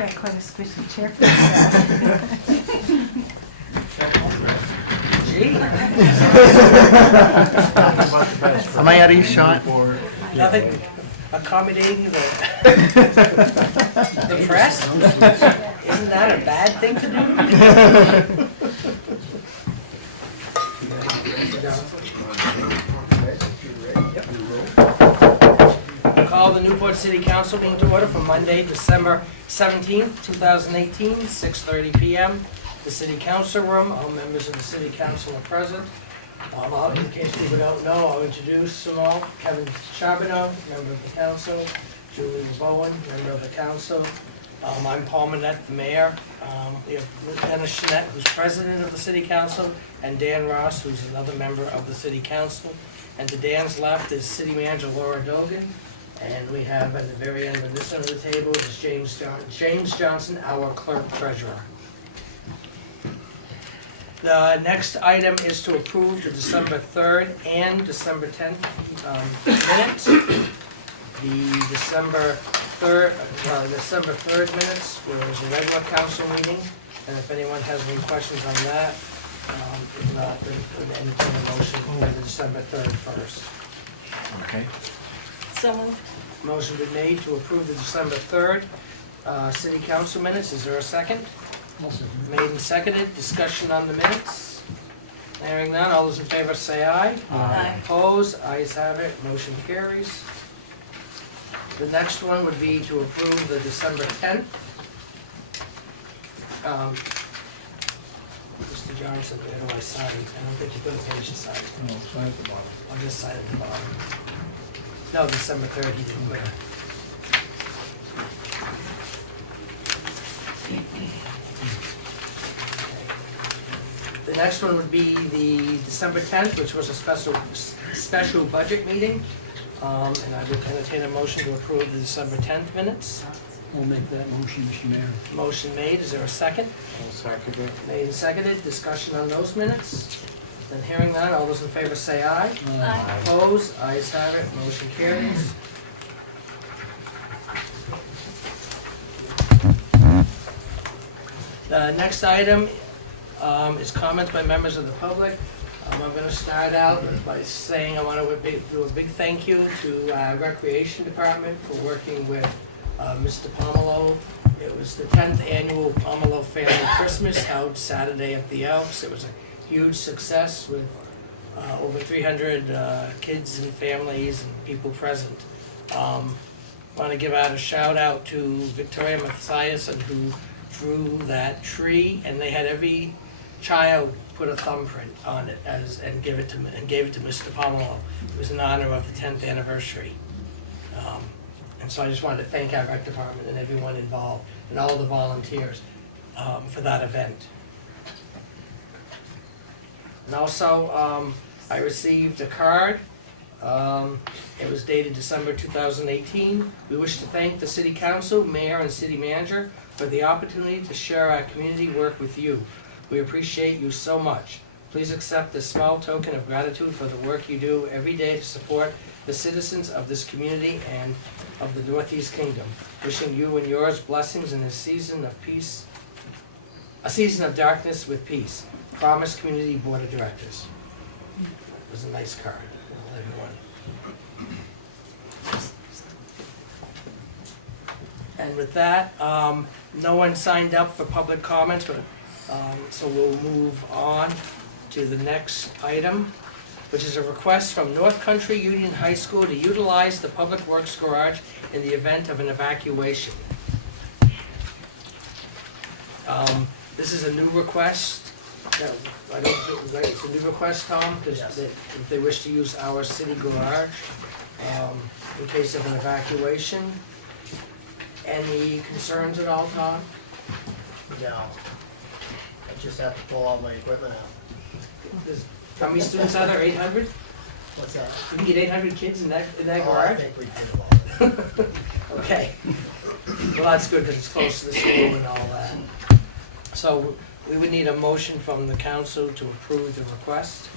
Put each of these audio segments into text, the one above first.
got quite a squishy chair for yourself. Gee. Am I out of shot? Nothing accommodating the press? Isn't that a bad thing to do? Call the Newport City Council meeting to order for Monday, December 17th, 2018, 6:30 p.m. The City Council room. All members of the City Council are present. In case people don't know, I'll introduce them all. Kevin Charbonneau, member of the council. Julie Bowen, member of the council. I'm Paul Manette, the mayor. We have Dennis Chenette, who's president of the City Council, and Dan Ross, who's another member of the City Council. And to Dan's left is City Manager Laura Dogan. And we have at the very end of this end of the table is James Johnson, our clerk treasurer. The next item is to approve the December 3rd and December 10th minutes. The December 3rd minutes was a regular council meeting, and if anyone has any questions on that, if not, then entertain a motion for the December 3rd first. Okay. So moved. Motion been made to approve the December 3rd city council minutes. Is there a second? Made and seconded. Discussion on the minutes. Hearing none. All those in favor say aye. Aye. Opposed? Ayes have it. Motion carries. The next one would be to approve the December 10th. Mr. Johnson, where do I sign? I don't think you put a page to sign. No, sign at the bottom. I'll just sign at the bottom. No, December 3rd, he didn't wear. The next one would be the December 10th, which was a special budget meeting. And I would entertain a motion to approve the December 10th minutes. I'll make that motion, Mr. Mayor. Motion made, is there a second? I'll second it. Made and seconded, discussion on those minutes. Then hearing none, all those in favor say aye. Aye. Opposed, ayes have it, motion carries. The next item is comments by members of the public. I'm going to start out by saying I want to do a big thank you to our Recreation Department for working with Mr. Pomelo. It was the 10th annual Pomelo Family Christmas held Saturday at the Elks. It was a huge success with over 300 kids and families and people present. Want to give out a shout out to Victoria Mathiasen, who drew that tree, and they had every child put a thumbprint on it and gave it to Mr. Pomelo. It was in honor of the 10th anniversary. And so I just wanted to thank our rec department and everyone involved and all the volunteers for that event. And also, I received a card. It was dated December 2018. We wish to thank the City Council, Mayor, and City Manager for the opportunity to share our community work with you. We appreciate you so much. Please accept this small token of gratitude for the work you do every day to support the citizens of this community and of the Northeast Kingdom. Wishing you and yours blessings in this season of peace, a season of darkness with peace. Promise Community Board of Directors. It was a nice card, everyone. And with that, no one signed up for public comments, but so we'll move on to the next item, which is a request from North Country Union High School to utilize the Public Works Garage in the event of an evacuation. This is a new request. No, I don't think, right, it's a new request, Tom, because if they wish to use our city garage in case of an evacuation. Any concerns at all, Tom? No. I just have to pull all my equipment out. How many students are there? 800? What's that? You can get 800 kids in that Oh, I garage? think we did all. Okay. Well, that's good because it's close to the school and all that. So we would need a motion from the council to approve the request.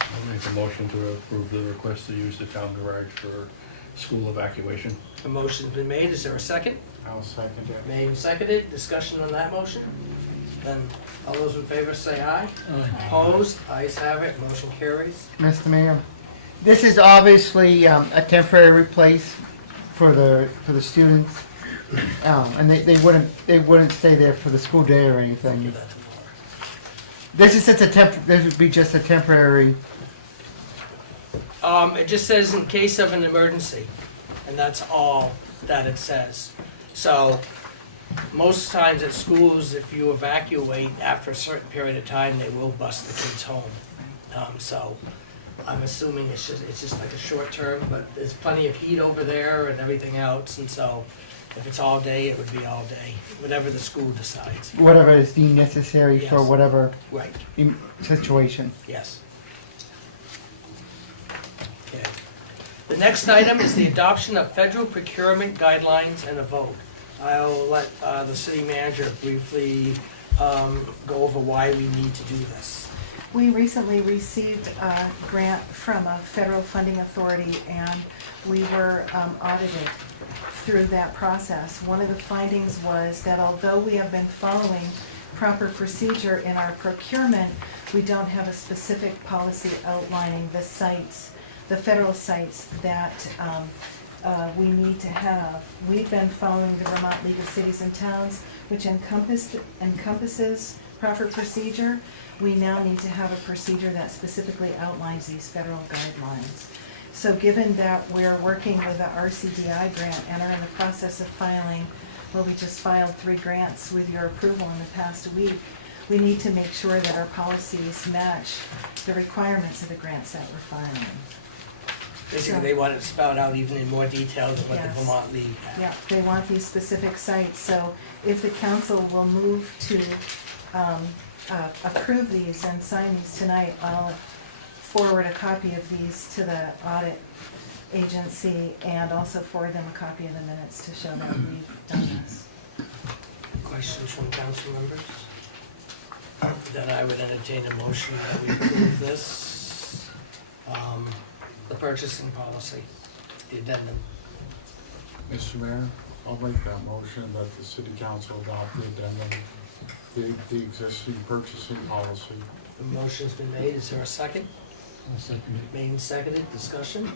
I'll make a motion to approve the request to use the town garage for School evacuation. A motion's been made, is there a second? I'll second it. Made and seconded, discussion on that motion? Then, all those in favor say aye. Opposed, ayes have it, motion carries. Mr. Mayor, this is obviously a temporary place for the students, and they wouldn't stay there for the school day or anything. Give that to Laura. This would be just a temporary. It just says in case of an emergency, and that's all that it says. So, most times at schools, if you evacuate after a certain period of time, they will bus the kids home. So, I'm assuming it's just like a short term, but there's plenty of heat over there and everything else, and so if it's all day, it would be all day, whatever the school decides. Whatever is deemed necessary for Yes. whatever Right, situation. yes. Okay. The next item is the adoption of federal procurement guidelines and a vote. I'll let the city manager briefly go over why we need to do this. We recently received a grant from a federal funding authority, and we were audited through that process. One of the findings was that although we have been following proper procedure in our procurement, we don't have a specific policy outlining the sites, the federal sites that we need to have. We've been following the Vermont League of Cities and Towns, which encompasses proper procedure. We now need to have a procedure that specifically outlines these federal guidelines. So given that we're working with the RCDI grant and are in the process of filing, well, we just filed 3 grants with your approval in the past week, we need to make sure that our policies match the requirements of the grants that we're filing. Basically, they want it spelled out even in more detail than what the Yes. Vermont League has. Yeah, they want these specific sites, so if the council will move to approve these and sign these tonight, I'll forward a copy of these to the audit agency and also forward them a copy of the minutes to show that we've done this. Questions from council members? Then I would entertain a motion that we approve this, the purchasing policy, the addendum. Mr. Mayor, I'll make that motion that the city council adopt the addendum, the existing purchasing policy. The motion's been made, is there a second? I'll second it. Made and seconded, discussion?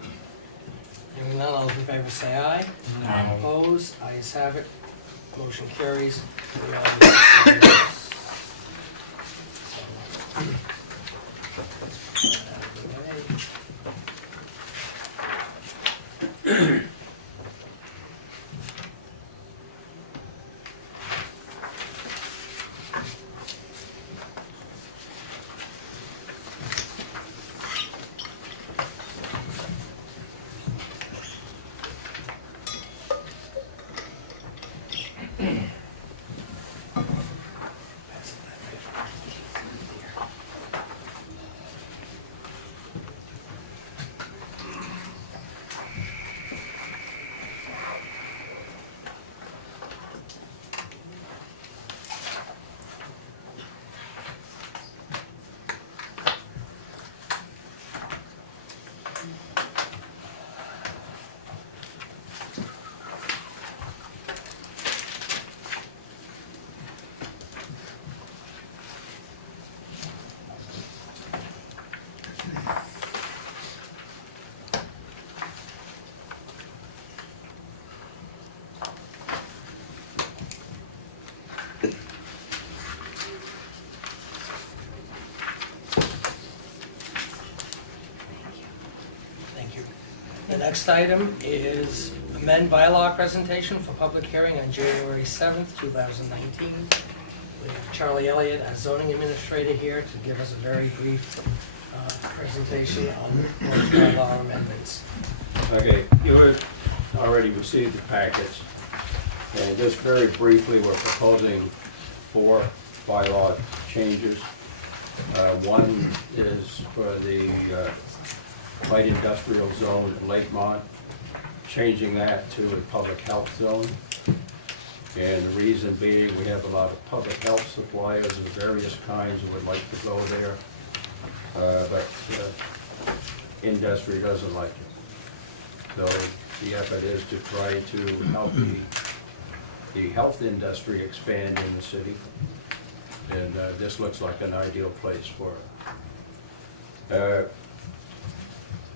Hearing none, all those in favor say aye. Aye. Opposed, ayes have it, motion carries. We all need to sign this. So, let's put that out of the way. Thank you. The next item is amend bylaw presentation for public hearing on January 7th, 2019. We have Charlie Elliott, as zoning administrator, here to give us a very brief presentation on those bylaw amendments. Okay, you have already received the packets, and just very briefly, we're proposing 4 bylaw changes. One is for the light industrial zone in Lakemont, changing that to a public health zone. And the reason being, we have a lot of public health suppliers of various kinds who would like to go there, but industry doesn't like it. So the effort is to try to help the health industry expand in the city. And this looks like an ideal place for it.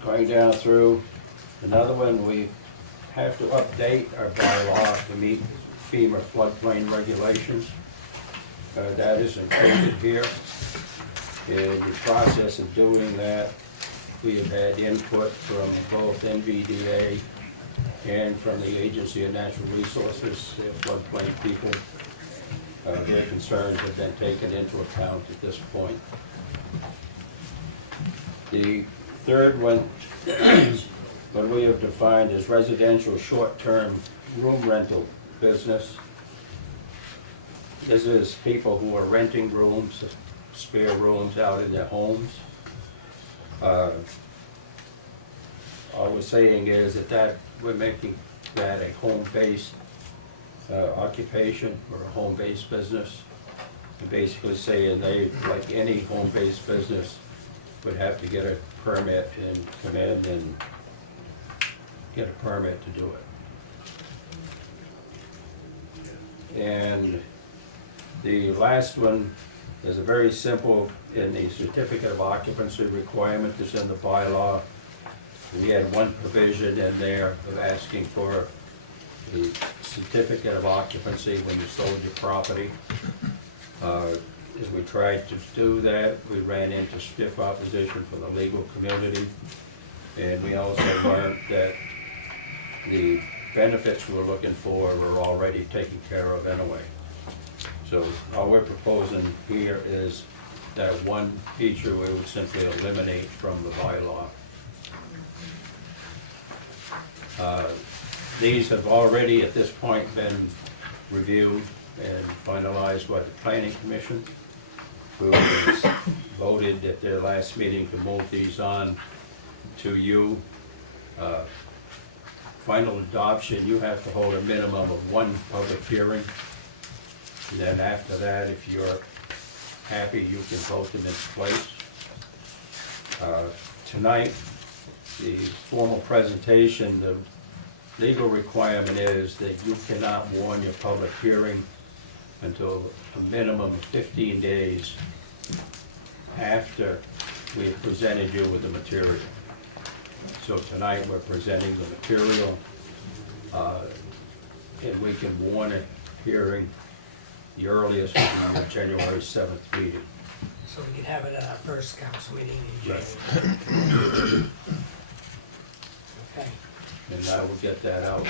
Going down through, another one, we have to update our bylaw to meet FEMA floodplain regulations. That is included here. In the process of doing that, we have had input from both NVDA and from the Agency of Natural Resources, the floodplain people. Their concerns have been taken into account at this point. The third one, what we have defined as residential short-term room rental business. This is people who are renting rooms, spare rooms out in their homes. All we're saying is that we're making that a home-based occupation or a home-based business. We're basically saying they, like any home-based business, would have to get a permit and come in and get a permit to do it. And the last one is a very simple, in the certificate of occupancy requirement that's in the bylaw. We had one provision in there of asking for the certificate of occupancy when you sold your property. As we tried to do that, we ran into stiff opposition from the legal community. And we also learned that the benefits we're looking for were already taken care of anyway. So all we're proposing here is that one feature we would simply eliminate from the bylaw. These have already at this point been reviewed and finalized by the Planning Commission, who has voted at their last meeting to move these on to you. Final adoption, you have to hold a minimum of one public hearing. And then after that, if you're happy, you can vote them into place. Tonight, the formal presentation, the legal requirement is that you cannot warn your public hearing until a minimum of 15 days after we have presented you with the material. So tonight we're presenting the material, and we can warn a hearing the earliest would be your January 7th meeting. So we can have it at our first council meeting in January. Okay. And I will get that out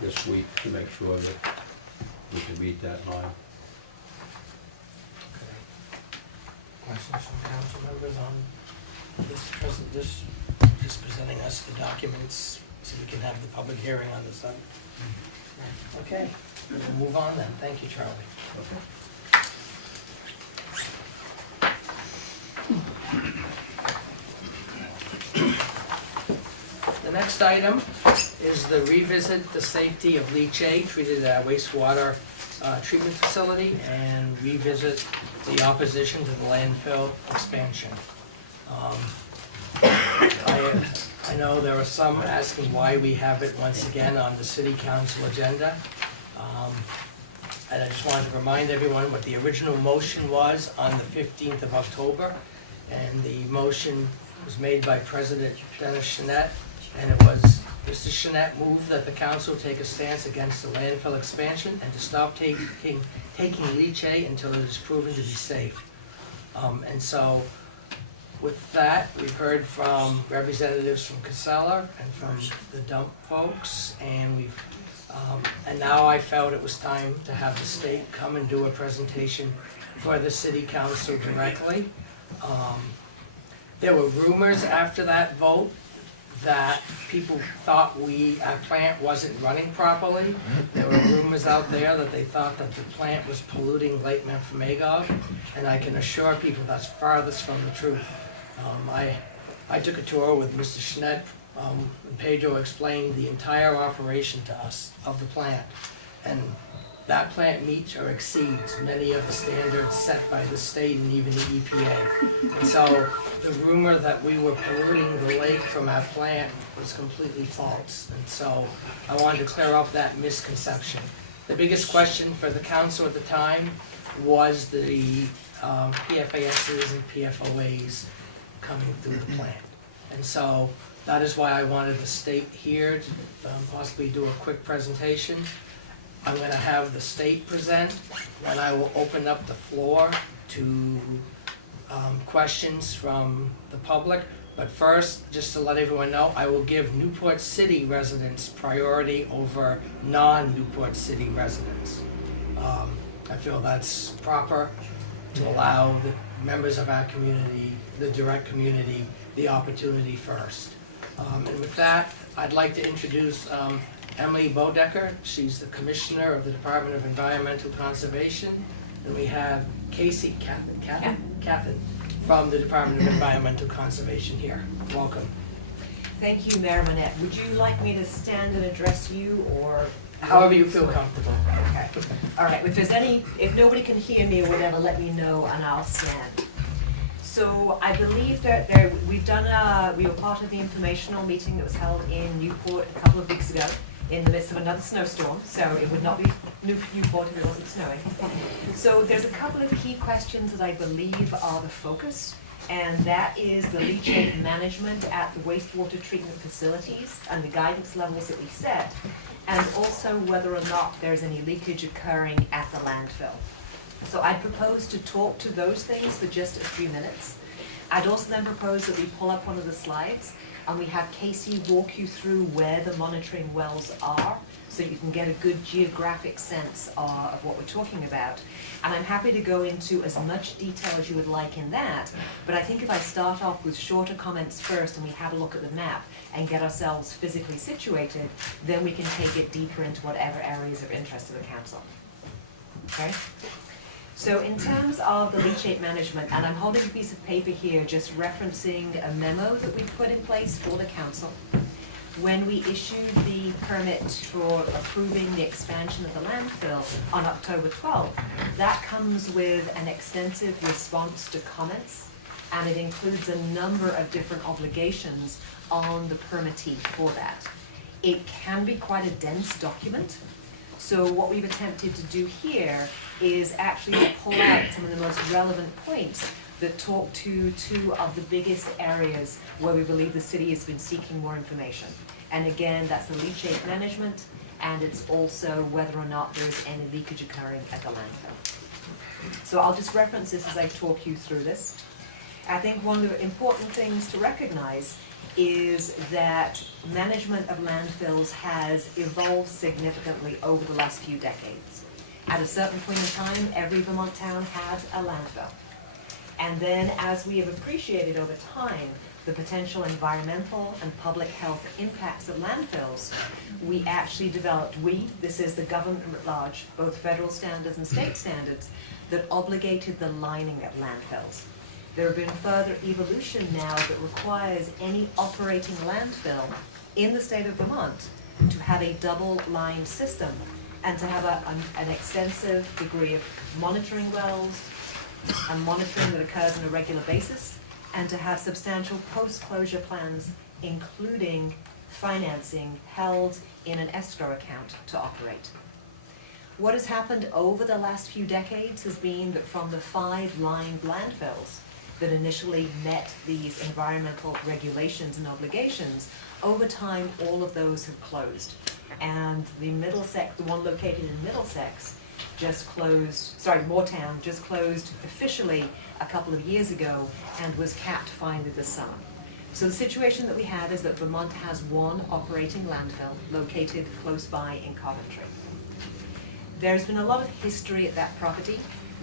this week to make sure that we can meet that line. Okay. Questions from council members on this just presenting us the documents so we can have the public hearing on the 7th? Okay, we'll move on then. Thank you, Charlie. The next item is the revisit the safety of leachate treated at our wastewater treatment facility and revisit the opposition to the landfill expansion. I know there are some asking why we have it once again on the city council agenda. And I just wanted to remind everyone what the original motion was on the 15th of October. And the motion was made by President Dennis Chenette, and it was, Mr. Chenette moved that the council take a stance against the landfill expansion and to stop taking leachate until it is proven to be safe. And so with that, we've heard from representatives from Casella and from the dump folks, and and now I felt it was time to have the state come and do a presentation for the city council directly. There were rumors after that vote that people thought our plant wasn't running properly. There were rumors out there that they thought that the plant was polluting Lake Memphremagog, and I can assure people that's farthest from the truth. I took a tour with Mr. Chenette, and Pedro explained the entire operation to us of the plant. And that plant meets or exceeds many of the standards set by the state and even the EPA. And so the rumor that we were polluting the lake from our plant was completely false. And so I wanted to clear up that misconception. The biggest question for the council at the time was the PFASs and PFOAs coming through the plant. And so that is why I wanted the state here to possibly do a quick presentation. I'm gonna have the state present, then I will open up the floor to questions from the public. But first, just to let everyone know, I will give Newport City residents priority over non-Newport City residents. I feel that's proper to allow the members of our community, the direct community, the opportunity first. And with that, I'd like to introduce Emily Bodecker. She's the Commissioner of the Department of Environmental Conservation. And we have Casey Cathan from the Department of Environmental Conservation here. Welcome. Thank you, Mayor Manette. Would you like me to stand and address you, or? However you feel comfortable. Okay. All right, if nobody can hear me or whatever, let me know and I'll stand. So I believe that we were part of the informational meeting that was held in Newport a couple of weeks ago in the midst of another snowstorm, so it would not be Newport if it wasn't snowing. So there's a couple of key questions that I believe are the focus, and that is the leachate management at the wastewater treatment facilities and the guidance levels that we set, and also whether or not there's any leakage occurring at the landfill. So I propose to talk to those things for just a few minutes. I'd also then propose that we pull up one of the slides and we have Casey walk you through where the monitoring wells are so you can get a good geographic sense of what we're talking about. And I'm happy to go into as much detail as you would like in that, but I think if I start off with shorter comments first and we have a look at the map and get ourselves physically situated, then we can take it deeper into whatever areas of interest to the council. Okay? So in terms of the leachate management, and I'm holding a piece of paper here just referencing a memo that we put in place for the council. When we issued the permit for approving the expansion of the landfill on October 12th, that comes with an extensive response to comments, and it includes a number of different obligations on the permittee for that. It can be quite a dense document. So what we've attempted to do here is actually pull out some of the most relevant points that talk to two of the biggest areas where we believe the city has been seeking more information. And again, that's the leachate management, and it's also whether or not there's any leakage occurring at the landfill. So I'll just reference this as I talk you through this. I think one of the important things to recognize is that management of landfills has evolved significantly over the last few decades. At a certain point in time, every Vermont town had a landfill. And then as we have appreciated over time the potential environmental and public health impacts of landfills, we actually developed, this is the government at large, both federal standards and state standards, that obligated the lining of landfills. There have been further evolution now that requires any operating landfill in the state of Vermont to have a double-line system and to have an extensive degree of monitoring wells and monitoring that occurs on a regular basis, and to have substantial post-closure plans, including financing held in an escrow account to operate. What has happened over the last few decades has been that from the 5 lined landfills that initially met these environmental regulations and obligations, over time all of those have closed. And the one located in Middlesex Moortown just closed officially a couple of years ago and was capped finally this summer. So the situation that we have is that Vermont has one operating landfill located close by in Coventry. There's been a lot of history at that property,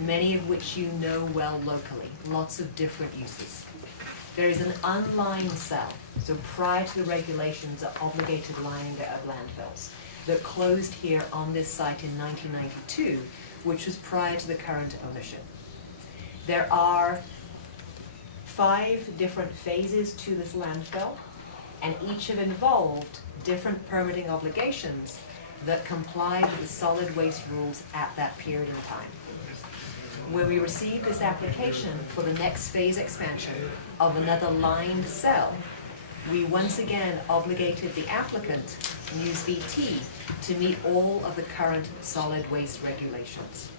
many of which you know well locally, lots of different uses. There is an unlined cell, so prior to the regulations of obligated lining of landfills, that closed here on this site in 1992, which was prior to the current ownership. There are 5 different phases to this landfill, and each have involved different permitting obligations that complied with the solid waste rules at that period in time. When we received this application for the next phase expansion of another lined cell, we once again obligated the applicant, News VT, to meet all of the current solid waste regulations.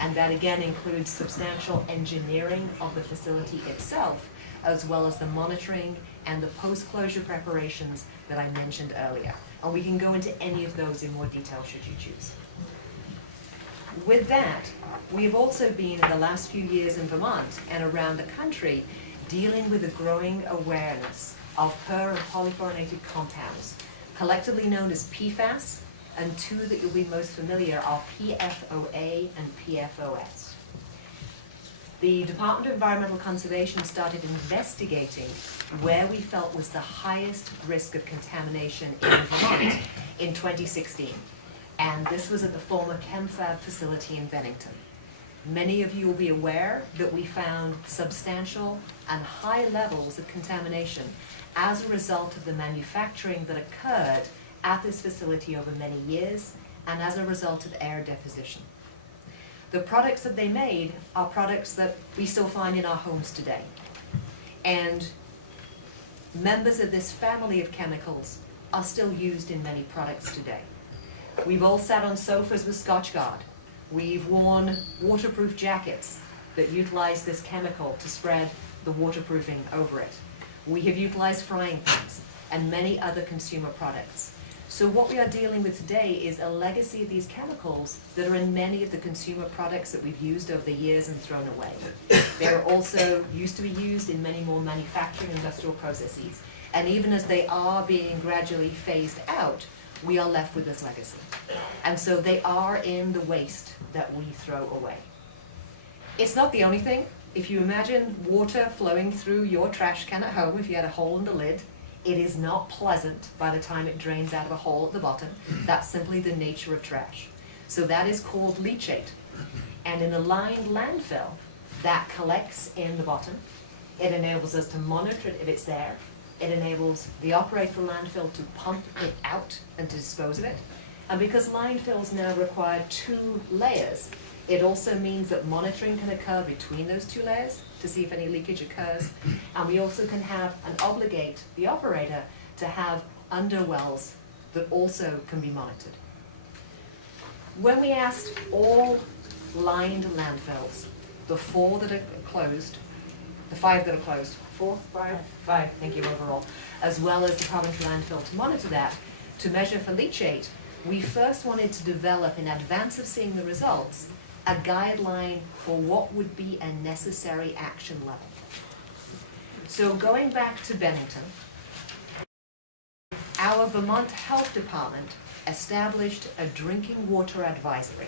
And that again includes substantial engineering of the facility itself, as well as the monitoring and the post-closure preparations that I mentioned earlier. And we can go into any of those in more detail should you choose. With that, we have also been in the last few years in Vermont and around the country dealing with the growing awareness of per and polyfluorinated compounds, collectively known as PFAS, and two that you'll be most familiar are PFOA and PFOS. The Department of Environmental Conservation started investigating where we felt was the highest risk of contamination in Vermont in 2016. And this was at the former ChemFab facility in Bennington. Many of you will be aware that we found substantial and high levels of contamination as a result of the manufacturing that occurred at this facility over many years and as a result of air deposition. The products that they made are products that we still find in our homes today. And members of this family of chemicals are still used in many products today. We've all sat on sofas with Scotchgard. We've worn waterproof jackets that utilize this chemical to spread the waterproofing over it. We have utilized frying pans and many other consumer products. So what we are dealing with today is a legacy of these chemicals that are in many of the consumer products that we've used over the years and thrown away. They are also used to be used in many more manufacturing industrial processes. And even as they are being gradually phased out, we are left with this legacy. And so they are in the waste that we throw away. It's not the only thing. If you imagine water flowing through your trash can at home, if you had a hole in the lid, it is not pleasant by the time it drains out of a hole at the bottom. That's simply the nature of trash. So that is called leachate. And in a lined landfill, that collects in the bottom. It enables us to monitor it if it's there. It enables the operator of the landfill to pump it out and to dispose of it. And because landfills now require 2 layers, it also means that monitoring can occur between those 2 layers to see if any leakage occurs. And we also can have and obligate the operator to have underwells that also can be monitored. When we asked all lined landfills, the 4 that are closed, the 5 that are closed, 4, 5, 5, thank you overall, as well as the Coventry landfill to monitor that, to measure for leachate, we first wanted to develop, in advance of seeing the results, a guideline for what would be a necessary action level. So going back to Bennington, our Vermont Health Department established a drinking water advisory.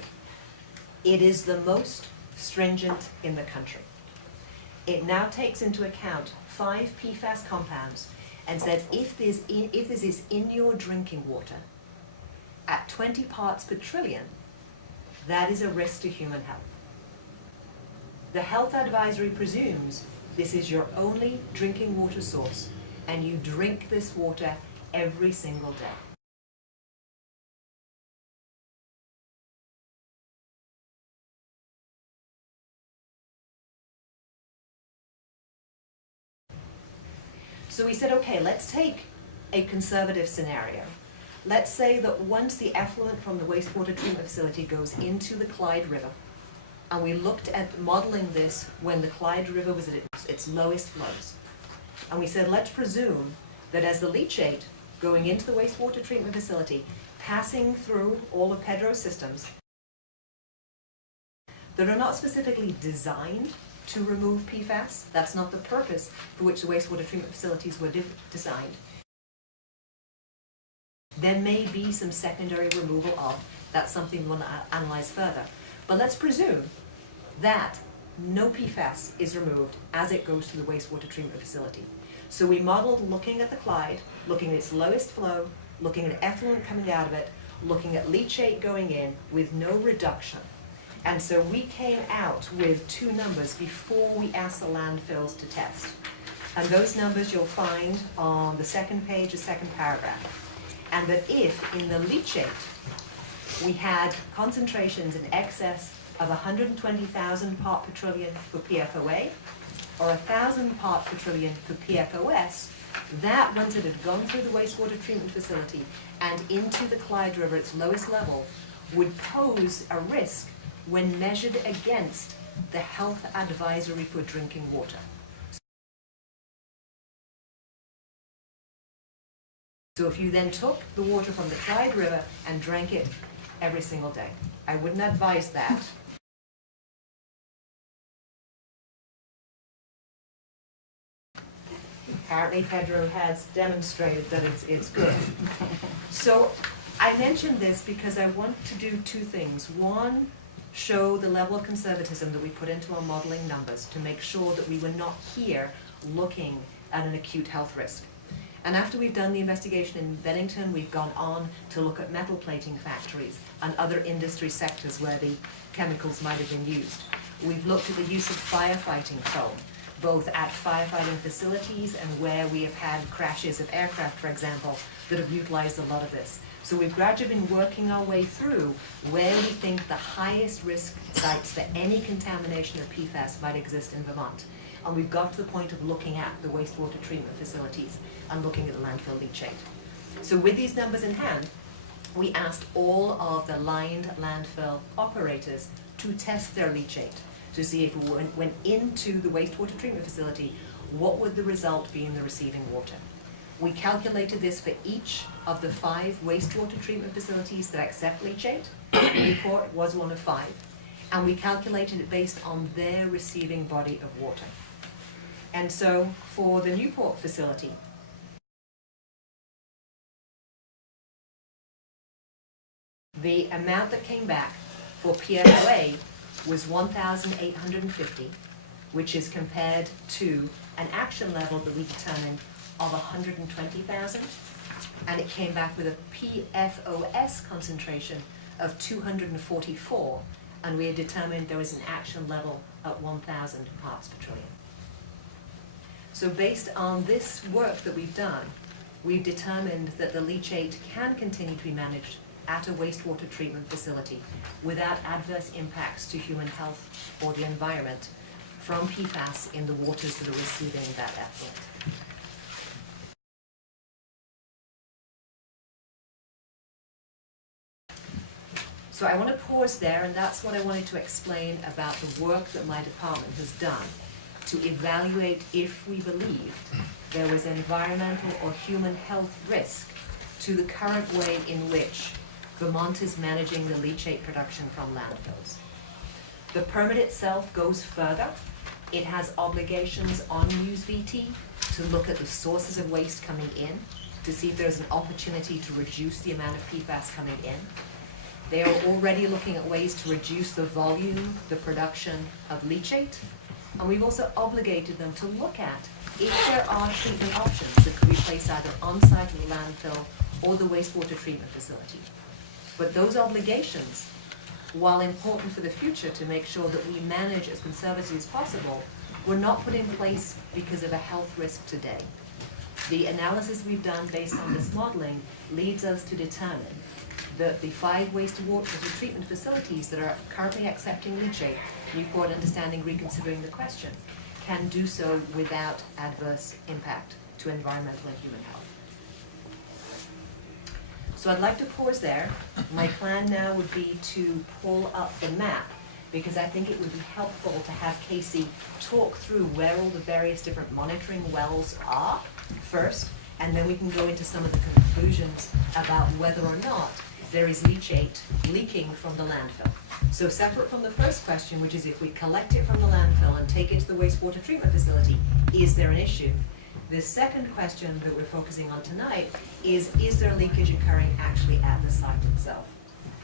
It is the most stringent in the country. It now takes into account 5 PFAS compounds and says if this is in your drinking water at 20 parts per trillion, that is a risk to human health. The health advisory presumes this is your only drinking water source and you drink this water every single day. So we said, okay, let's take a conservative scenario. Let's say that once the effluent from the wastewater treatment facility goes into the Clyde River, and we looked at modeling this when the Clyde River was at its lowest flows. And we said, let's presume that as the leachate going into the wastewater treatment facility, passing through all of Pedro's systems that are not specifically designed to remove PFAS. That's not the purpose for which the wastewater treatment facilities were designed. There may be some secondary removal of. That's something we want to analyze further. But let's presume that no PFAS is removed as it goes through the wastewater treatment facility. So we modeled looking at the Clyde, looking at its lowest flow, looking at effluent coming out of it, looking at leachate going in with no reduction. And so we came out with 2 numbers before we asked the landfills to test. And those numbers you'll find on the second page, the second paragraph. And that if in the leachate we had concentrations in excess of 120,000 part per trillion for PFOA, or 1,000 part per trillion for PFOS, that, once it had gone through the wastewater treatment facility and into the Clyde River, its lowest level, would pose a risk when measured against the health advisory for drinking water. So if you then took the water from the Clyde River and drank it every single day, I wouldn't advise that. Apparently Pedro has demonstrated that it's good. So I mentioned this because I want to do two things. One, show the level of conservatism that we put into our modeling numbers to make sure that we were not here looking at an acute health risk. And after we've done the investigation in Bennington, we've gone on to look at metal plating factories and other industry sectors where the chemicals might have been used. We've looked at the use of firefighting foam, both at firefighting facilities and where we have had crashes of aircraft, for example, that have utilized a lot of this. So we've gradually been working our way through where we think the highest risk sites for any contamination of PFAS might exist in Vermont. And we've got to the point of looking at the wastewater treatment facilities and looking at the landfill leachate. So with these numbers in hand, we asked all of the lined landfill operators to test their leachate to see if it went into the wastewater treatment facility, what would the result be in the receiving water. We calculated this for each of the 5 wastewater treatment facilities that accept leachate. Newport was one of 5. And we calculated it based on their receiving body of water. And so for the Newport facility, the amount that came back for PFOA was 1,850, which is compared to an action level that we determined of 120,000, and it came back with a PFOS concentration of 244, and we had determined there was an action level at 1,000 parts per trillion. So based on this work that we've done, we've determined that the leachate can continue to be managed at a wastewater treatment facility without adverse impacts to human health or the environment from PFAS in the waters that are receiving that effluent. So I want to pause there, and that's what I wanted to explain about the work that my department has done to evaluate if we believed there was environmental or human health risk to the current way in which Vermont is managing the leachate production from landfills. The permit itself goes further. It has obligations on NewsVT to look at the sources of waste coming in, to see if there's an opportunity to reduce the amount of PFAS coming in. They are already looking at ways to reduce the volume, the production of leachate, and we've also obligated them to look at if there are treatment options that could be placed either on-site at the landfill or the wastewater treatment facility. But those obligations, while important for the future to make sure that we manage as conservatively as possible, were not put in place because of a health risk today. The analysis we've done based on this modeling leads us to determine that the 5 wastewater treatment facilities that are currently accepting leachate, Newport understanding reconsidering the question, can do so without adverse impact to environmental and human health. So I'd like to pause there. My plan now would be to pull up the map, because I think it would be helpful to have Casey talk through where all the various different monitoring wells are first, and then we can go into some of the conclusions about whether or not there is leachate leaking from the landfill. So separate from the first question, which is if we collect it from the landfill and take it to the wastewater treatment facility, is there an issue? The second question that we're focusing on tonight is there leakage occurring actually at the site itself?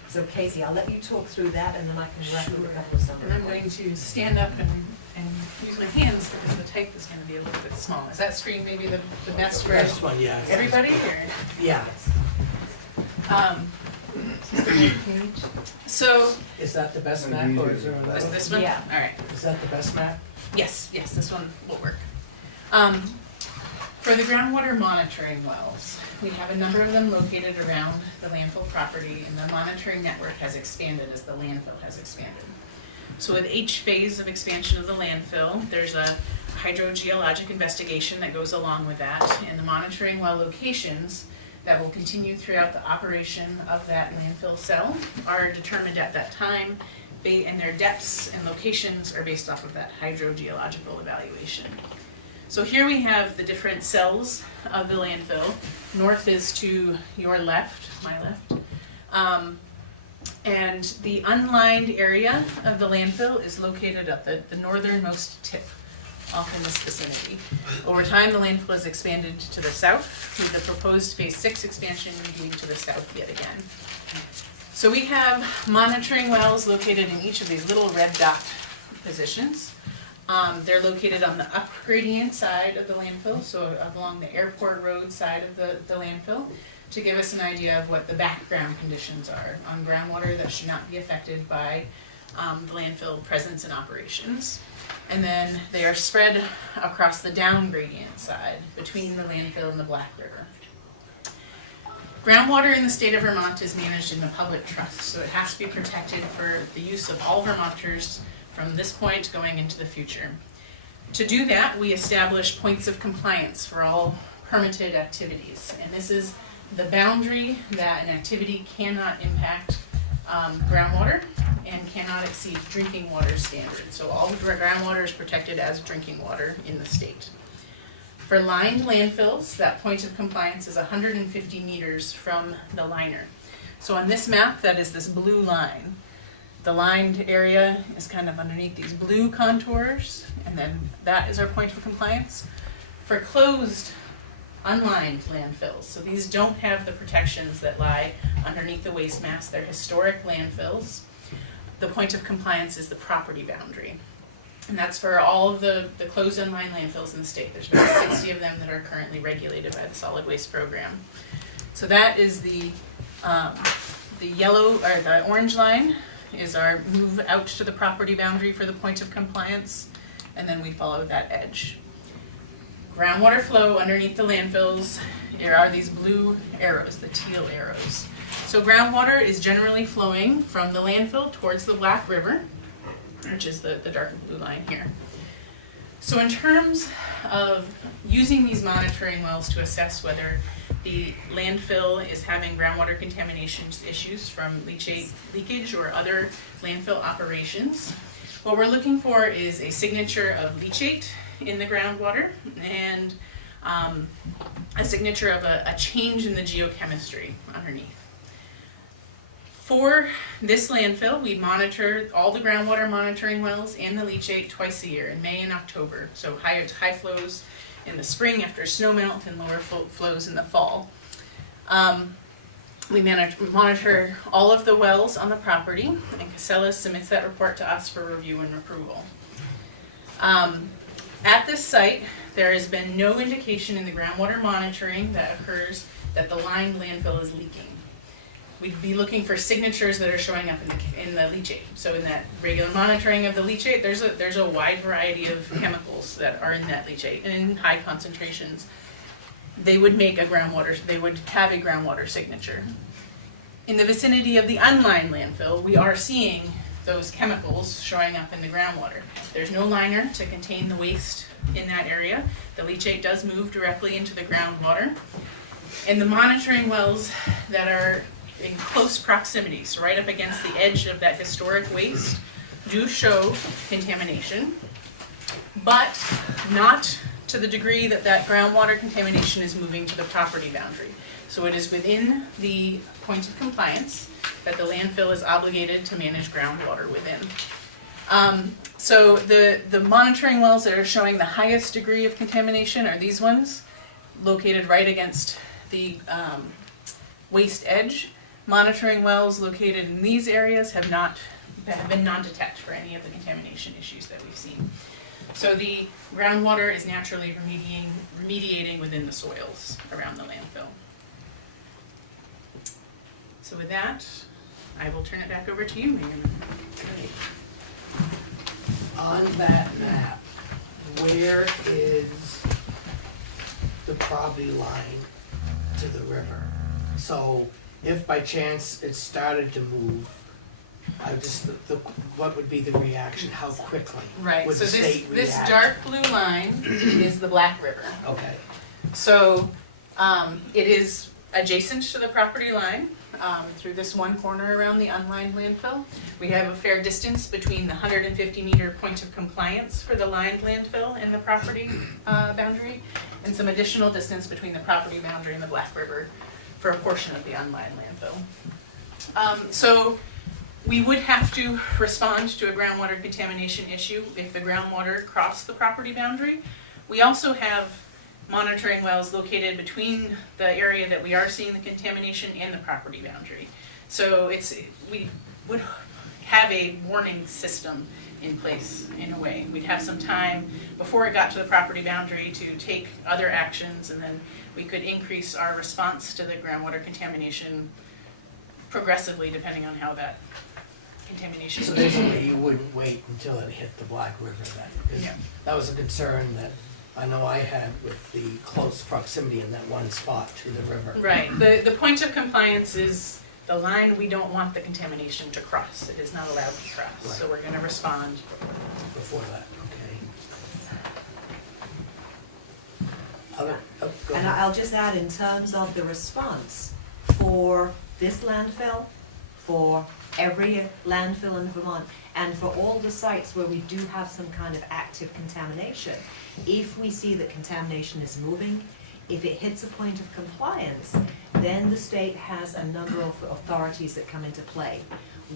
So Casey, I'll let you talk through that, and then I can wrap up a couple of summary And I'm points. going to stand up and use my hands because the type is going to be a little bit small. Is that screen maybe the best for First one, yeah. everybody? Or? Yeah. So, Is that the best map, or is there another? is this one? Yeah. All right. Is that the best map? Yes, this one will work. For the groundwater monitoring wells, we have a number of them located around the landfill property, and the monitoring network has expanded as the landfill has expanded. So with each phase of expansion of the landfill, there's a hydrogeologic investigation that goes along with that, and the monitoring well locations that will continue throughout the operation of that landfill cell are determined at that time, and their depths and locations are based off of that hydrogeological evaluation. So here we have the different cells of the landfill. North is to your left, my left. And the unlined area of the landfill is located at the northernmost tip, off in this vicinity. Over time, the landfill has expanded to the south, with the proposed phase 6 expansion being to the south yet again. So we have monitoring wells located in each of these little red dot positions. They're located on the up gradient side of the landfill, so along the airport road side of the landfill, to give us an idea of what the background conditions are on groundwater that should not be affected by the landfill presence and operations. And then they are spread across the down gradient side between the landfill and the Black River. Groundwater in the state of Vermont is managed in the public trust, so it has to be protected for the use of all Vermonters from this point going into the future. To do that, we establish points of compliance for all permitted activities, and this is the boundary that an activity cannot impact groundwater and cannot exceed drinking water standards. So all the groundwater is protected as drinking water in the state. For lined landfills, that point of compliance is 150 meters from the liner. So on this map, that is this blue line. The lined area is kind of underneath these blue contours, and then that is our point of compliance. For closed, unlined landfills, so these don't have the protections that lie underneath the waste mass, they're historic landfills. The point of compliance is the property boundary. And that's for all of the closed unlined landfills in the state. There's about 60 of them that are currently regulated by the solid waste program. So that is the yellow, or the orange line is our move out to the property boundary for the point of compliance, and then we follow that edge. Groundwater flow underneath the landfills, there are these blue arrows, the teal arrows. So groundwater is generally flowing from the landfill towards the Black River, which is the darker blue line here. So in terms of using these monitoring wells to assess whether the landfill is having groundwater contamination issues from leachate leakage or other landfill operations, what we're looking for is a signature of leachate in the groundwater and a signature of a change in the geochemistry underneath. For this landfill, we monitor all the groundwater monitoring wells and the leachate twice a year, in May and October. So high flows in the spring after snowmelt and lower flows in the fall. We monitor all of the wells on the property, and Casella submits that report to us for review and approval. At this site, there has been no indication in the groundwater monitoring that occurs that the lined landfill is leaking. We'd be looking for signatures that are showing up in the leachate. So in that regular monitoring of the leachate, there's a wide variety of chemicals that are in that leachate, and in high concentrations, they would have a groundwater signature. In the vicinity of the unlined landfill, we are seeing those chemicals showing up in the groundwater. There's no liner to contain the waste in that area. The leachate does move directly into the groundwater. And the monitoring wells that are in close proximity, so right up against the edge of that historic waste, do show contamination, but not to the degree that that groundwater contamination is moving to the property boundary. So it is within the point of compliance that the landfill is obligated to manage groundwater within. So the monitoring wells that are showing the highest degree of contamination are these ones, located right against the waste edge. Monitoring wells located in these areas have been non-detect for any of the contamination issues that we've seen. So the groundwater is naturally remediating within the soils around the landfill. So with that, I will turn it back over to you, Megan. On that map, where is the the property line to the river. So if by chance it started to move, what would be the reaction? How quickly Right, would so the this, state react? this dark blue line is the Black River. Okay, So, it is adjacent to the property line, through this one corner around the unlined landfill. We have a fair distance between the 150-meter point of compliance for the lined landfill and the property boundary, and some additional distance between the property boundary and the Black River for a portion of the unlined landfill. So, we would have to respond to a groundwater contamination issue if the groundwater crossed the property boundary. We also have monitoring wells located between the area that we are seeing the contamination and the property boundary. So we would have a warning system in place in a way. We'd have some time before it got to the property boundary to take other actions, and then we could increase our response to the groundwater contamination progressively depending on how that contamination. so basically you wouldn't wait until it hit the Black River then? 'Cause Yeah. that was a concern that I know I had with the close proximity in that one spot to the river. Right, the point of compliance is the line we don't want the contamination to cross. It is not allowed to cross, so we're gonna respond. Before that, okay. Go And ahead. I'll just add, in terms of the response for this landfill, for every landfill in Vermont, and for all the sites where we do have some kind of active contamination, if we see that contamination is moving, if it hits a point of compliance, then the state has a number of authorities that come into play,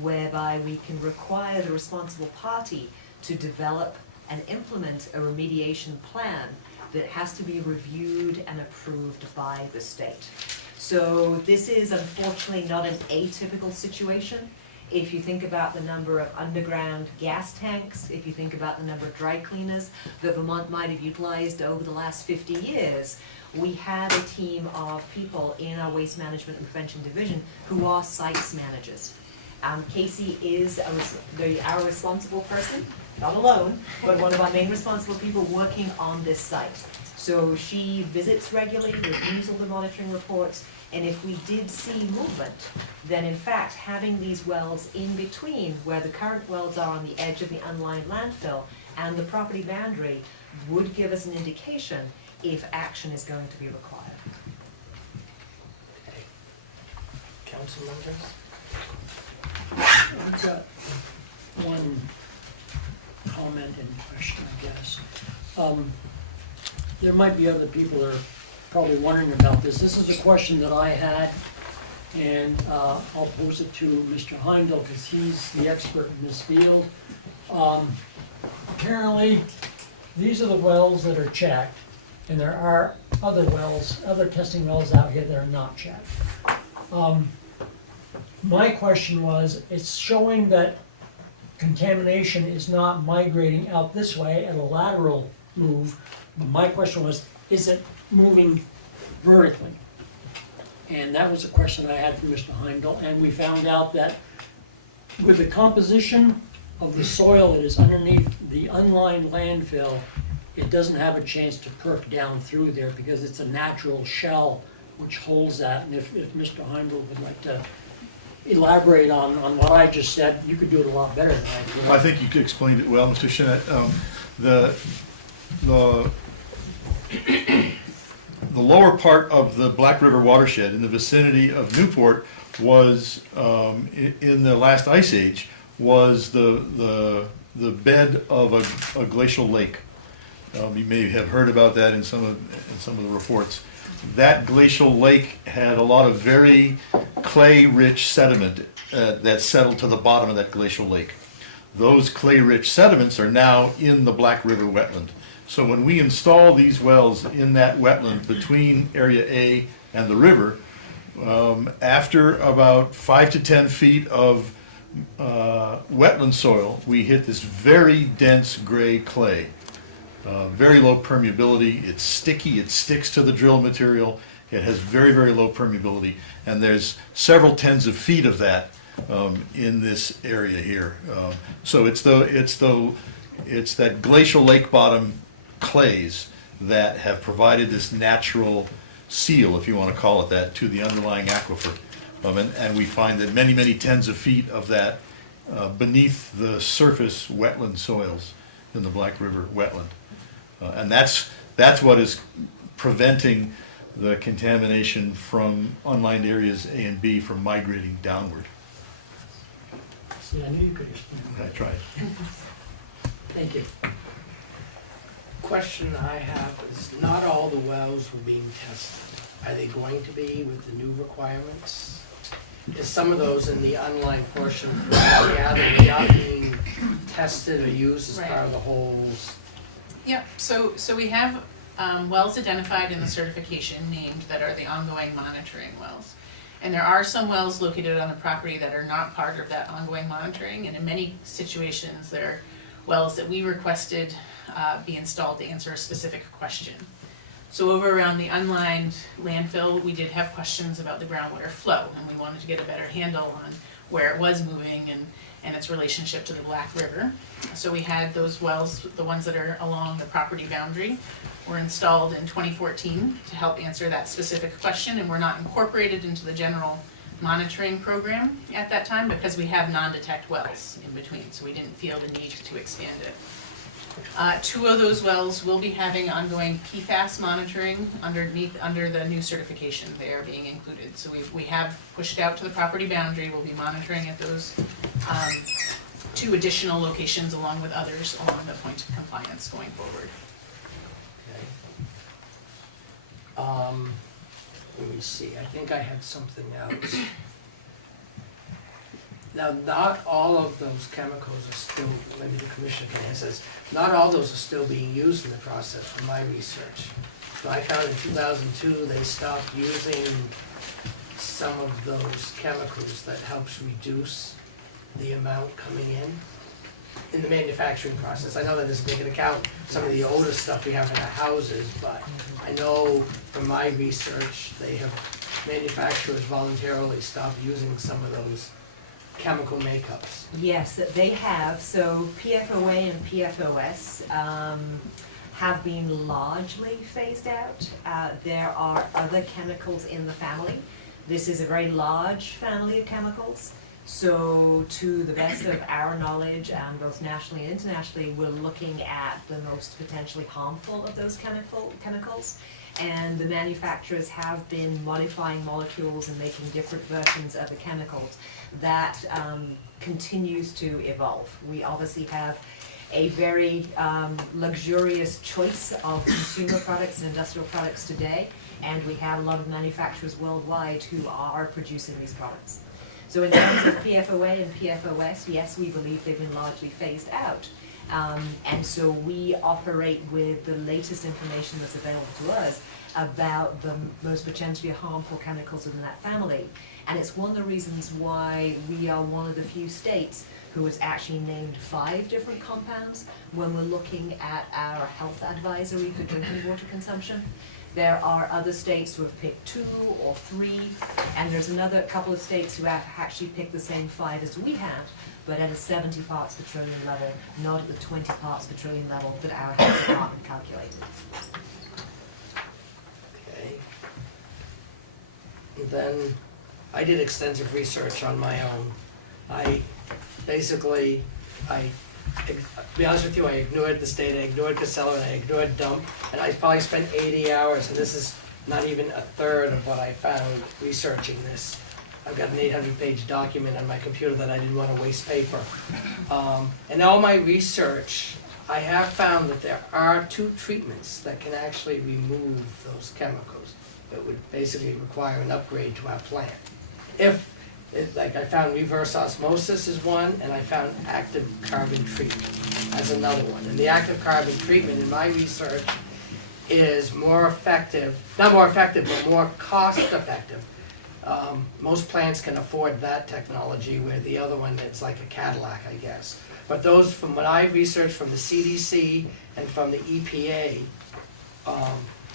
whereby we can require the responsible party to develop and implement a remediation plan that has to be reviewed and approved by the state. So this is unfortunately not an atypical situation. If you think about the number of underground gas tanks, if you think about the number of dry cleaners that Vermont might have utilized over the last 50 years, we have a team of people in our Waste Management and Prevention Division who are sites managers. Casey is our responsible person, not alone, but one of our main responsible people working on this site. So she visits regularly, reviews all the monitoring reports, and if we did see movement, then in fact, having these wells in between where the current wells are on the edge of the unlined landfill and the property boundary would give us an indication if action is going to be required. Okay. Council members? I've got one comment and question, I guess. There might be other people that are probably wondering about this. This is a question that I had, and I'll pose it to Mr. Heindel, because he's the expert in this field. Apparently, these are the wells that are checked, and there are other wells, other testing wells out here that are not checked. My question was, it's showing that contamination is not migrating out this way at a lateral move. My question was, is it moving vertically? And that was a question I had from Mr. Heindel, and we found out that with the composition of the soil that is underneath the unlined landfill, it doesn't have a chance to perk down through there because it's a natural shell which holds that. And if Mr. Heindel would like to elaborate on what I just said, you could do it a lot better than I do. Well, I think you explained it well, Mr. Shinnett. The lower part of the Black River watershed in the vicinity of Newport was, in the last ice age, was the bed of a glacial lake. You may have heard about that in some of the reports. That glacial lake had a lot of very clay-rich sediment that settled to the bottom of that glacial lake. Those clay-rich sediments are now in the Black River wetland. So when we install these wells in that wetland between Area A and the river, after about 5 to 10 feet of wetland soil, we hit this very dense gray clay. Very low permeability, it's sticky, it sticks to the drill material, it has very, very low permeability, and there's several tens of feet of that in this area here. So it's that glacial lake bottom clays that have provided this natural seal, if you want to call it that, to the underlying aquifer. And we find that many, many tens of feet of that beneath the surface wetland soils in the Black River wetland. And that's what is preventing the contamination from unlined areas A and B from migrating downward. See, I knew you could explain. I tried. Thank you. Question I have is, not all the wells were being tested. Are they going to be with the new requirements? Is some of those in the unlined portion, gathered, not being tested or used as part of the holes? Yep, so we have wells identified in the certification named that are the ongoing monitoring wells. And there are some wells located on the property that are not part of that ongoing monitoring, and in many situations, there are wells that we requested be installed to answer a specific question. So over around the unlined landfill, we did have questions about the groundwater flow, and we wanted to get a better handle on where it was moving and its relationship to the Black River. So we had those wells, the ones that are along the property boundary, were installed in 2014 to help answer that specific question, and were not incorporated into the general monitoring program at that time because we have non-detect wells in between, so we didn't feel the need to expand it. 2 of those wells will be having ongoing PFAS monitoring under the new certification. They are being included. So we have pushed out to the property boundary. We'll be monitoring at those 2 additional locations along with others along the point of compliance going forward. Okay. Let me see, I think I had something else. Now, not all of those chemicals are still, maybe the commissioner can answer this, not all those are still being used in the process from my research. So I found in 2002, they stopped using some of those chemicals that helps reduce the amount coming in the manufacturing process. I know that doesn't take into account some of the older stuff we have in our houses, but I know from my research, manufacturers voluntarily stopped using some of those chemical makeups. Yes, that they have. So PFOA and PFOS have been largely phased out. There are other chemicals in the family. This is a very large family of chemicals. So to the best of our knowledge, both nationally and internationally, we're looking at the most potentially harmful of those chemicals. And the manufacturers have been modifying molecules and making different versions of the chemicals. That continues to evolve. We obviously have a very luxurious choice of consumer products and industrial products today, and we have a lot of manufacturers worldwide who are producing these products. So in terms of PFOA and PFOS, yes, we believe they've been largely phased out. And so we operate with the latest information that's available to us about the most potentially harmful chemicals within that family. And it's one of the reasons why we are one of the few states who has actually named 5 different compounds when we're looking at our health advisory for drinking water consumption. There are other states who have picked 2 or 3, and there's another couple of states who have actually picked the same 5 as we have, but at a 70 parts per trillion level, not at the 20 parts per trillion level that our health department calculated. Okay. And then I did extensive research on my own. To be honest with you, I ignored the state, I ignored Casella, and I ignored dump, and I probably spent 80 hours, and this is not even a third of what I found researching this. I've got an 800-page document on my computer that I didn't want to waste paper. And all my research, I have found that there are 2 treatments that can actually remove those chemicals. It would basically require an upgrade to our plant. Like I found reverse osmosis is one, and I found active carbon treatment as another one. And the active carbon treatment in my research is more effective, not more effective, but more cost effective. Most plants can afford that technology, where the other one, it's like a Cadillac, I guess. But those, from what I researched from the CDC and from the EPA,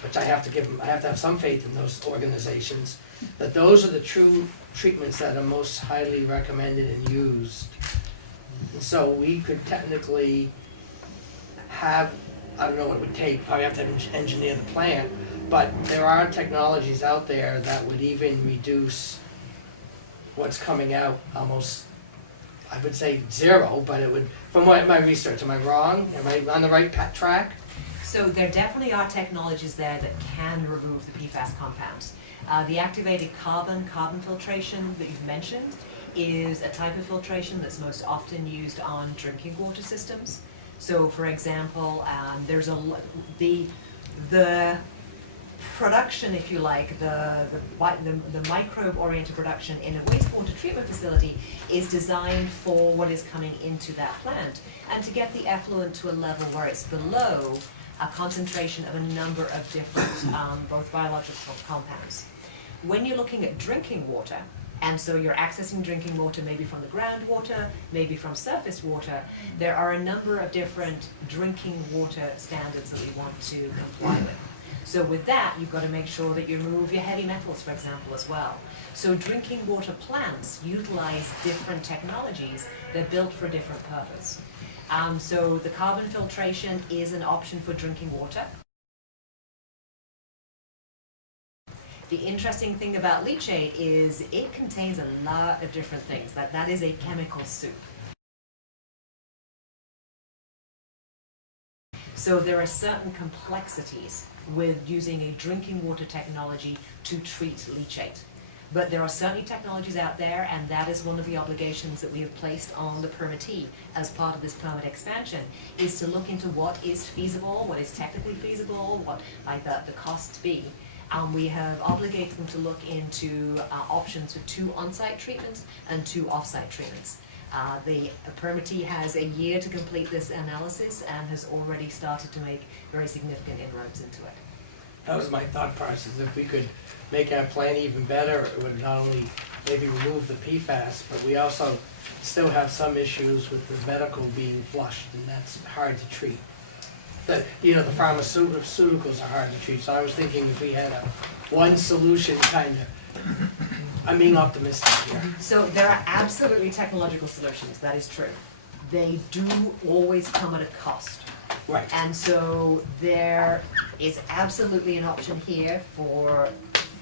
which I have to have some faith in those organizations, that those are the true treatments that are most highly recommended and used. And so we could technically have I don't know what it would take, probably have to engineer the plant, but there are technologies out there that would even reduce what's coming out almost, I would say zero, but it would, from my research, am I wrong? Am I on the right track? So there definitely are technologies there that can remove the PFAS compounds. The activated carbon filtration that you've mentioned is a type of filtration that's most often used on drinking water systems. So for example, there's the production, if you like, the microbe-oriented production in a wastewater treatment facility is designed for what is coming into that plant, and to get the effluent to a level where it's below a concentration of a number of different both biological compounds. When you're looking at drinking water, and so you're accessing drinking water maybe from the groundwater, maybe from surface water, there are a number of different drinking water standards that we want to comply with. So with that, you've got to make sure that you remove your heavy metals, for example, as well. So drinking water plants utilize different technologies. They're built for a different purpose. So the carbon filtration is an option for drinking water. The interesting thing about leachate is it contains a lot of different things. That is a chemical soup. So there are certain complexities with using a drinking water technology to treat leachate. But there are certainly technologies out there, and that is one of the obligations that we have placed on the permittee as part of this permit expansion, is to look into what is feasible, what is technically feasible, what might the costs be. We have obligated them to look into options for 2 on-site treatments and 2 off-site treatments. The permittee has a year to complete this analysis and has already started to make very significant inroads into it. That was my thought process. If we could make our plan even better, it would not only maybe remove the PFAS, but we also still have some issues with the medical being flushed, and that's hard to treat. The pharmaceuticals are hard to treat, so I was thinking if we had one solution, kind of, I'm being optimistic here. So there are absolutely technological solutions, that is true. They do always come at a cost. Right. And so there is absolutely an option here for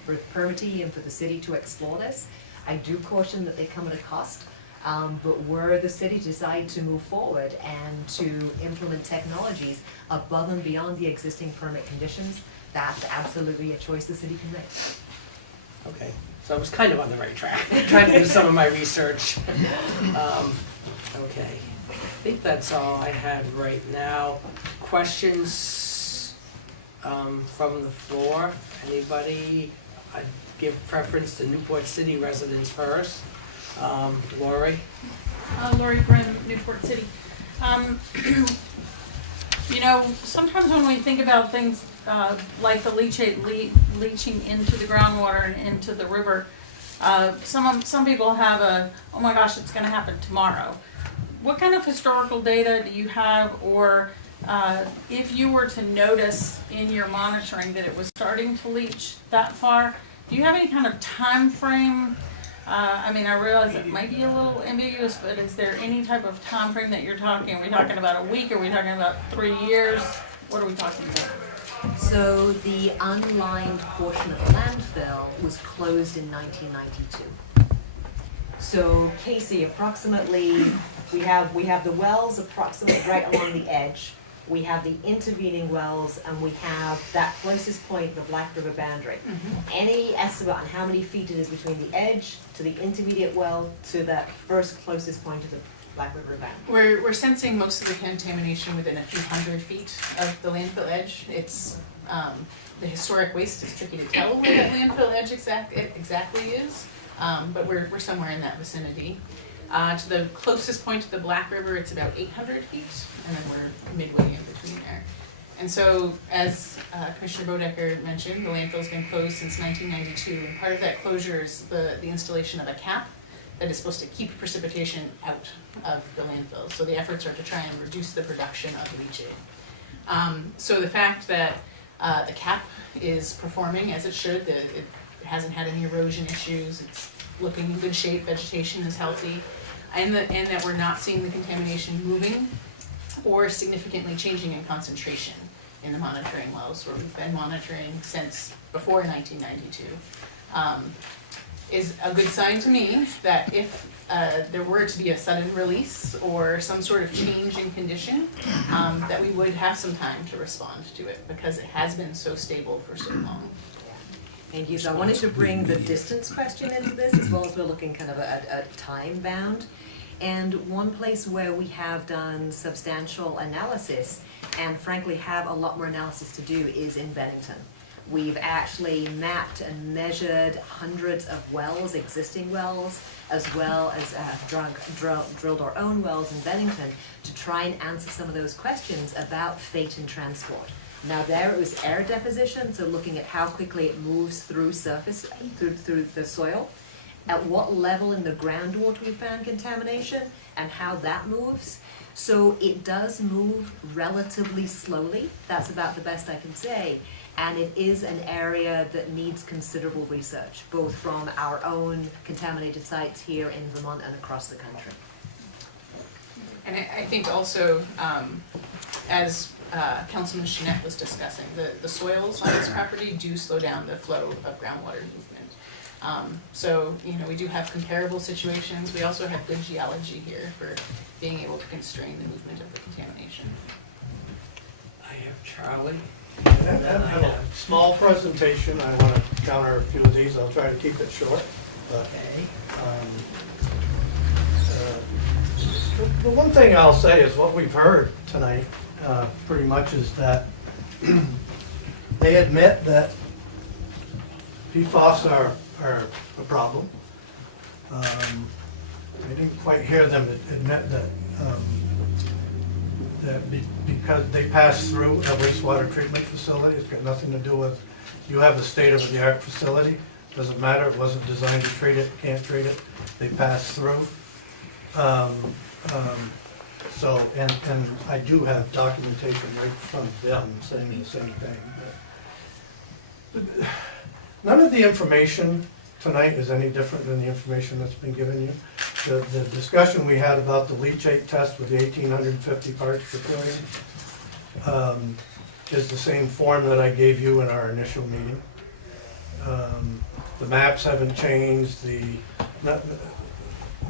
the permittee and for the city to explore this. I do caution that they come at a cost, but were the city decide to move forward and to implement technologies above and beyond the existing permit conditions, that's absolutely a choice the city can make. Okay, so I was kind of on the right track, trying to do some of my research. Okay, I think that's all I had right now. Questions from the floor? Anybody? I'd give preference to Newport City residents first. Lori? Lori Brim, Newport City. You know, sometimes when we think about things like the leachate leaching into the groundwater and into the river, some people have oh my gosh, it's going to happen tomorrow. What kind of historical data do you have, or if you were to notice in your monitoring that it was starting to leach that far, do you have any kind of time frame? I mean, I realize it might be a little ambiguous, but is there any type of time frame that you're talking? Are we talking about a week? Are we talking about 3 years? What are we talking about? So the unlined portion of the landfill was closed in 1992. So Casey, approximately, we have the wells approximately right along the edge. We have the intervening wells, and we have that closest point, the Black River boundary. Any estimate on how many feet it is between the edge to the intermediate well to that first closest point of the Black River boundary? We're sensing most of the contamination within a few hundred feet of the landfill edge. It's the historic waste is tricky to tell where that landfill edge exactly is, but we're somewhere in that vicinity. To the closest point to the Black River, it's about 800 feet, and then we're midway in between there. And so, as Commissioner Bodecker mentioned, the landfill's been closed since 1992, and part of that closure is the installation of a cap that is supposed to keep precipitation out of the landfill. So the efforts are to try and reduce the production of leachate. So the fact that the cap is performing as it should, it hasn't had any erosion issues, it's looking in good shape, vegetation is healthy, and that we're not seeing the contamination moving or significantly changing in concentration in the monitoring wells, where we've been monitoring since before 1992, is a good sign to me that if there were to be a sudden release or some sort of change in condition, that we would have some time to respond to it, because it has been so stable for so long. Thank you. So I wanted to bring the distance question into this, as well as we're looking kind of at time bound. And one place where we have done substantial analysis, and frankly have a lot more analysis to do, is in Bennington. We've actually mapped and measured hundreds of wells, existing wells, as well as drilled our own wells in Bennington to try and answer some of those questions about fate in transport. Now there it was air deposition, so looking at how quickly it moves through surface, through the soil, at what level in the groundwater we found contamination, and how that moves. So it does move relatively slowly, that's about the best I can say, and it is an area that needs considerable research, both from our own contaminated sites here in Vermont and across the country. And I think also, as Councilman Chanette was discussing, the soils on this property do slow down the flow of groundwater movement. So, you know, we do have comparable situations. We also have good geology here for being able to constrain the movement of the contamination. I have Charlie. I have a small presentation. I want to counter a few of these. I'll try to keep it short. But, the one thing I'll say is what we've heard tonight pretty much is that they admit that PFAS are a problem. I didn't quite hear them admit that because they pass through a wastewater treatment facility. It's got nothing to do with, you have a state-of-the-art facility, doesn't matter, it wasn't designed to treat it, can't treat it, they pass through. So, and I do have documentation right from them saying the same thing. But none of the information tonight is any different than the information that's been given you. The discussion we had about the leachate test with the 1,850 parts per trillion is the same form that I gave you in our initial meeting. The maps haven't changed, none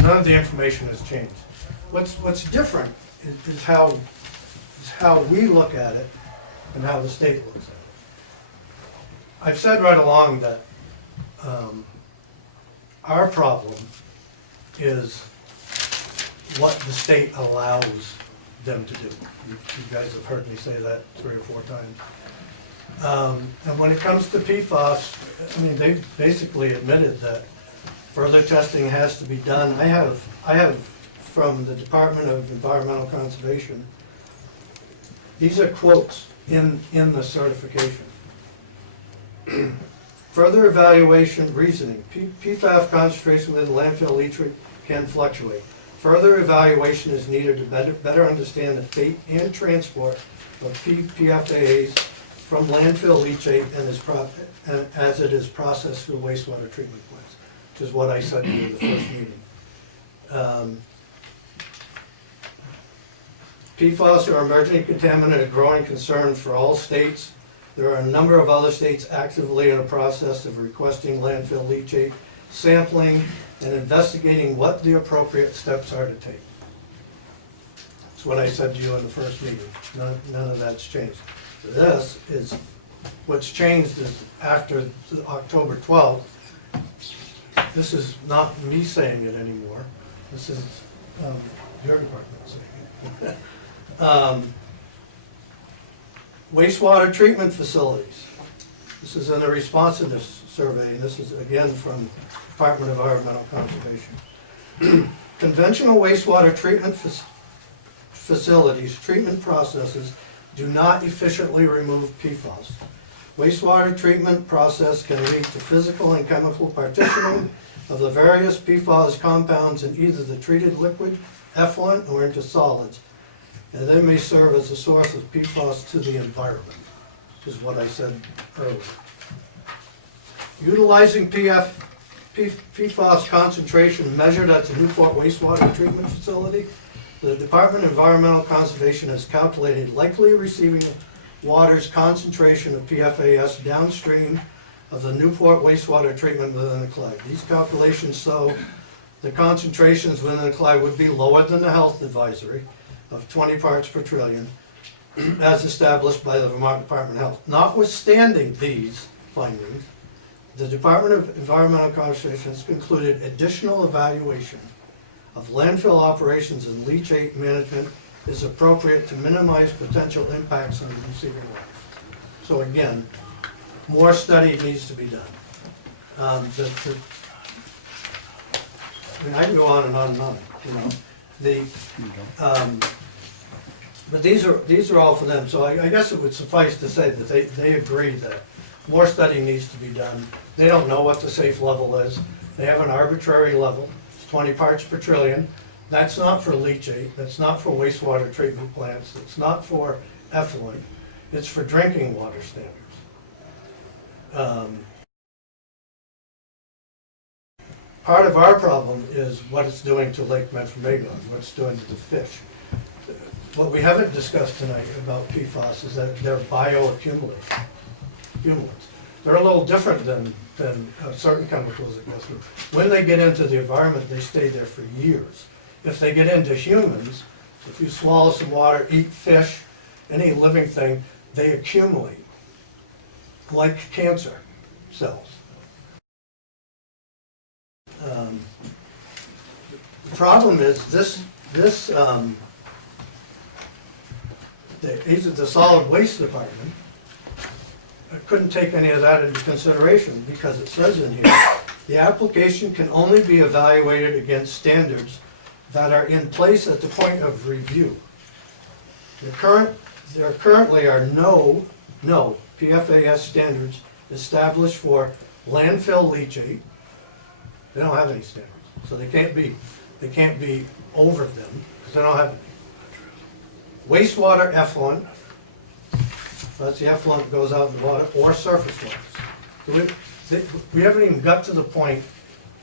of the information has changed. What's different is how we look at it and how the state looks at it. I've said right along that our problem is what the state allows them to do. You guys have heard me say that 3 or 4 times. And when it comes to PFAS, I mean, they basically admitted that further testing has to be done. I have from the Department of Environmental Conservation, these are quotes in the certification. Further evaluation reasoning. PFAS concentration within landfill leachate can fluctuate. Further evaluation is needed to better understand the fate and transport of PFAS from landfill leachate and as it is processed through wastewater treatment plants, which is what I said to you in the first meeting. PFAS are emerging contaminant, a growing concern for all states. There are a number of other states actively in a process of requesting landfill leachate sampling and investigating what the appropriate steps are to take. That's what I said to you in the first meeting. None of that's changed. This is, what's changed is after October 12th, this is not me saying it anymore. This is your department saying it. Wastewater treatment facilities. This is in the responsiveness survey, and this is again from Department of Environmental Conservation. Conventional wastewater treatment facilities, treatment processes do not efficiently remove PFAS. Wastewater treatment process can lead to physical and chemical partitioning of the various PFAS compounds in either the treated liquid, effluent, or into solids, and they may serve as a source of PFAS to the environment, which is what I said earlier. Utilizing PFAS concentration measured at the Newport wastewater treatment facility, The Department of Environmental Conservation has calculated likely receiving water's concentration of PFAS downstream of the Newport wastewater treatment within the Clyde. These calculations show the concentrations within the Clyde would be lower than the health advisory of 20 parts per trillion as established by the Vermont Department of Health. Notwithstanding these findings, the Department of Environmental Conservation has concluded additional evaluation of landfill operations and leachate management is appropriate to minimize potential impacts on the receiving waters. So again, more study needs to be done. I mean, I can go on and on and on, you know. But these are all for them, so I guess it would suffice to say that they agree that more study needs to be done. They don't know what the safe level is. They have an arbitrary level, it's 20 parts per trillion. That's not for leachate, that's not for wastewater treatment plants, it's not for effluent, it's for drinking water standards. Part of our problem is what it's doing to Lake Memphremagog, what it's doing to the fish. What we haven't discussed tonight about PFAS is that they're bioaccumulators. They're a little different than certain chemicals that go through. When they get into the environment, they stay there for years. If they get into humans, if you swallow some water, eat fish, any living thing, they accumulate like cancer cells. The problem is the solid waste department couldn't take any of that into consideration because it says in here, the application can only be evaluated against standards that are in place at the point of review. There currently are no PFAS standards established for landfill leachate. They don't have any standards, so they can't be over them because they don't have any. Wastewater effluent, that's the effluent that goes out in the water, or surface waters. So we haven't even got to the point,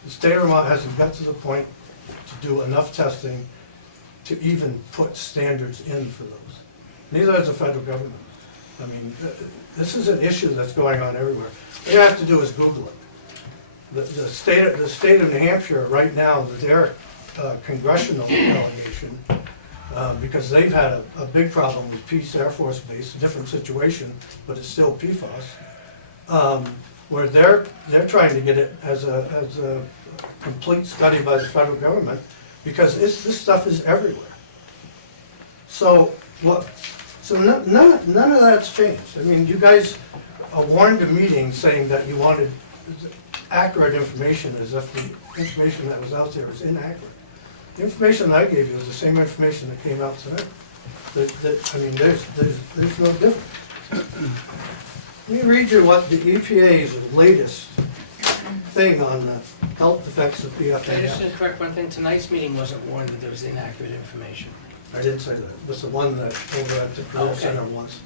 the state of Vermont hasn't got to the point to do enough testing to even put standards in for those. Neither has the federal government. I mean, this is an issue that's going on everywhere. All you have to do is Google it. The state of New Hampshire right now, their congressional delegation, because they've had a big problem with Peace Air Force Base, a different situation, but it's still PFAS, where they're trying to get it as a complete study by the federal government, because this stuff is everywhere. So none of that's changed. I mean, you guys warned a meeting saying that you wanted accurate information, as if the information that was out there was inaccurate. The information I gave you is the same information that came out today. I mean, there's no difference. Let me read you what the EPA's latest thing on the health effects of I just PFAS. need to correct one thing, tonight's meeting wasn't warned that there was inaccurate information. I didn't say that. It was the one that over at the Career Okay. Center was.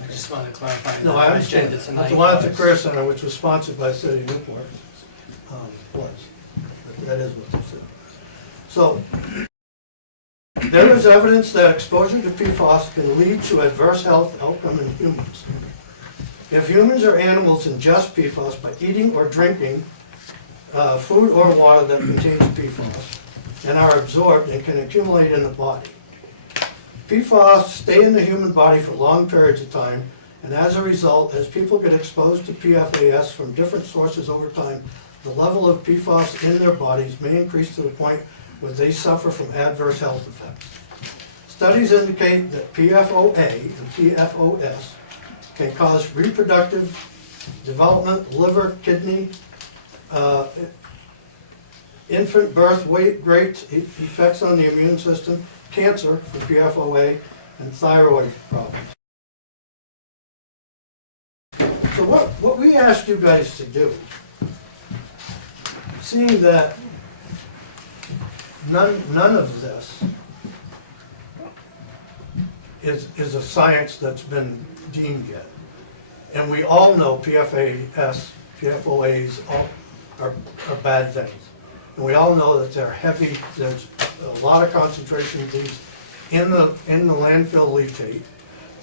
I just wanted to clarify. No, I that understand. agenda But tonight the one at the was- Career Center, which was sponsored by the city of Newport, was. That is what they said. So, there is evidence that exposure to PFAS can lead to adverse health outcome in humans. If humans or animals ingest PFAS by eating or drinking food or water that contains PFAS and are absorbed and can accumulate in the body. PFAS stay in the human body for long periods of time, and as a result, as people get exposed to PFAS from different sources over time, the level of PFAS in their bodies may increase to the point where they suffer from adverse health effects. Studies indicate that PFOA and PFOS can cause reproductive development, liver, kidney, infant birth weight rates, effects on the immune system, cancer for PFOA, and thyroid problems. So what we asked you guys to do, seeing that none of this is a science that's been deemed yet, and we all know PFAS, PFOAs are bad things. And we all know that they're heavy, there's a lot of concentration of these in the landfill leachate.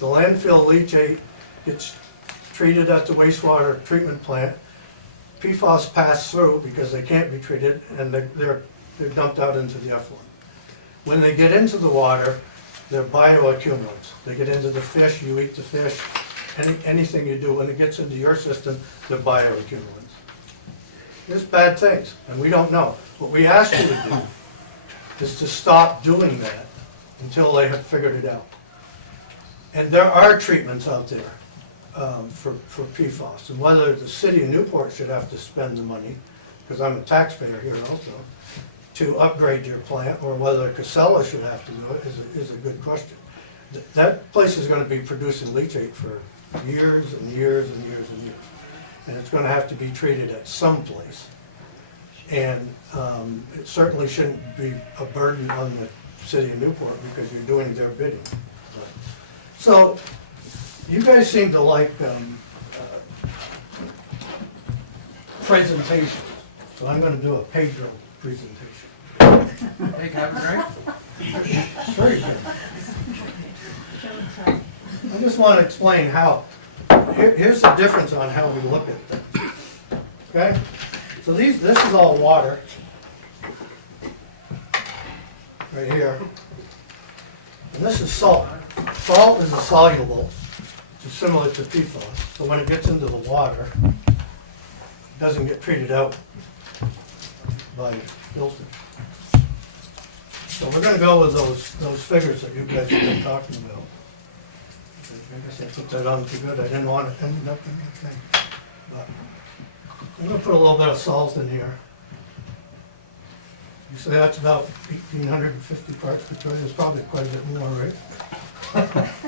The landfill leachate gets treated at the wastewater treatment plant. PFAS pass through because they can't be treated, and they're dumped out into the effluent. When they get into the water, they're bioaccumulants. They get into the fish, you eat the fish, anything you do, when it gets into your system, they're bioaccumulants. There's bad things, and we don't know. What we ask you to do is to stop doing that until they have figured it out. And there are treatments out there for PFAS, and whether the city of Newport should have to spend the money, because I'm a taxpayer here also, to upgrade your plant, or whether Casella should have to do it is a good question. That place is going to be producing leachate for years and years and years and years. And it's going to have to be treated at some place. And it certainly shouldn't be a burden on the city of Newport because you're doing their bidding. So you guys seem to like presentations. So I'm going to do a Pedro presentation. Hey, can I have a drink? Sure you can. I just want to explain how, here's the difference on how we look at things. Okay? So this is all water. Right here. And this is salt. Salt is a soluble, which is similar to PFAS. So when it gets into the water, it doesn't get treated out by filters. So we're going to go with those figures that you guys have been talking about. I guess I put that on too good. I didn't want it ending up in the thing. But I'm going to put a little bit of salt in here. You say that's about 1,850 parts per trillion. It's probably quite a bit more, right?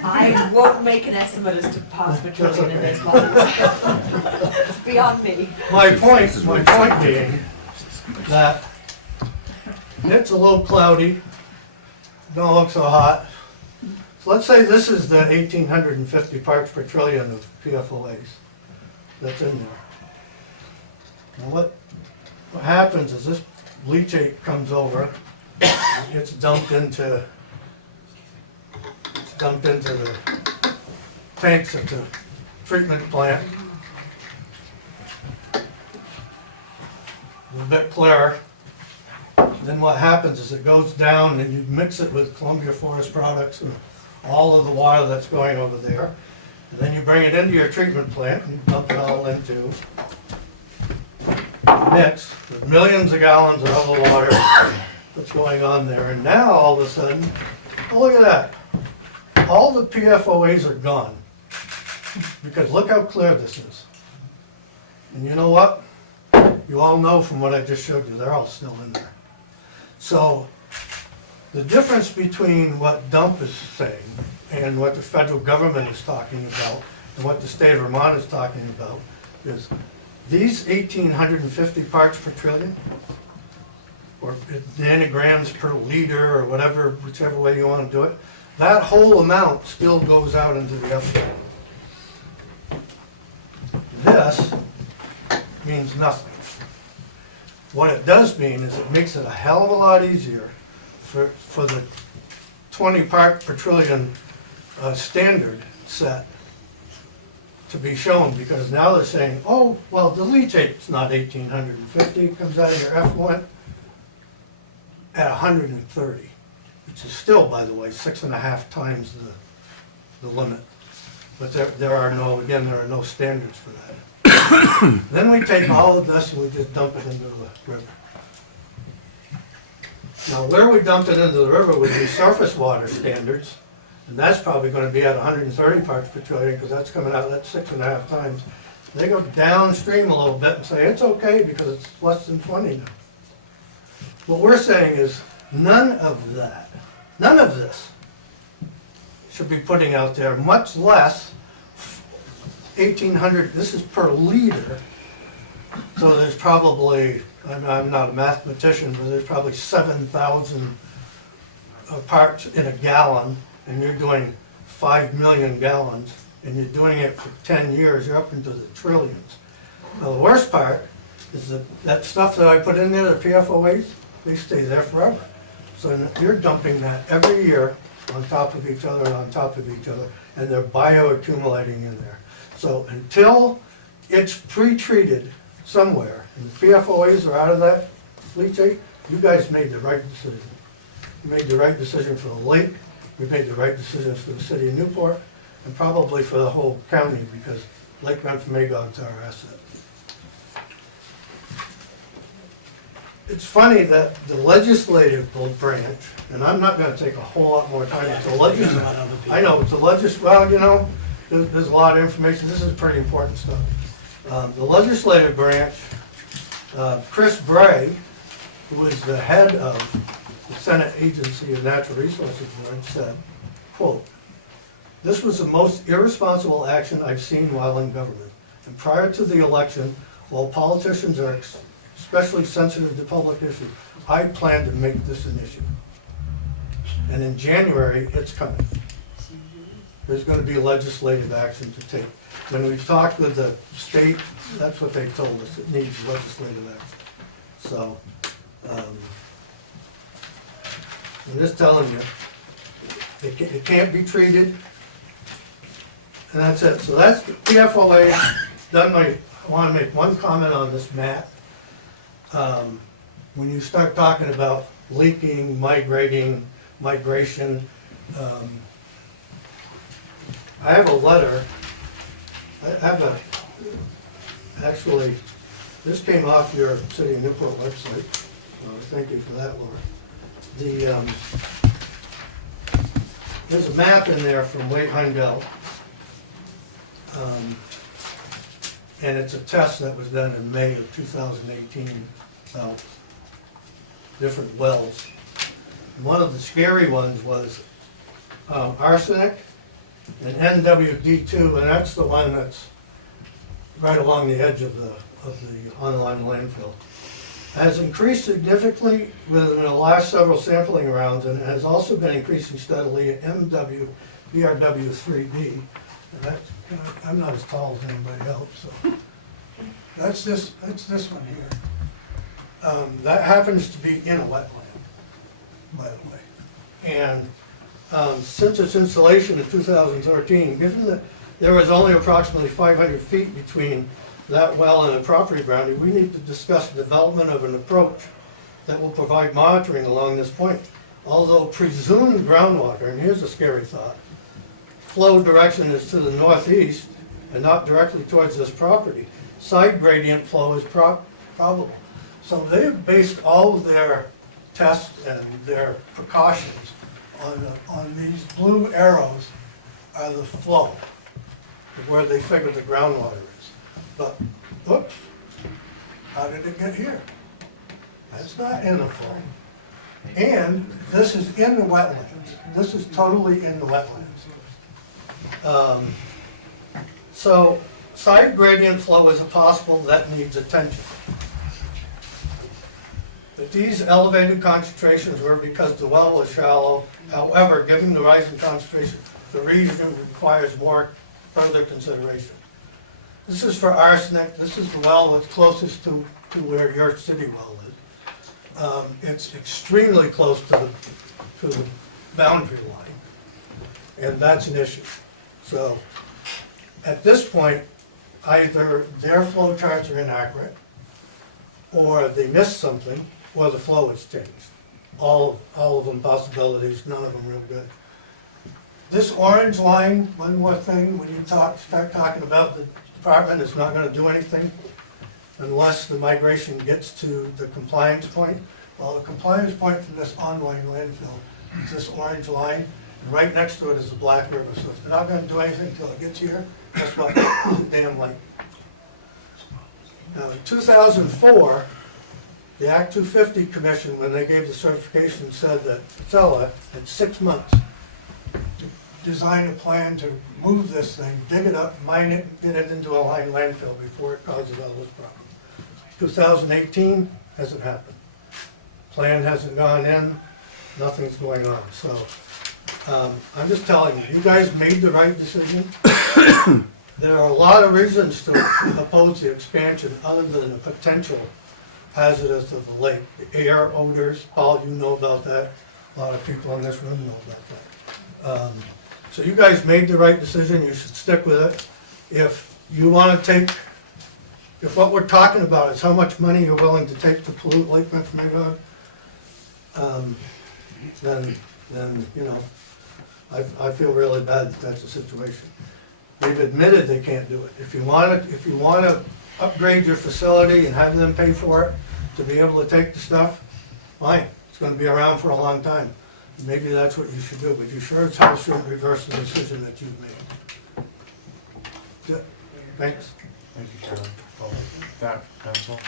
I won't make an estimate as to parts per trillion in this one. It's beyond me. My point being that it's a little cloudy, don't look so hot. So let's say this is the 1,850 parts per trillion of PFOAs that's in there. Now what happens is this leachate comes over, it gets dumped into the tanks at the treatment plant. A bit clearer. Then what happens is it goes down and you mix it with Columbia Forest products and all of the water that's going over there. And then you bring it into your treatment plant and you dump it all into a mix with millions of gallons of other water that's going on there. And now all of a sudden, oh, look at that. All the PFOAs are gone. Because look how clear this is. And you know what? You all know from what I just showed you, they're all still in there. So the difference between what DUMP is saying and what the federal government is talking about and what the state of Vermont is talking about is these 1,850 parts per trillion, or nanograms per liter, or whatever, whichever way you want to do it, that whole amount still goes out into the effluent. This means nothing. What it does mean is it makes it a hell of a lot easier for the 20 part per trillion standard set to be shown, because now they're saying, oh, well, the leachate's not 1,850, it comes out of your effluent at 130, which is still, by the way, 6.5 times the limit. But there are no standards for that. Then we take all of this and we just dump it into the river. Now, where we dump it into the river would be surface water standards, and that's probably going to be at 130 parts per trillion, because that's coming out, that's 6.5 times. They go downstream a little bit and say it's okay because it's less than 20 now. What we're saying is none of that, none of this should be putting out there, much less 1,800, this is per liter, so there's probably, I'm not a mathematician, but there's probably 7,000 parts in a gallon, and you're doing 5 million gallons, and you're doing it for 10 years, you're up into the trillions. Now the worst part is that stuff that I put in there, the PFOAs, they stay there forever. So you're dumping that every year on top of each other and on top of each other, and they're bioaccumulating in there. So until it's pre-treated somewhere, and the PFOAs are out of that leachate, you guys made the right decision. You made the right decision for the lake, you made the right decision for the city of Newport, and probably for the whole county, because Lake Memphremagog's our asset. It's funny that the legislative branch, and I'm not gonna take a whole lot more time, it's the legislative. I know, it's the well, you know, there's a lot of information, this is pretty important stuff. The legislative branch, Chris Bray, who is the head of the Senate Agency of Natural Resources Board, said, quote, "This was the most irresponsible action I've seen while in government. And prior to the election, while politicians are especially sensitive to public issues, I plan to make this an issue. And in January, it's coming. There's gonna be legislative action to take. When we've talked with the state, that's what they've told us, it needs legislative action. So, I'm just telling you, it can't be treated, and that's it. So that's the PFOA. I wanna make one comment on this map. When you start talking about leaking, migration, I have a letter, actually, this came off your City of Newport website, so thank you for that, Laura. There's a map in there from Wade Heindel, and it's a test that was done in May of 2018, different wells. And one of the scary ones was arsenic and NWD2, and that's the one that's right along the edge of the online landfill. It has increased significantly within the last several sampling rounds, and it has also been increasing steadily at BRW3B. And that's, I'm not as tall as anybody else, so. That's this one here. That happens to be in a wetland, by the way. And since its installation in 2013, given that there was only approximately 500 feet between that well and the property boundary, we need to discuss the development of an approach that will provide monitoring along this point. Although presumed groundwater, and here's a scary thought, flow direction is to the northeast and not directly towards this property, side gradient flow is probable. So they've based all of their tests and their precautions on these blue arrows are the flow, where they figure the groundwater is. But, whoops, how did it get here? That's not in the flow. And this is in the wetlands. This is totally in the wetlands. So side gradient flow is a possible that needs attention. But these elevated concentrations were because the well was shallow. However, given the rising concentration, the region requires more further consideration. This is for arsenic. This is the well that's closest to where your city well is. It's extremely close to the boundary line, and that's an issue. So at this point, either their flow charts are inaccurate, or they missed something, or the flow has changed. All of them possibilities, none of them real good. This orange line, one more thing, when you start talking about the department, it's not gonna do anything unless the migration gets to the compliance point. Well, the compliance point from this online landfill is this orange line, and right next to it is the Black River. So if they're not gonna do anything until it gets here, guess what? It's a damn light. Now, in 2004, the Act 250 Commission, when they gave the certification, said that Casella had 6 months to design a plan to move this thing, dig it up, mine it, and get it into a line landfill before it causes all this problem. 2018, hasn't happened. Plan hasn't gone in, nothing's going on. So I'm just telling you, you guys made the right decision. There are a lot of reasons to oppose the expansion other than the potential hazardous of the lake. The air odors, Paul, you know about that. A lot of people in this room know about that. So you guys made the right decision, you should stick with it. If you wanna take, if what we're talking about is how much money you're willing to take to pollute Lake Memphremagog, then, you know, I feel really bad that that's the situation. They've admitted they can't do it. If you wanna upgrade your facility and have them pay for it to be able to take the stuff, fine, it's gonna be around for a long time. Maybe that's what you should do, but you sure as hell shouldn't reverse the decision that you've made. Good, thanks. Thank you, Karen. Oh, that pencil?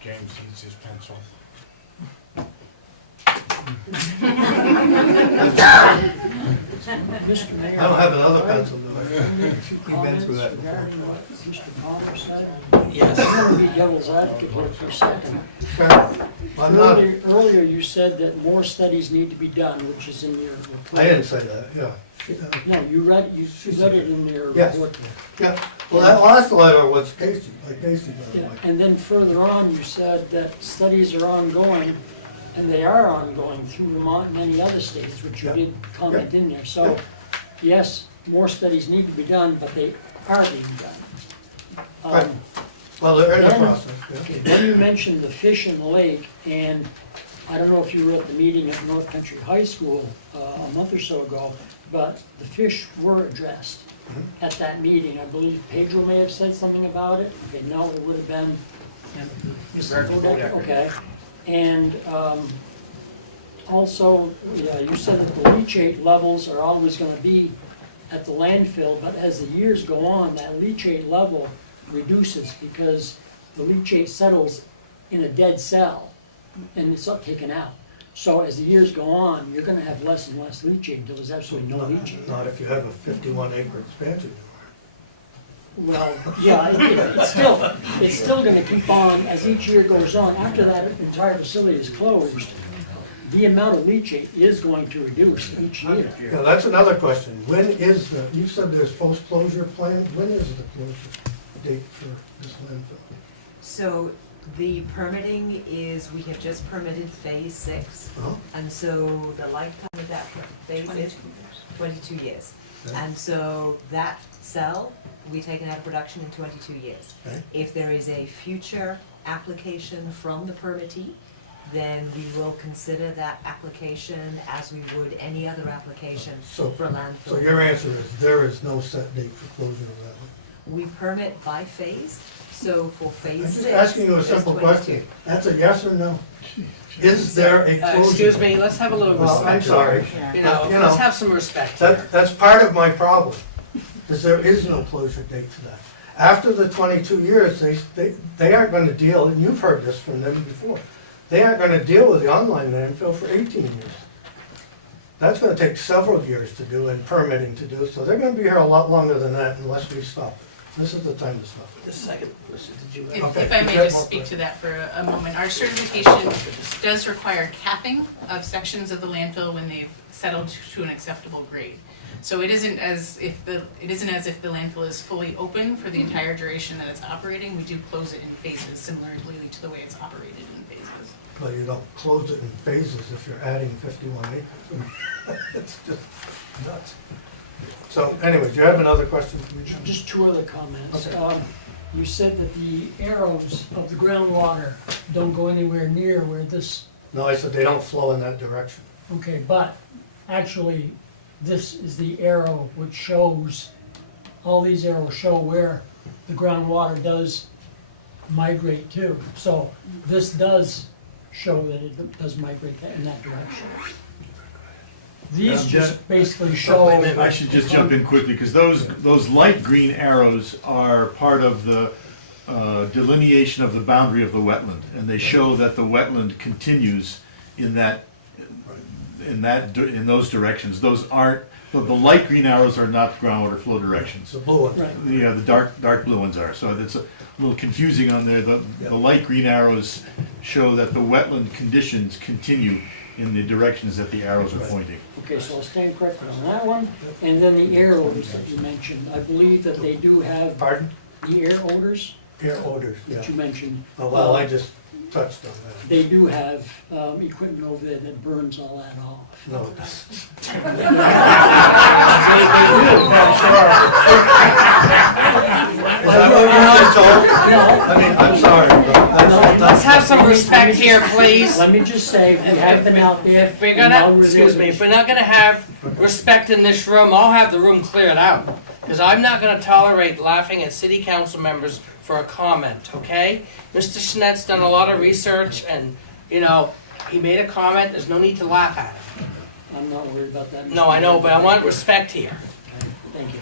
James needs his pencil. Mr. Mayor. I don't have another pencil, do I? You've been through that before. regarding what Mr. Palmer said. Yes. I'm gonna be devil's advocate here for a second. I'm not, Earlier you said that more studies need to be done, which is in your report. I didn't say that, yeah. No, you read it in your Yes. report. Yeah, well, that last letter was Casey, by the Yeah, way. and then further on, you said that studies are ongoing, and they are ongoing through Vermont and many other states, which you Yeah. did comment in there. So, yes, more studies need to be done, but they are being done. Right. Well, they're in the Then- process, yeah. Okay, then you mentioned the fish in the lake, and I don't know if you were at the meeting at North Country High School a month or so ago, but the fish were addressed at that meeting. I believe Pedro may have said something about it. Okay, no, it would have been Mr. Bodecker, okay. And also, yeah, you said that the leachate levels are always gonna be at the landfill, but as the years go on, that leachate level reduces because the leachate settles in a dead cell and it's up taken out. So as the years go on, you're gonna have less and less leachate until there's absolutely no leachate. Not if you have a 51-acre expansion. Well, yeah, it's still gonna keep on, as each year goes on, after that entire facility is closed, the amount of leachate is going to reduce each year. Yeah, that's another question. When is the, you said there's post-closure plan, when is the closure date for this landfill? So the permitting is, we have just permitted phase 6, Uh-huh. and so the lifetime of that phase is 22 years. Okay. And so that cell, we taken out of production in 22 years. Okay. If there is a future application from the permittee, then we will consider that application as we would any other application So- for landfill. So your answer is, there is no set date for closure of that one? We permit by phase, so for I'm phase just 6. asking you a there's simple 22. question. That's a yes or no? Is there a closure? Excuse me, let's have a little Well, I'm respect. sorry. You know, You know, let's have some respect here. That's part of my problem, is there is no closure date for that. After the 22 years, they aren't gonna deal, and you've heard this from them before, they aren't gonna deal with the online landfill for 18 years. That's gonna take several years to do and permitting to do, so they're gonna be here a lot longer than that unless we stop it. This is the time to stop it. The second question, did you? Okay. If I may Yeah, just more speak quick. to that for a moment, our certification does require capping of sections of the landfill when they've settled to an acceptable grade. So it isn't as if the landfill is fully open for the entire duration that it's operating. We do close it in phases, similarly to the way it's operated in phases. But you don't close it in phases if you're adding 51 acres. It's just nuts. So anyways, you have another question for me? Jim? Just two other comments. Okay. You said that the arrows of the groundwater don't go anywhere near where this, No, I said they don't flow in that direction. okay, but actually, this is the arrow which shows, all these arrows show where the groundwater does migrate to. So this does show that it does migrate in that direction. These just basically show. I should just jump in quickly, because those light green arrows are part of the delineation of the boundary of the wetland, and they show that the wetland continues in those directions. Those aren't, the light green arrows are not groundwater flow directions. The blue one. Right. Yeah, the dark blue ones are, so it's a little confusing on there. The light green arrows show that the wetland conditions continue in the directions that the arrows are pointing. Okay, so I'll stand corrected on that one. And then the air odors that you mentioned, I believe that they do have Pardon? the air odors. Air odors, yeah. that you mentioned. Oh, well, I just touched on that. They do have equipment over there that burns all that off. No, it doesn't. Is that what you're told? I mean, I'm sorry, but Let's have some respect here, please. Let me just say, we have been out there. If we're and now gonna, we're excuse there. me, if we're not gonna have respect in this room, I'll have the room cleared out. Because I'm not gonna tolerate laughing at city council members for a comment, okay? Mr. Schnet's done a lot of research and, you know, he made a comment, there's no need to laugh at it. I'm not worried about that. No, I know, but I want respect here. Thank you.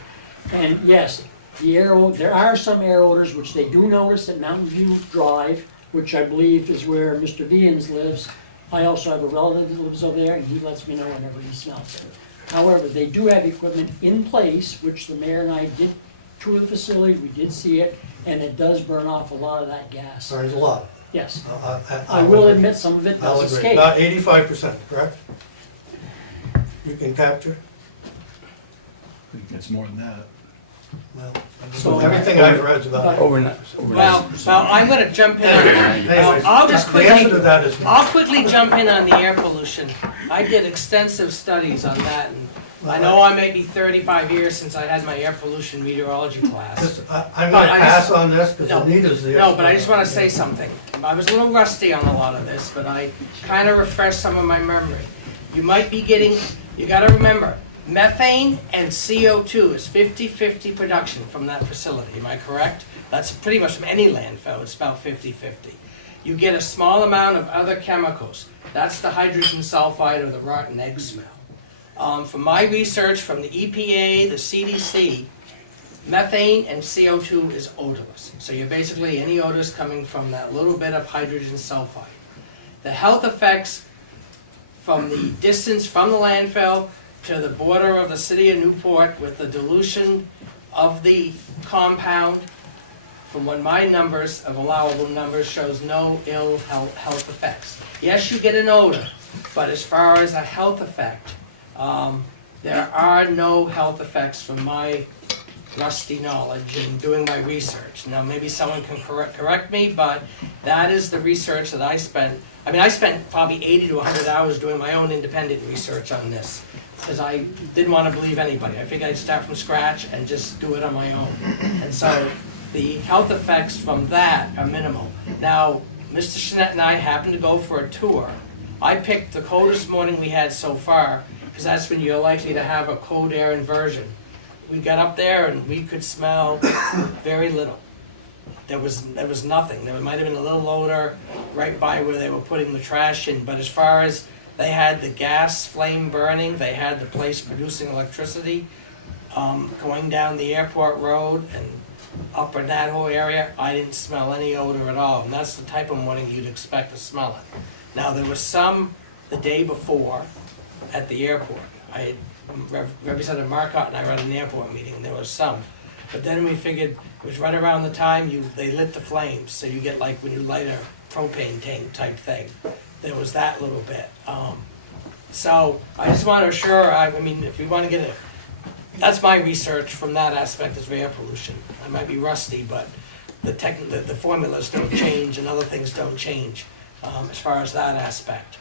And yes, there are some air odors which they do notice at Mountain View Drive, which I believe is where Mr. Vians lives. I also have a relative that lives over there, and he lets me know whenever he smells it. However, they do have equipment in place, which the mayor and I did tour the facility, we did see it, and it does burn off a lot of that gas. burns a lot. Yes. I I will admit some of it I'll does agree. escape. About 85%, correct? You can capture? It's more than that. Well, So- everything I've read is about. But- Well, I'm gonna jump in on, Anyways, I'll just the answer to quickly, that is no. I'll quickly jump in on the air pollution. I did extensive studies on that, and I know I may be 35 years since I had my air pollution meteorology class. Just, I'm gonna I pass just- on this because No, Anita's the. No, but I just wanna say something. I was a little rusty on a lot of this, but I kinda refreshed some of my memory. You might be getting, you gotta remember, methane and CO2 is 50-50 production from that facility, am I correct? That's pretty much from any landfill, it's about 50-50. You get a small amount of other chemicals. That's the hydrogen sulfide or the rotten egg smell. From my research from the EPA, the CDC, methane and CO2 is odorless. So you're basically, any odors coming from that little bit of hydrogen sulfide. The health effects from the distance from the landfill to the border of the city of Newport with the dilution of the compound, from what my numbers of allowable numbers shows no ill health effects. Yes, you get an odor, but as far as a health effect, there are no health effects from my rusty knowledge and doing my research. Now, maybe someone can correct me, but that is the research that I spent. I mean, I spent probably 80 to 100 hours doing my own independent research on this, because I didn't want to believe anybody. I figured I'd start from scratch and just do it on my own. And so the health effects from that are minimal. Now, Mr. Schnett and I happened to go for a tour. I picked the coldest morning we had so far, because that's when you're likely to have a cold air inversion. We got up there and we could smell very little. There was nothing. There might have been a little odor right by where they were putting the trash in, but as far as they had the gas flame burning, they had the place producing electricity, going down the airport road and up in that whole area, I didn't smell any odor at all, and that's the type of morning you'd expect to smell it. Now, there was some the day before at the airport. Representative Marcotte and I were at an airport meeting, and there was some. But then we figured it was right around the time they lit the flames, so you get like when you light a propane tank type thing. There was that little bit. So I just want to assure, I mean, if we want to get it, that's my research from that aspect is air pollution. I might be rusty, but the formulas don't change and other things don't change as far as that aspect.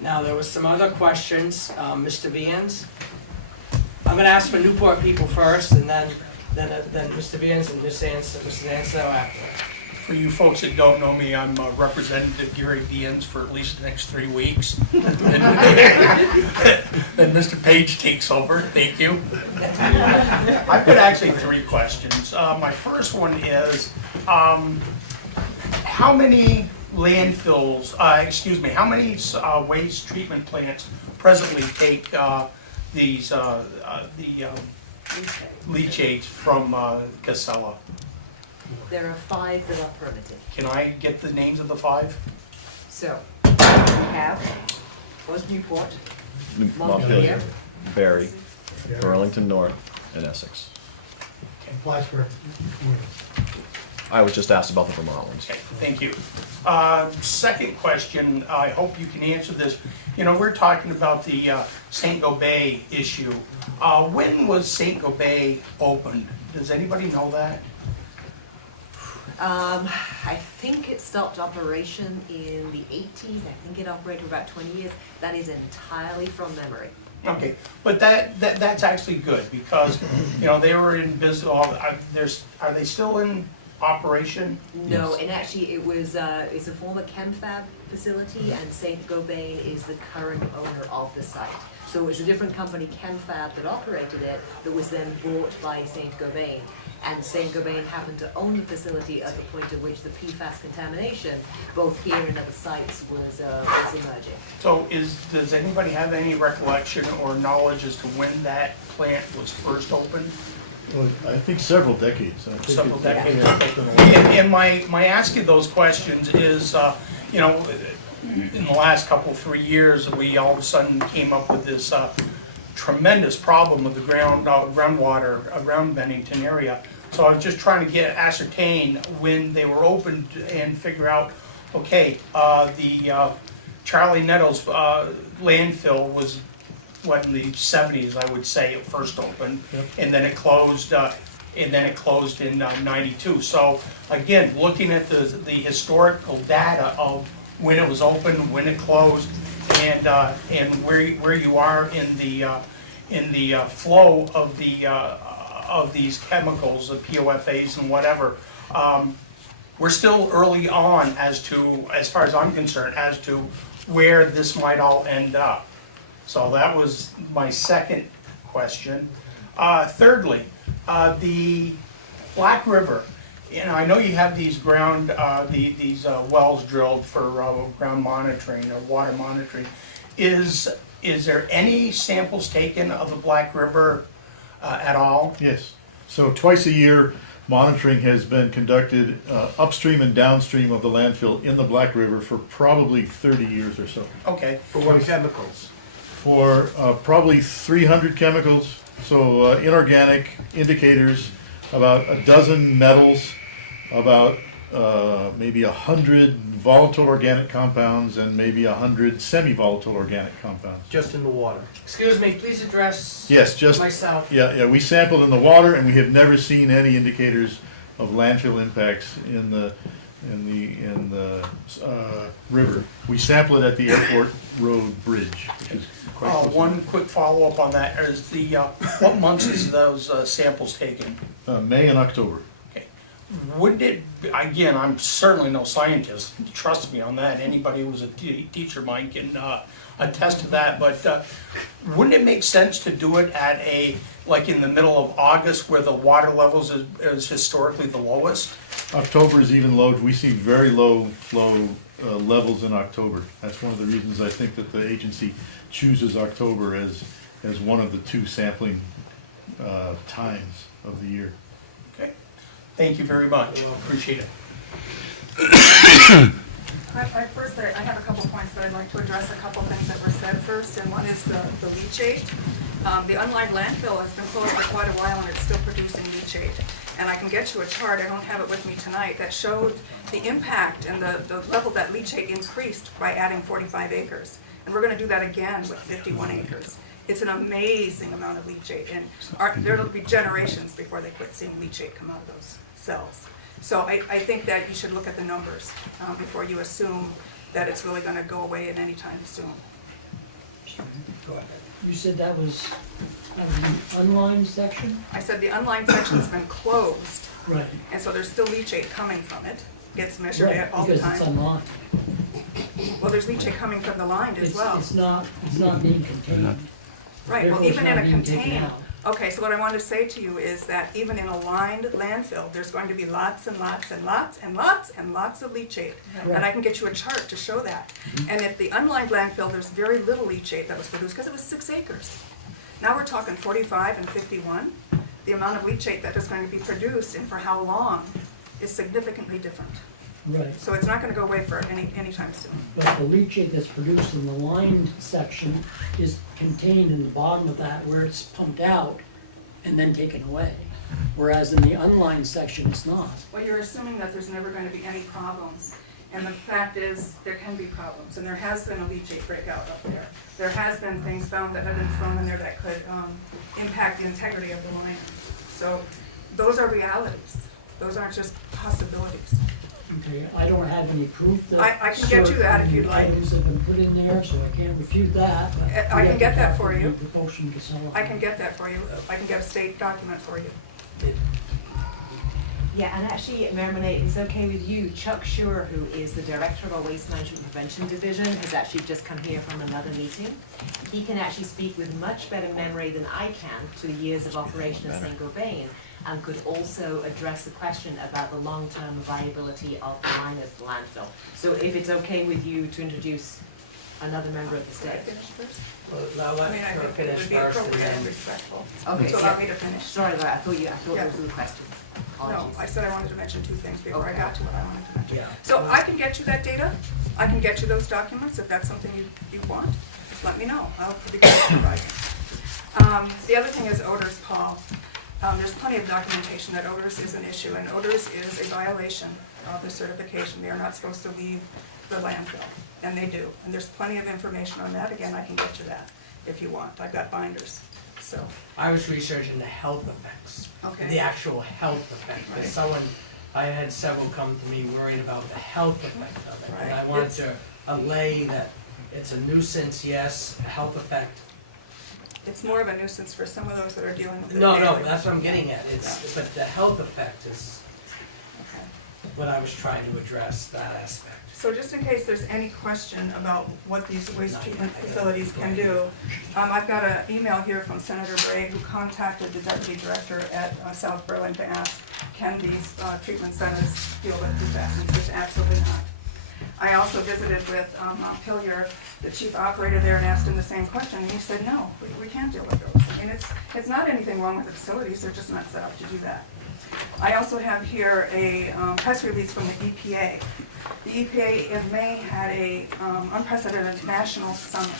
Now, there was some other questions, Mr. Vians. I'm gonna ask for Newport people first, and then Mr. Vians and Mr. Ansel after. For you folks that don't know me, I'm Representative Gary Vians for at least the next 3 weeks. Then Mr. Page takes over. Thank you. I've got actually 3 questions. My first one is, how many landfills, how many waste treatment plants presently take these the leachates from Casella? There are 5 that are permitted. Can I get the names of the 5? So, we have, was Newport, Montpelier, Barry, Burlington North, and Essex. Plattsburgh. I was just asked about the Vermont ones. Okay, thank you. Second question, I hope you can answer this. You know, we're talking about the St. Gobain issue. When was St. Gobain opened? Does anybody know that? I think it stopped operation in the 80s. I think it operated for about 20 years. That is entirely from memory. Okay, but that's actually good, because, you know, they were in business, are they still in operation? No, and actually it was, it's a former ChemFab facility, and Saint Gobain is the current owner of the site. So it was a different company, ChemFab, that operated it, that was then bought by Saint Gobain. And Saint Gobain happened to own the facility at the point at which the PFAS contamination, both here and other sites, was emerging. So does anybody have any recollection or knowledge as to when that plant was first opened? I think several decades. I think Several it's- decades. yeah, Okay. it's been a while. And my asking those questions is, you know, in the last couple, 3 years, we all of a sudden came up with this tremendous problem with the groundwater around Bennington area. So I was just trying to ascertain when they were opened and figure out, okay, the Charlie Nettles landfill was, what, in the 70s, I would say, it first opened, and then it closed. In '92. So again, looking at the historical data of when it was opened, when it closed, and where you are in the flow of these chemicals, the POFAs and whatever, we're still early on as far as I'm concerned, as to where this might all end up. So that was my second question. Thirdly, the Black River. You know, I know you have these these wells drilled for ground monitoring or water monitoring. Is there any samples taken of the Black River at all? Yes. So twice a year, monitoring has been conducted upstream and downstream of the landfill in the Black River for probably 30 years or so. Okay. For what chemicals? For probably 300 chemicals, so inorganic indicators, about a dozen metals, about maybe 100 volatile organic compounds, and maybe 100 semi-volatile organic compounds. Just in the water. Excuse me, please address Yes, just myself. yeah. We sampled in the water, and we have never seen any indicators of landfill impacts in the river. We sample it at the airport road bridge, which is quite close. One quick follow-up on that is what months is those samples taken? May and October. Okay. Wouldn't it, again, I'm certainly no scientist, trust me on that, anybody who's a teacher might can attest to that, but wouldn't it make sense to do it at like in the middle of August where the water levels is historically the lowest? October is even low. We see very low flow levels in October. That's one of the reasons I think that the agency chooses October as one of the two sampling times of the year. Okay, thank you very much, appreciate it. I have a couple points, but I'd like to address a couple things that were said first, and one is the leachate. The unlined landfill has been closed for quite a while, and it's still producing leachate. And I can get you a chart, I don't have it with me tonight, that showed the impact and the level that leachate increased by adding 45 acres. And we're gonna do that again with 51 acres. It's an amazing amount of leachate, and there'll be generations before they quit seeing leachate come out of those cells. So I think that you should look at the numbers before you assume that it's really gonna go away at any time soon. You said that was the unlined section? I said the unlined section's been closed, Right. and so there's still leachate coming from it. Gets measured Right, all the because it's time. unlined. Well, there's leachate coming from the lined as well. It's not being contained. Right, well, Therefore, it's even not in a being taken container. out. Okay, so what I want to say to you is that even in a lined landfill, there's going to be lots and lots and lots and lots and lots of leachate. And I can get you a chart to show that. And if the unlined landfill, there's very little leachate that was produced, because it was 6 acres. Now we're talking 45 and 51. The amount of leachate that is going to be produced and for how long is significantly different. Right. So it's not going to go away for anytime soon. But the leachate that's produced in the lined section is contained in the bottom of that where it's pumped out and then taken away. Whereas in the unlined section, it's not. Well, you're assuming that there's never going to be any problems. And the fact is, there can be problems. And there has been a leachate breakout up there. There has been things found that have been thrown in there that could impact the integrity of the line. So those are realities. Those aren't just possibilities. Okay, I don't have any proof that. I can get you that if you'd certain like. items have been put in there, so I can't refute that, but. I we can have get to that talk for to you. the Ocean Casella. I can get that for you. I can get a state document for you. Yeah, and actually, Mayor Monet, if it's okay with you, Chuck Schuer, who is the director of our Waste Management Prevention Division, has actually just come here from another meeting. He can actually speak with much better memory than I can to the years of operation of St. Gobain, and could also address the question about the long-term viability of the Linus landfill. So if it's okay with you to introduce another member of the Did I staff. finish first? Well, now I let mean, I her think it finish would be first and appropriate and then. respectful Okay, to allow me to finish. Sorry about that, I thought Yeah. those were the questions. No, Apologies. I said I wanted to mention two things before I Okay. got to what I wanted to mention. Yeah. So I can get you that data, I can get you those documents, if that's something you want, just let me know, I'll be glad to provide you. The other thing is odors, Paul. There's plenty of documentation that odors is an issue, and odors is a violation of the certification. They are not supposed to leave the landfill, and they do. And there's plenty of information on that, again, I can get you that if you want, I've got binders, so. I was researching the health effects. Okay. The actual health effect. Right. Because I had several come to me worried about the health effect of it. And I Right. wanted to allay that it's a nuisance, yes, a health effect. It's more of a nuisance for some of those that are dealing with it No, daily. that's what I'm getting at. But the health effect is Okay. what I was trying to address, that aspect. So just in case there's any question about what these waste treatment facilities can do, I've got an email here from Senator Bragg, who contacted the deputy director at South Berlin to ask, can these treatment centers deal with PFAS? And he says, absolutely not. I also visited with Pillier, the chief operator there, and asked him the same question, and he said, no, we can't deal with those. I mean, it's not anything wrong with the facilities, they're just not set up to do that. I also have here a press release from the EPA. The EPA in May had a unprecedented national summit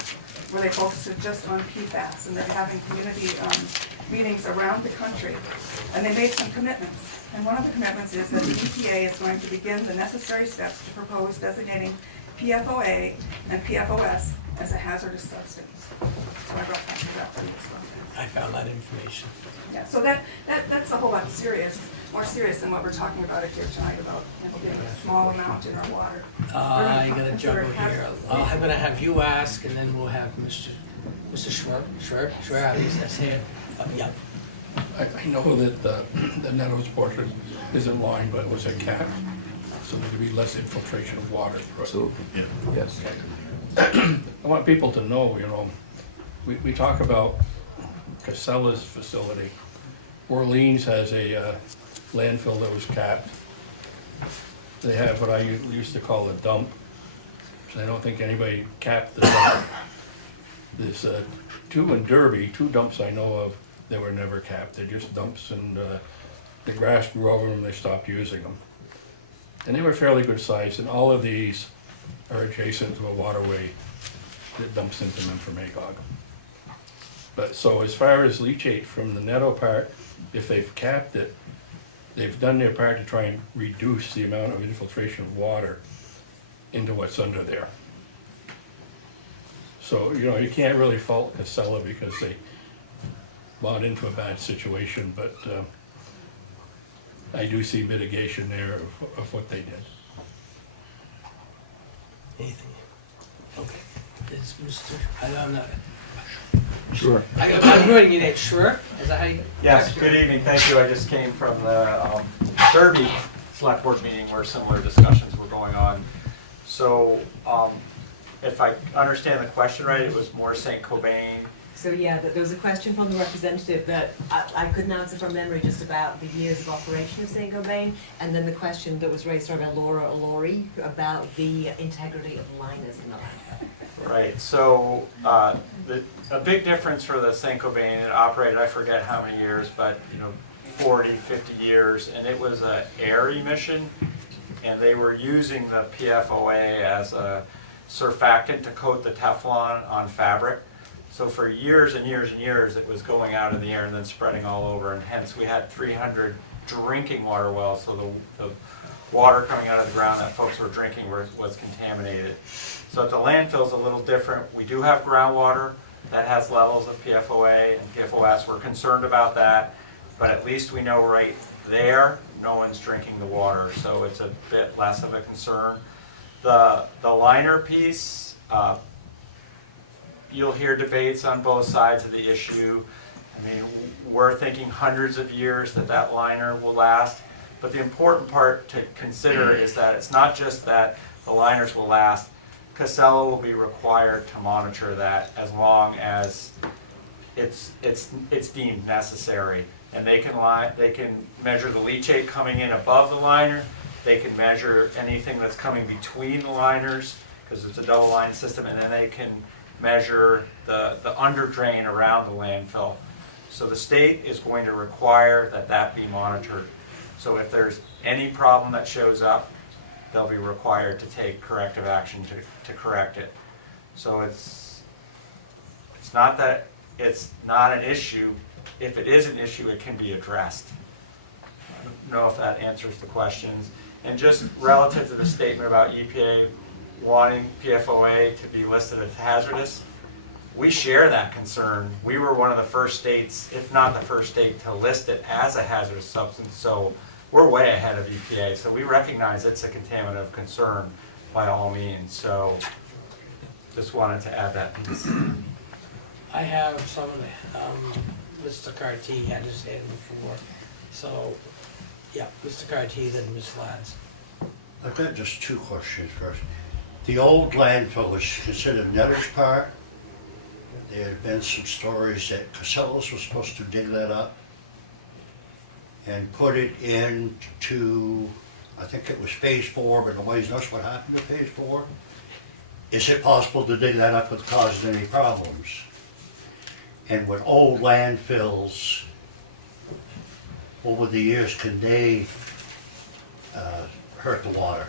where they focused just on PFAS, and they're having community meetings around the country. And they made some commitments. And one of the commitments is that the EPA is going to begin the necessary steps to propose designating PFOA and PFOS as a hazardous substance. So I brought that for you as well. I found that information. Yeah, so that's a whole lot serious, more serious than what we're talking about here tonight about, getting a small amount in our water. I gotta Consider juggle it here. hazardous. I'm gonna have you ask, and then we'll have Mr. Schwer, his hand up, yeah. I know that the Nettles portion is in line, but it was a cap, so there could be less infiltration of water through it. Absolutely, yeah. Yes. I want people to know, we talk about Casella's facility. Orleans has a landfill that was capped. They have what I used to call a dump, so I don't think anybody capped the dump. There's two in Derby, two dumps I know of, they were never capped. They're just dumps, and the grass grew over them, they stopped using them. And they were fairly good size, and all of these are adjacent to a waterway that dumps into Memphremagog. But so as far as leachate from the Netto part, if they've capped it, they've done their part to try and reduce the amount of infiltration of water into what's under there. So, you can't really fault Casella because they bought into a bad situation, but I do see mitigation there of what they did. Anything? Okay. Is Mr., I'm not. Sure. I'm going to get Schwer, is that how you? Yes, good evening, thank you. I just came from the Derby Select Board meeting where similar discussions were going on. So, if I understand the question right, it was more St. Cobain. So yeah, there was a question from the representative that I couldn't answer from memory just about the years of operation of St. Gobain, and then the question that was raised by Laura O'Lory about the integrity of liners in the landfill. Right, so a big difference for the St. Cobain, it operated, I forget how many years, but 40, 50 years, and it was an air emission, and they were using the PFOA as a surfactant to coat the Teflon on fabric. So for years and years and years, it was going out in the air and then spreading all over, and hence we had 300 drinking water wells, so the water coming out of the ground that folks were drinking was contaminated. So at the landfill is a little different. We do have groundwater that has levels of PFOA and PFOS. We're concerned about that. but at least we know right there, no one's drinking the water, so it's a bit less of a concern. The liner piece, you'll hear debates on both sides of the issue. I mean, we're thinking hundreds of years that liner will last, but the important part to consider is that it's not just that the liners will last. Casella will be required to monitor that as long as it's deemed necessary. And they can measure the leachate coming in above the liner. They can measure anything that's coming between the liners, because it's a double line system, and then they can measure the under drain around the landfill. So the state is going to require that be monitored. So if there's any problem that shows up, they'll be required to take corrective action to correct it. So it's not that it's not an issue. If it is an issue, it can be addressed. I don't know if that answers the questions. And just relative to the statement about EPA wanting PFOA to be listed as hazardous, we share that concern. We were one of the first states, if not the first state, to list it as a hazardous substance, so we're way ahead of EPA. So we recognize it's a contaminant of concern by all means. So just wanted to add that piece. I have some of the, Mr. Carty had his hand before, so, yeah, Mr. Carty, then Ms. Lads. I've got just two questions first. The old landfill was considered Netter's Park. There had been some stories that Casellas was supposed to dig that up and put it into, I think it was phase 4, but nobody's knows what happened to phase 4. Is it possible to dig that up without causing any problems? And with old landfills, over the years, can they hurt the water?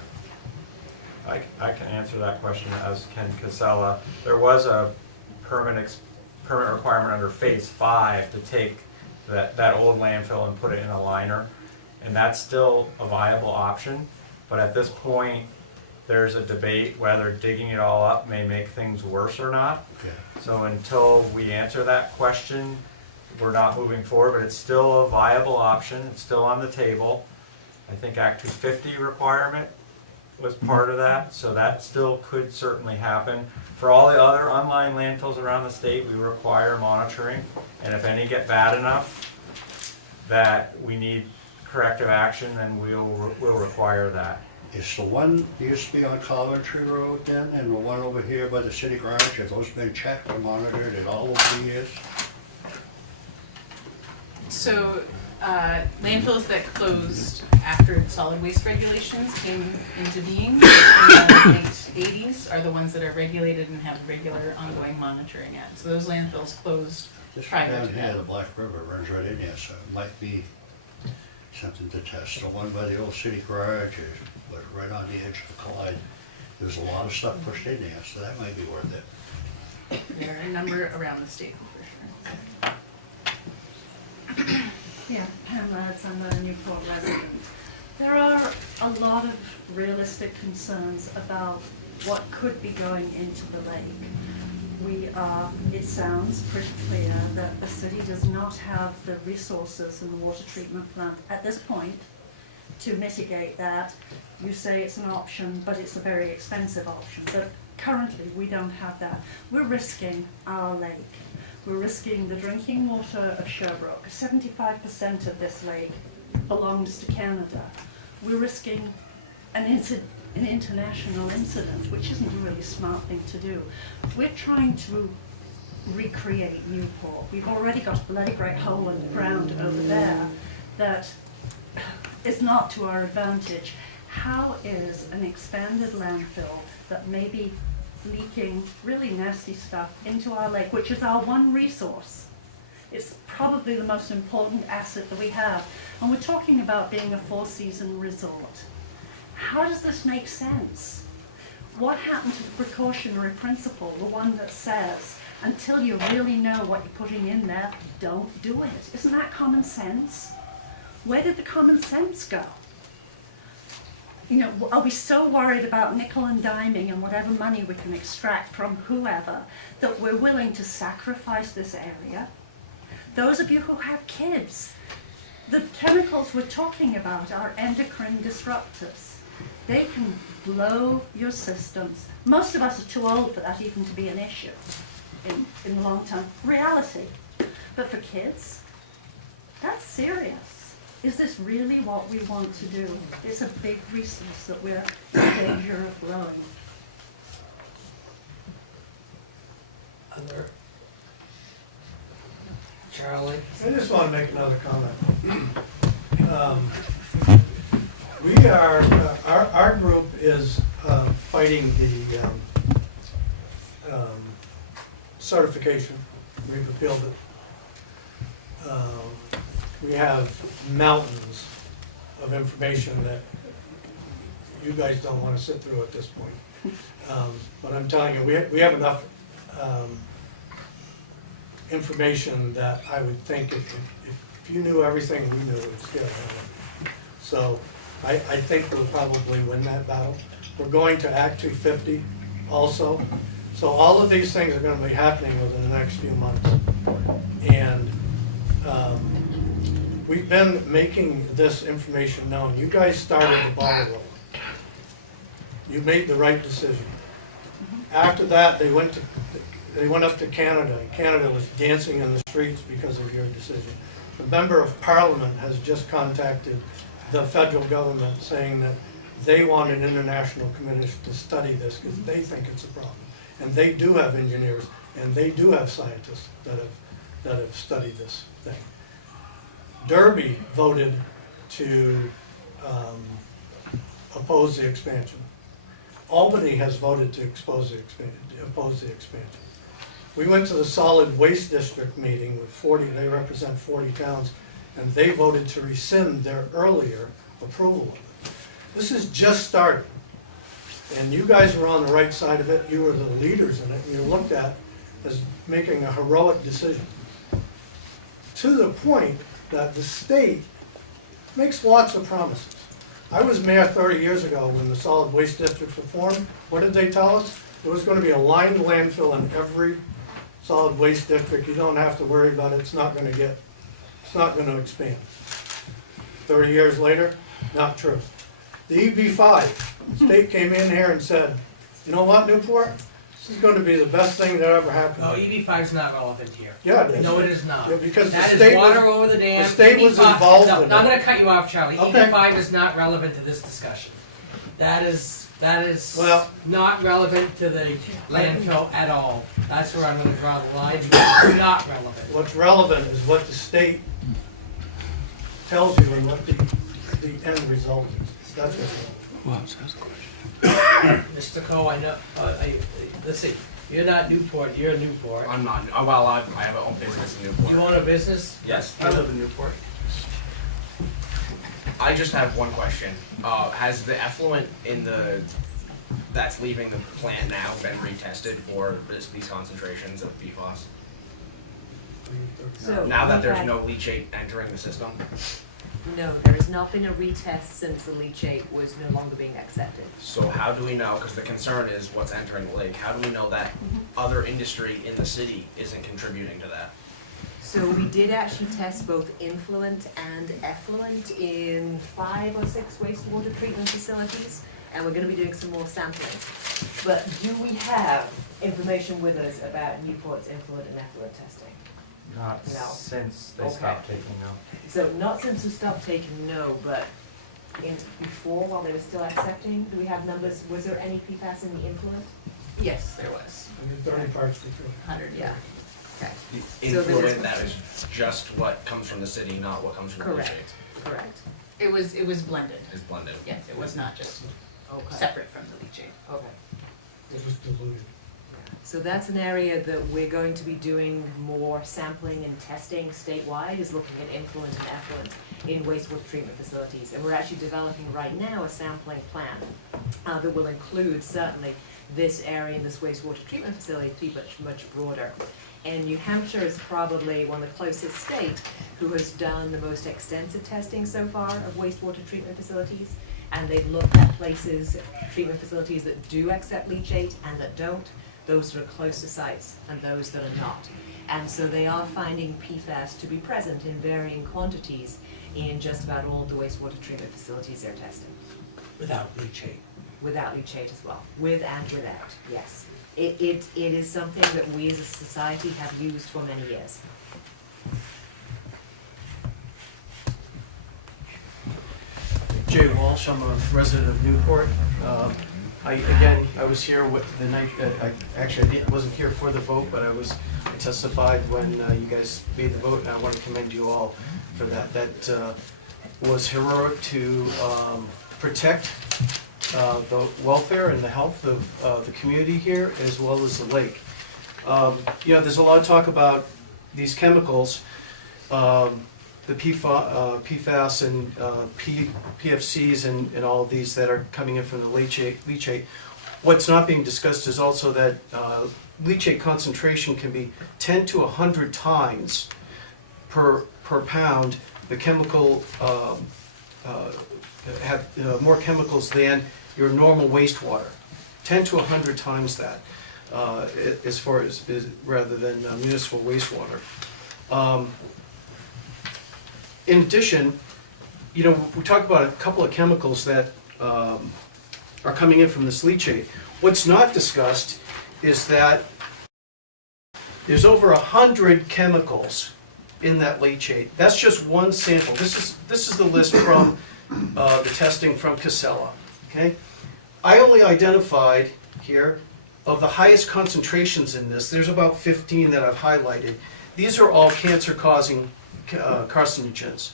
I can answer that question, as can Casella. There was a permit requirement under phase 5 to take that old landfill and put it in a liner, and that's still a viable option. But at this point, there's a debate whether digging it all up may make things worse or not. Okay. So until we answer that question, we're not moving forward, but it's still a viable option. It's still on the table. I think Act 250 requirement was part of that, so that still could certainly happen. For all the other unlined landfills around the state, we require monitoring, and if any get bad enough that we need corrective action, then we'll require that. Is the one that used to be on Coventry Road then, and the one over here by the city garage, have those been checked and monitored in all of the years? So landfills that closed after solid waste regulations came into being in the late 80s are the ones that are regulated and have regular ongoing monitoring at. So those landfills closed This prior one to down here, that. the Black River runs right in there, so it might be something to test. The one by the old city garage was right on the edge of the collide. There was a lot of stuff pushed in there, so that might be worth it. There are a number around the state for sure. Yeah, Pamela Hudson, I'm a Newport resident. There are a lot of realistic concerns about what could be going into the lake. It sounds pretty clear that the city does not have the resources in the water treatment plant at this point to mitigate that. You say it's an option, but it's a very expensive option. But currently, we don't have that. We're risking our lake. We're risking the drinking water of Sherbrooke. 75% of this lake belongs to Canada. We're risking an international incident, which isn't a really smart thing to do. We're trying to recreate Newport. We've already got a bloody great hole in the ground over there that is not to our advantage. How is an expanded landfill that may be leaking really nasty stuff into our lake, which is our one resource? It's probably the most important asset that we have. And we're talking about being a four-season resort. How does this make sense? What happened to the precautionary principle, the one that says, until you really know what you're putting in there, don't do it? Isn't that common sense? Where did the common sense go? You know, are we so worried about nickel and diming and whatever money we can extract from whoever that we're willing to sacrifice this area? Those of you who have kids, the chemicals we're talking about are endocrine disruptors. They can blow your systems. Most of us are too old for that even to be an issue in the long term reality. But for kids, that's serious. Is this really what we want to do? It's a big resource that we're in danger of blowing. Other? Charlie? I just want to make another comment. Our group is fighting the certification. We've appealed it. We have mountains of information that you guys don't want to sit through at this point. But I'm telling you, we have enough information that I would think if you knew everything we knew, it's scare anyone. So I think we'll probably win that battle. We're going to Act 250 also. So all of these things are going to be happening within the next few months. And we've been making this information known. You guys started the ball rolling. You made the right decision. After that, they went up to Canada, and Canada was dancing in the streets because of your decision. The Member of Parliament has just contacted the federal government saying that they want an international committee to study this because they think it's a problem. And they do have engineers, and they do have scientists that have studied this thing. Derby voted to oppose the expansion. Albany has voted to oppose the expansion. We went to the solid waste district meeting with 40, they represent 40 towns, and they voted to rescind their earlier approval of it. This is just starting. And you guys were on the right side of it, you were the leaders in it, and you're looked at as making a heroic decision. To the point that the state makes lots of promises. I was mayor 30 years ago when the solid waste districts were formed. What did they tell us? There was going to be a lined landfill in every solid waste district. You don't have to worry about it. It's not going to expand. 30 years later, not true. The EB5, the state came in here and said, you know what, Newport? This is going to be the best thing that ever happened. No, EB5 is not relevant here. Yeah, it is. No, it is not. Yeah, because that the state is water was, over the dam. The state was EB5 involved no, in no, I'm it. going to cut you off, Charlie. Okay. EB5 is not relevant to this discussion. That is well, not relevant to the landfill at all. That's where I'm going to draw the line. It's not relevant. What's relevant is what the state tells you and what the end result is. That's what's relevant. Mr. Coe, I know. Let's see. You're not Newport. You're Newport. I'm not. Well, I have a own business in Newport. Do you own a business? Yes. I live in Newport. I just have one question. Has the effluent that's leaving the plant now been retested for these concentrations of PFAS? So Now that there's okay. no leachate entering the system? No, there has not been a retest since the leachate was no longer being accepted. So how do we know, because the concern is what's entering the lake, how do we know that other industry in the city isn't contributing to that? So we did actually test both influent and effluent in 5 or 6 wastewater treatment facilities, and we're going to be doing some more sampling. But do we have information with us about Newport's influent and effluent testing? Not No. since they Okay. stopped taking no. So not since we stopped taking no, but before, while they were still accepting, do we have numbers? Was there any PFAS in the influent? Yes, there was. 30 parts per trillion. 100, yeah. Okay. The So there was- influent, that is just what comes from the city, not what comes from the Correct, leachate. correct. It was blended. It's blended. Yes, it was not just Okay. separate from the leachate. Okay. It was diluted. So that's an area that we're going to be doing more sampling and testing statewide, is looking at influent and effluent in wastewater treatment facilities. And we're actually developing right now a sampling plan that will include certainly this area and this wastewater treatment facility to be much broader. And New Hampshire is probably one of the closest states who has done the most extensive testing so far of wastewater treatment facilities. And they've looked at places, treatment facilities that do accept leachate and that don't, those that are close to sites and those that are not. And so they are finding PFAS to be present in varying quantities in just about all the wastewater treatment facilities they're testing. Without leachate. Without leachate as well, with and without, yes. It is something that we as a society have used for many years. Jay Walsh, I'm a resident of Newport. I was here the night that I wasn't here for the vote, but I testified when you guys made the vote, and I want to commend you all for that. That was heroic to protect the welfare and the health of the community here, as well as the lake. There's a lot of talk about these chemicals, the PFAS and PFCs and all of these that are coming in from the leachate. What's not being discussed is also that leachate concentration can be 10 to 100 times per pound. The chemical have more chemicals than your normal wastewater. 10 to 100 times that, as far as rather than municipal wastewater. In addition, we talk about a couple of chemicals that are coming in from this leachate. What's not discussed is that there's over 100 chemicals in that leachate. That's just one sample. This is the list from the testing from Casella. Okay, I only identified here of the highest concentrations in this. There's about 15 that I've highlighted. These are all cancer-causing carcinogens.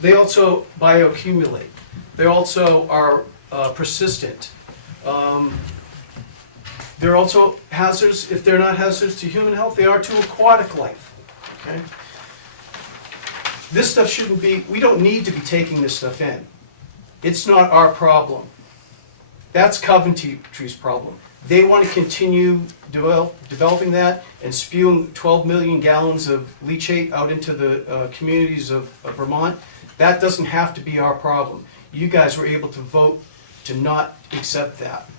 They also bioaccumulate. They also are persistent. They're also hazards. If they're not hazards to human health, they are to aquatic life. Okay? This stuff shouldn't be, we don't need to be taking this stuff in. It's not our problem. That's Coventry's problem. They want to continue developing that and spewing 12 million gallons of leachate out into the communities of Vermont. That doesn't have to be our problem. You guys were able to vote to not accept that.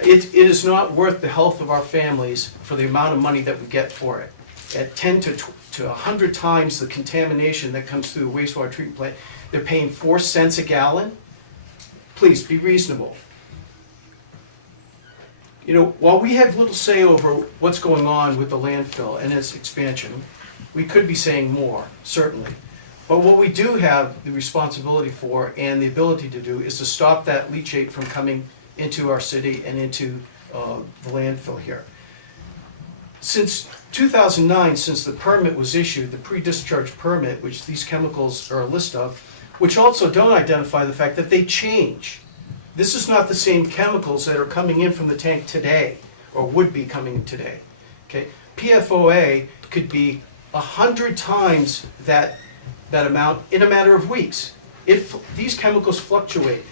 It is not worth the health of our families for the amount of money that we get for it. At 10 to 100 times the contamination that comes through the wastewater treatment plant, they're paying 4 cents a gallon. Please be reasonable. While we have little say over what's going on with the landfill and its expansion, we could be saying more, certainly. But what we do have the responsibility for and the ability to do is to stop that leachate from coming into our city and into the landfill here. Since 2009, since the permit was issued, the pre-discharge permit, which these chemicals are a list of, which also don't identify the fact that they change. This is not the same chemicals that are coming in from the tank today, or would be coming in today. Okay? PFOA could be 100 times that amount in a matter of weeks. If these chemicals fluctuate,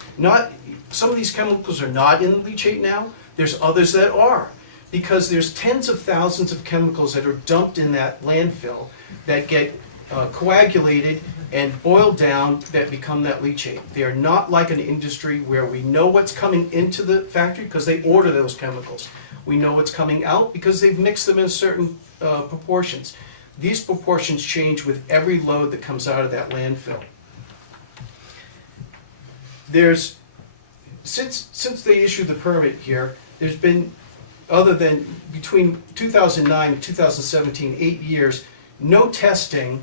some of these chemicals are not in the leachate now, there's others that are. Because there's tens of thousands of chemicals that are dumped in that landfill that get coagulated and boiled down that become that leachate. They are not like an industry where we know what's coming into the factory because they order those chemicals. We know what's coming out because they've mixed them in certain proportions. These proportions change with every load that comes out of that landfill. Since they issued the permit here, there's been, other than between 2009 and 2017, 8 years, no testing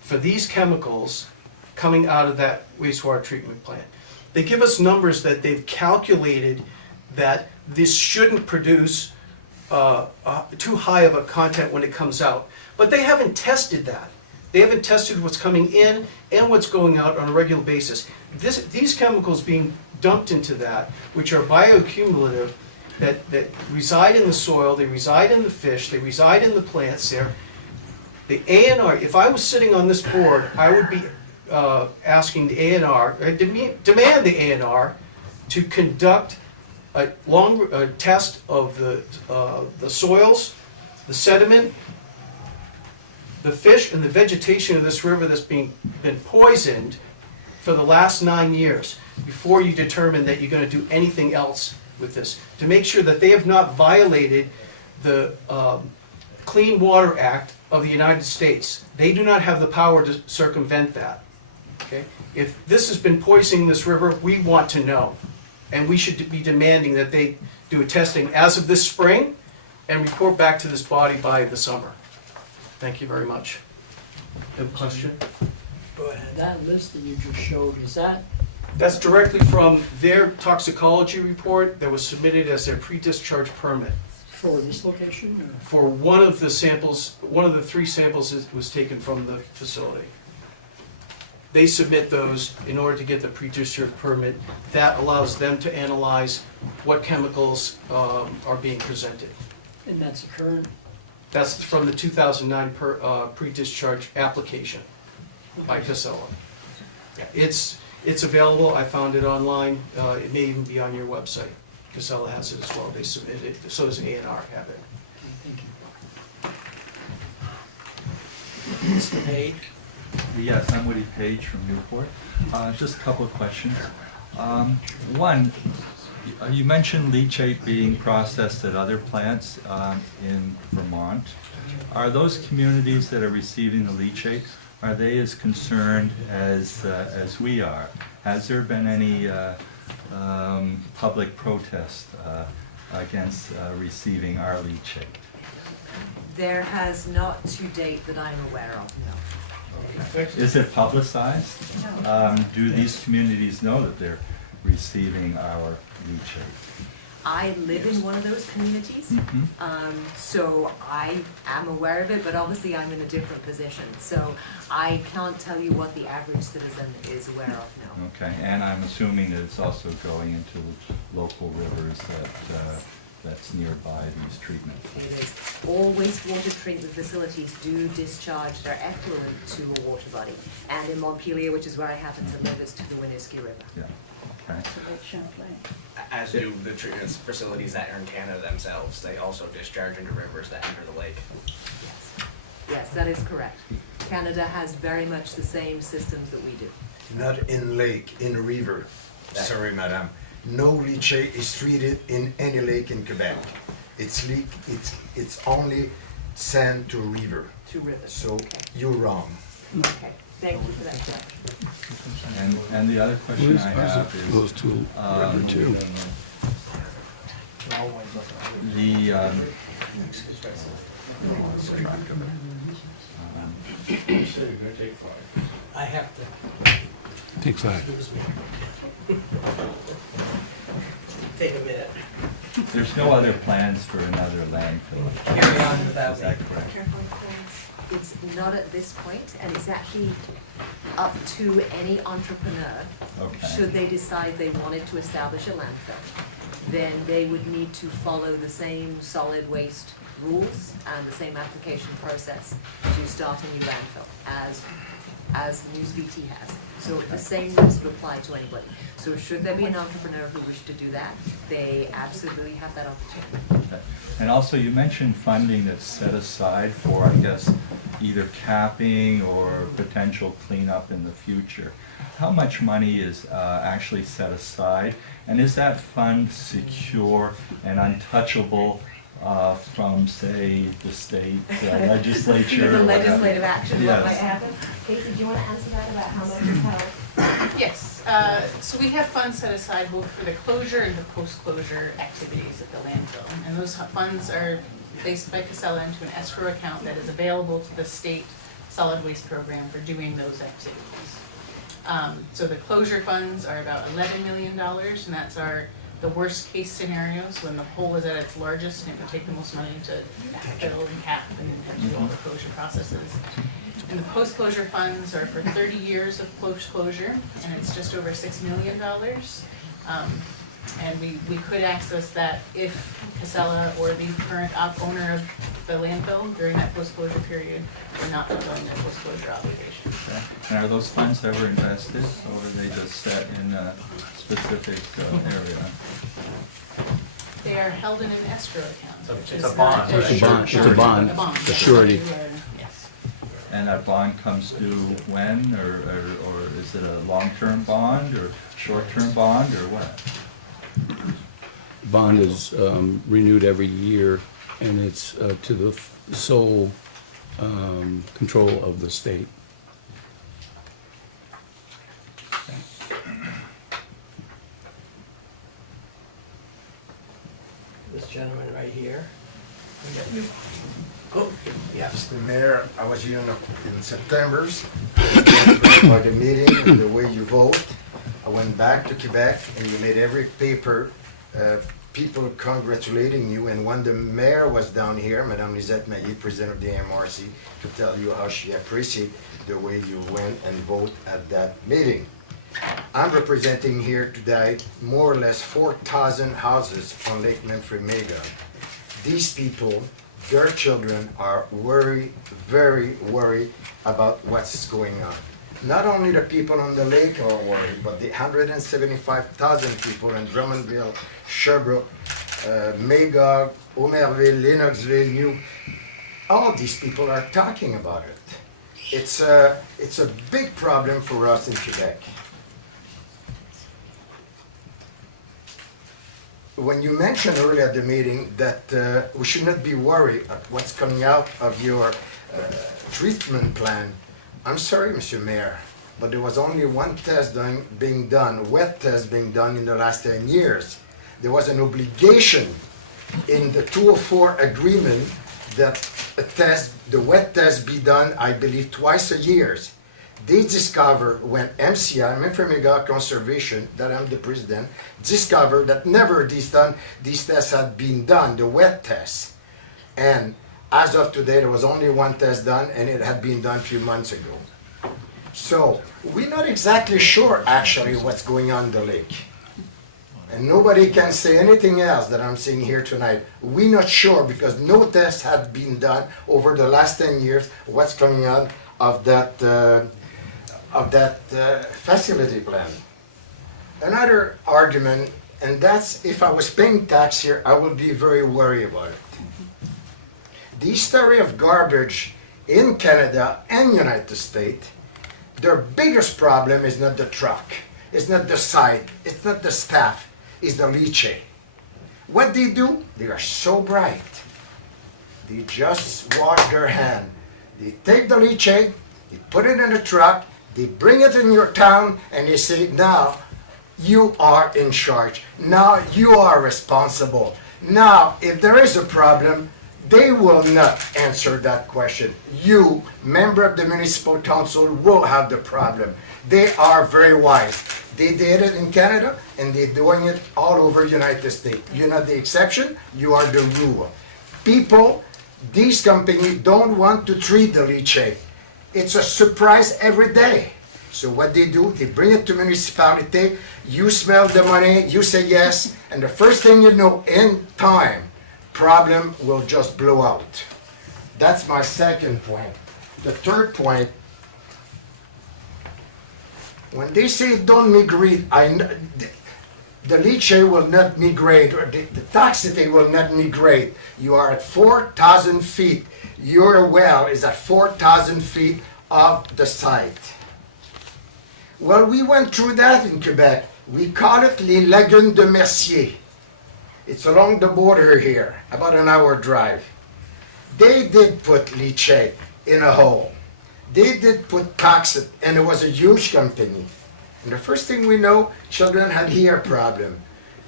for these chemicals coming out of that wastewater treatment plant. They give us numbers that they've calculated that this shouldn't produce too high of a content when it comes out. But they haven't tested that. They haven't tested what's coming in and what's going out on a regular basis. These chemicals being dumped into that, which are bioaccumulative, that reside in the soil, they reside in the fish, they reside in the plants there. The ANR, if I was sitting on this board, I would be asking the ANR, demand the ANR to conduct a test of the soils, the sediment, the fish, and the vegetation of this river that's been poisoned for the last 9 years before you determine that you're going to do anything else with this, to make sure that they have not violated the Clean Water Act of the United States. They do not have the power to circumvent that. Okay? If this has been poisoning this river, we want to know. And we should be demanding that they do a testing as of this spring and report back to this body by the summer. Thank you very much. Have a question? Go ahead. That list that you just showed, is that, That's directly from their toxicology report that was submitted as their pre-discharge permit. for this location, or? For one of the samples, one of the 3 samples that was taken from the facility. They submit those in order to get the pre-discharge permit. That allows them to analyze what chemicals are being presented. And that's the current? That's from the 2009 pre-discharge application by Casella. It's available, I found it online, it may even be on your website. Casella has it as well, they submitted it, so does A&R have it. Thank you. Mr. Page? Yes, I'm Woody Page from Newport. Just a couple of questions. One, you mentioned leachate being processed at other plants in Vermont. Are those communities that are receiving the leachate, are they as concerned as we are? Has there been any public protest against receiving our leachate? There has not to date that I'm aware of, no. Is it publicized? Do these communities know that they're receiving our leachate? I live in one of those communities, so I am aware of it, but obviously I'm in a different position. So I can't tell you what the average citizen is aware of, no. Okay, and I'm assuming that it's also going into local rivers that's nearby these treatment It is. All wastewater treatment facilities do discharge their effluent to a water body. And in Montpelier, which is where I happen to live, it's to the Winooski River. Yeah, okay. As do the treatment facilities that are in Canada themselves. They also discharge into rivers that enter the lake. Yes, that is correct. Canada has very much the same systems that we do. Not in lake, in river. Sorry, madam. No leachate is treated in any lake in Quebec. It's only sent to river. To rivers. So you're wrong. Okay, thank you for that correction. And the other question I have is, Goes to river too. I have to. Take 5. Excuse me. Take a minute. there's no other plans for another landfill? Carry on without Is that correct? It's not at this point, and it's actually up to any entrepreneur. Okay. Should they decide they wanted to establish a landfill, then they would need to follow the same solid waste rules and the same application process to start a new landfill as News VT has. So the same rules would apply to anybody. So should there be an entrepreneur who wished to do that, they absolutely have that opportunity. Okay. And also, you mentioned funding that's set aside for, I guess, either capping or potential cleanup in the future. How much money is actually set aside? And is that fund secure and untouchable from, say, the state legislature? The or whatever? legislative action, what Yes. might happen? Casey, do you want to answer that about how much is held? Yes, so we have funds set aside both for the closure and the post-closure activities at the landfill. And those funds are placed by Casella into an escrow account that is available to the state solid waste program for doing those activities. So the closure funds are about $11 million, and that's the worst case scenarios when the hole is at its largest and it would take the most money to fill and cap and have to do all the closure processes. And the post-closure funds are for 30 years of post-closure, and it's just over $6 million. And we could access that if Casella or the current owner of the landfill during that post-closure period were not fulfilling their post-closure obligations. Okay. And are those funds ever invested, or are they just set in a specific area? They are held in an escrow account. which It's is a bond, not right? It's a bond. A bond. A surety. Yes. And that bond comes due when, or is it a long-term bond, or short-term bond, or what? Bond is renewed every year and it's to the sole control of the state. This gentleman right here. Oh, yeah. Mr. Mayor, I was here in September for the meeting and the way you vote. I went back to Quebec and you made every paper, people congratulating you. And when the mayor was down here, Madame Lisette Maillet, president of the MRC, to tell you how she appreciated the way you went and vote at that meeting. I'm representing here today more or less 4,000 houses on Lake Memphremagog. These people, their children are worried, very worried about what's going on. Not only the people on the lake are worried, but the 175,000 people in Drummondville, Sherbrooke, Magog, Omerville, Lennoxville, New, all these people are talking about it. It's a big problem for us in Quebec. When you mentioned earlier at the meeting that we should not be worried at what's coming out of your treatment plan, I'm sorry, Mr. Mayor, but there was only one test being done, wet test being done in the last 10 years. There was an obligation in the 204 agreement that the wet test be done, I believe, twice a year. They discovered when MCI, Memphremagog Conservation, that I'm the president, discovered that never these tests had been done, the wet tests. And as of today, there was only one test done, and it had been done a few months ago. So we're not exactly sure, actually, what's going on in the lake. And nobody can say anything else that I'm saying here tonight. We're not sure because no tests had been done over the last 10 years what's coming out of that facility plan. Another argument, and that's if I was paying tax here, I would be very worried about it. The story of garbage in Canada and United States, their biggest problem is not the truck, it's not the site, it's not the staff, it's the leachate. What they do, they are so bright. They just wash their hand. They take the leachate, they put it in the truck, they bring it in your town, and they say, now you are in charge. Now you are responsible. Now, if there is a problem, they will not answer that question. You, member of the municipal council, will have the problem. They are very wise. They did it in Canada, and they're doing it all over the United States. You're not the exception, you are the rule. People, these companies don't want to treat the leachate. It's a surprise every day. So what they do, they bring it to municipality, you smell the money, you say yes, and the first thing you know, in time, problem will just blow out. That's my second point. The third point, when they say don't migrate, the leachate will not migrate, or the toxicity will not migrate. You are at 4,000 feet. Your well is at 4,000 feet of the site. Well, we went through that in Quebec. We call it Les Lagunes de Mercier. It's along the border here, about an hour drive. They did put leachate in a hole. They did put toxin, and it was a huge company. And the first thing we know, children had ear problem.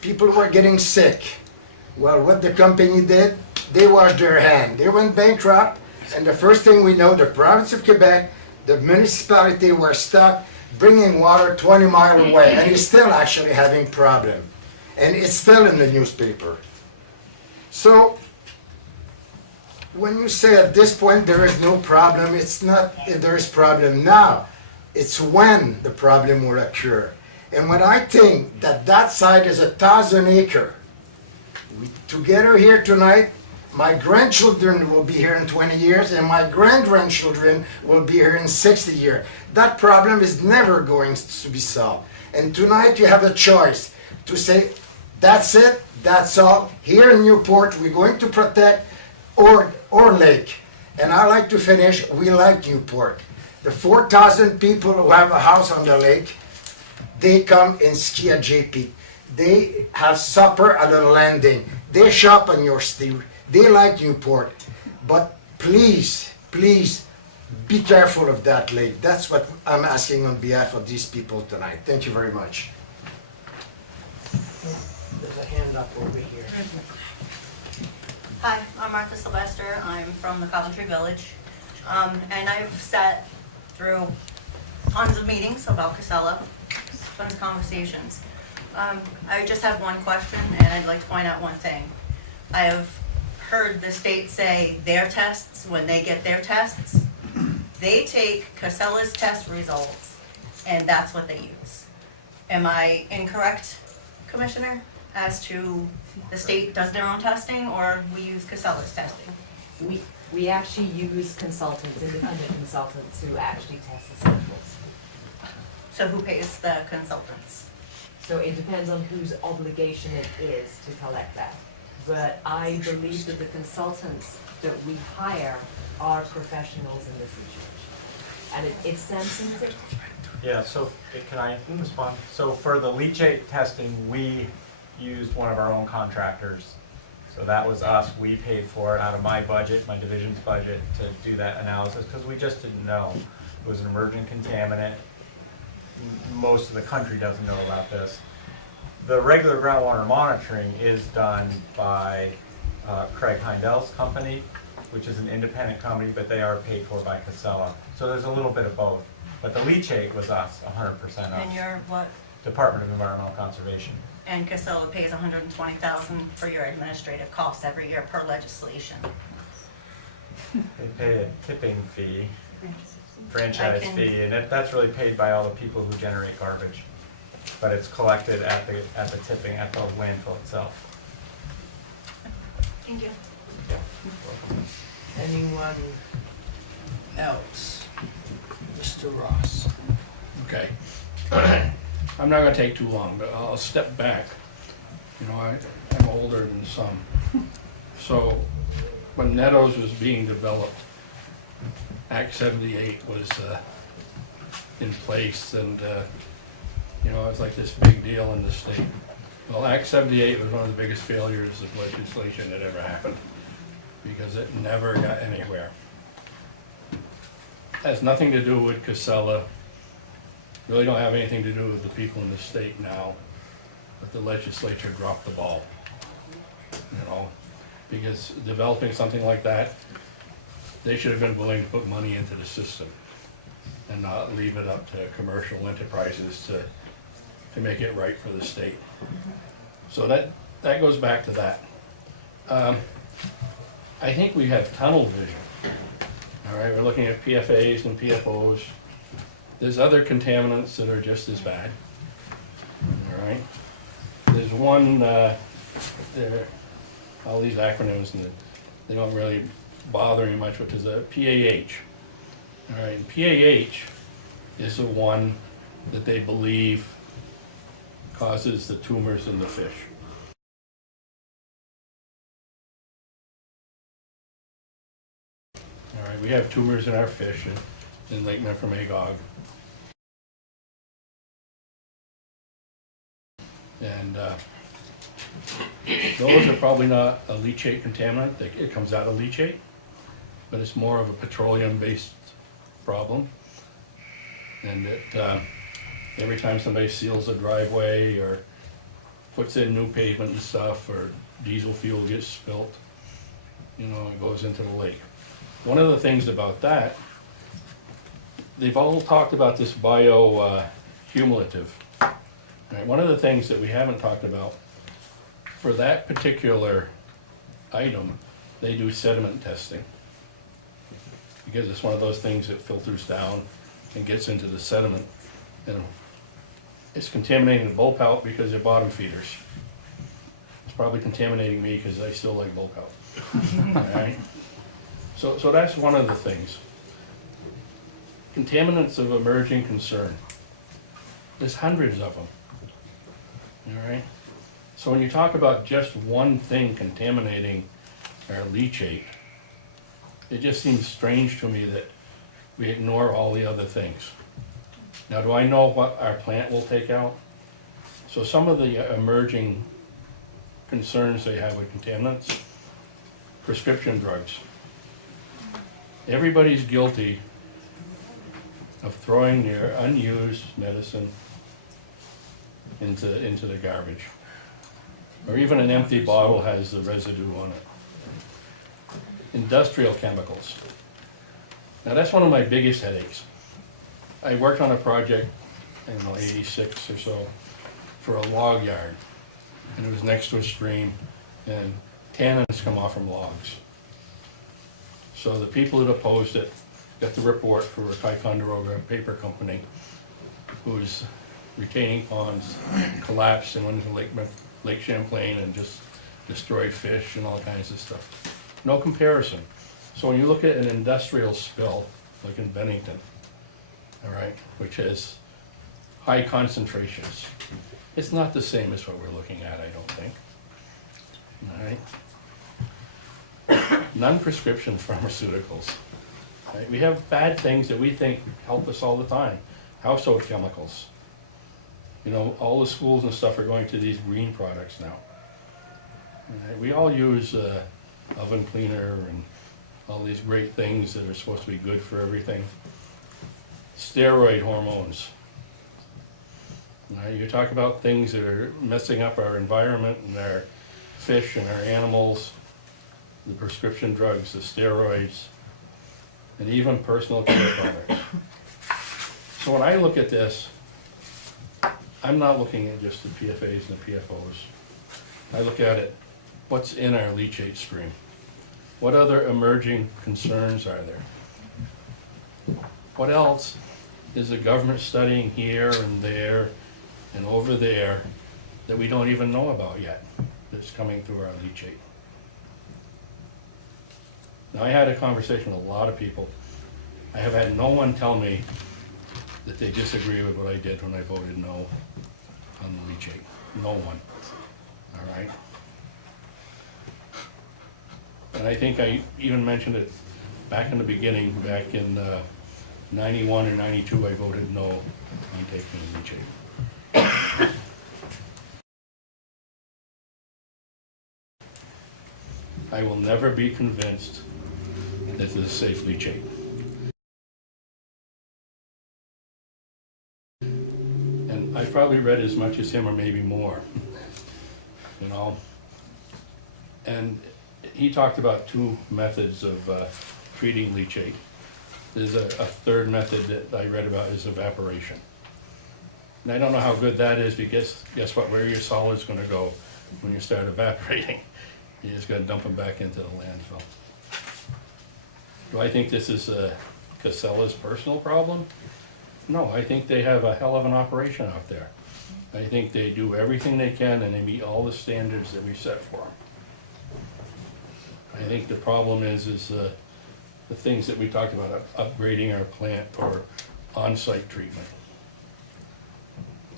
People were getting sick. Well, what the company did, they washed their hand. They went bankrupt, and the first thing we know, the province of Quebec, the municipality were stuck bringing water 20 miles away, and it's still actually having problem. And it's still in the newspaper. So, when you say at this point there is no problem, it's not if there is problem now. It's when the problem will occur. And when I think that that site is 1,000 acres, we together here tonight, my grandchildren will be here in 20 years, and my grand-grandchildren will be here in 60 years. That problem is never going to be solved. And tonight you have a choice to say, that's it, that's all. Here in Newport, we're going to protect our lake. And I like to finish, we like Newport. The 4,000 people who have a house on the lake, they come and ski at JP. They have supper at the landing. They shop on your street. They like Newport, but please, please, be careful of that lake. That's what I'm asking on behalf of these people tonight. Thank you very much. There's a hand up over here. Hi, I'm Martha Sylvester. I'm from the Coventry Village. And I've sat through tons of meetings about Casella, tons of conversations. I just have one question, and I'd like to point out one thing. I have heard the state say their tests, when they get their tests, they take Casella's test results, and that's what they use. Am I incorrect, Commissioner, as to the state does their own testing, or we use Casella's testing? We actually use consultants, independent consultants who actually test the samples. So who pays the consultants? So it depends on whose obligation it is to collect that. But I believe that the consultants that we hire are professionals in this situation. And it's sensitive. Yeah, so can I respond? So for the leachate testing, we used one of our own contractors. So that was us. We paid for it out of my budget, my division's budget, to do that analysis because we just didn't know. It was an emerging contaminant. Most of the country doesn't know about this. The regular groundwater monitoring is done by Craig Heindel's company, which is an independent company, but they are paid for by Casella. So there's a little bit of both. But the leachate was us, 100% us. And you're what? Department of Environmental Conservation. And Casella pays $120,000 for your administrative costs every year per legislation. They pay a tipping fee, franchise fee, and that's really paid by all the people who generate garbage. But it's collected at the tipping, at the landfill itself. Thank you. Anyone else? Mr. Ross. Okay. I'm not gonna take too long, but I'll step back. You know, I'm older than some. So when Meadows was being developed, Act 78 was in place, and you know, it's like this big deal in the state. Well, Act 78 was one of the biggest failures of legislation that ever happened because it never got anywhere. Has nothing to do with Casella. Really don't have anything to do with the people in the state now, but the legislature dropped the ball, you know, because developing something like that, they should have been willing to put money into the system and not leave it up to commercial enterprises to make it right for the state. So that goes back to that. I think we have tunnel vision. All right, we're looking at PFAs and PFOs. There's other contaminants that are just as bad. All right. There's one, all these acronyms, and they don't really bother me much, but there's a PAH. All right, and PAH is the one that they believe causes the tumors in the fish. All right, we have tumors in our fish in Lake Memphremagog. And those are probably not a leachate contaminant. It comes out of leachate, but it's more of a petroleum-based problem. And every time somebody seals a driveway or puts in new pavement and stuff, or diesel fuel gets spilt, you know, it goes into the lake. One of the things about that, they've all talked about this bio-cumulative. Right, one of the things that we haven't talked about, for that particular item, they do sediment testing. Because it's one of those things that filters down and gets into the sediment. And it's contaminating the bullpout because they're bottom feeders. It's probably contaminating me because I still like bullpout. All right? So that's one of the things. Contaminants of emerging concern. There's hundreds of them. All right. So when you talk about just one thing contaminating our leachate, it just seems strange to me that we ignore all the other things. Now, do I know what our plant will take out? So some of the emerging concerns they have with contaminants, prescription drugs. Everybody's guilty of throwing their unused medicine into the garbage. Or even an empty bottle has the residue on it. Industrial chemicals. Now that's one of my biggest headaches. I worked on a project, I don't know, 86 or so, for a log yard. And it was next to a stream, and tannins come off from logs. So the people that opposed it got the report for Ticonderoga, a paper company, whose retaining ponds collapsed and went into Lake Champlain and just destroyed fish and all kinds of stuff. No comparison. So when you look at an industrial spill, like in Bennington, all right, which has high concentrations, it's not the same as what we're looking at, I don't think. All right. Non-prescription pharmaceuticals. Right? We have bad things that we think help us all the time. Household chemicals. You know, all the schools and stuff are going to these green products now. Right? We all use oven cleaner and all these great things that are supposed to be good for everything. Steroid hormones. Right? You talk about things that are messing up our environment and our fish and our animals, the prescription drugs, the steroids, and even personal care products. So when I look at this, I'm not looking at just the PFAs and the PFOs. I look at it, what's in our leachate stream? What other emerging concerns are there? What else is the government studying here and there and over there that we don't even know about yet that's coming through our leachate? Now, I had a conversation with a lot of people. I have had no one tell me that they disagree with what I did when I voted no on the leachate. No one. All right? And I think I even mentioned it back in the beginning, back in 91 or 92, I voted no on taking the leachate. I will never be convinced that this is safe leachate. And I've probably read as much as him or maybe more, you know. And he talked about two methods of treating leachate. There's a third method that I read about is evaporation. And I don't know how good that is because guess what, where your solid's gonna go when you start evaporating? You just gotta dump them back into the landfill. Do I think this is Casella's personal problem? No, I think they have a hell of an operation out there. I think they do everything they can and they meet all the standards that we set for them. I think the problem is the things that we talked about, upgrading our plant for on-site treatment.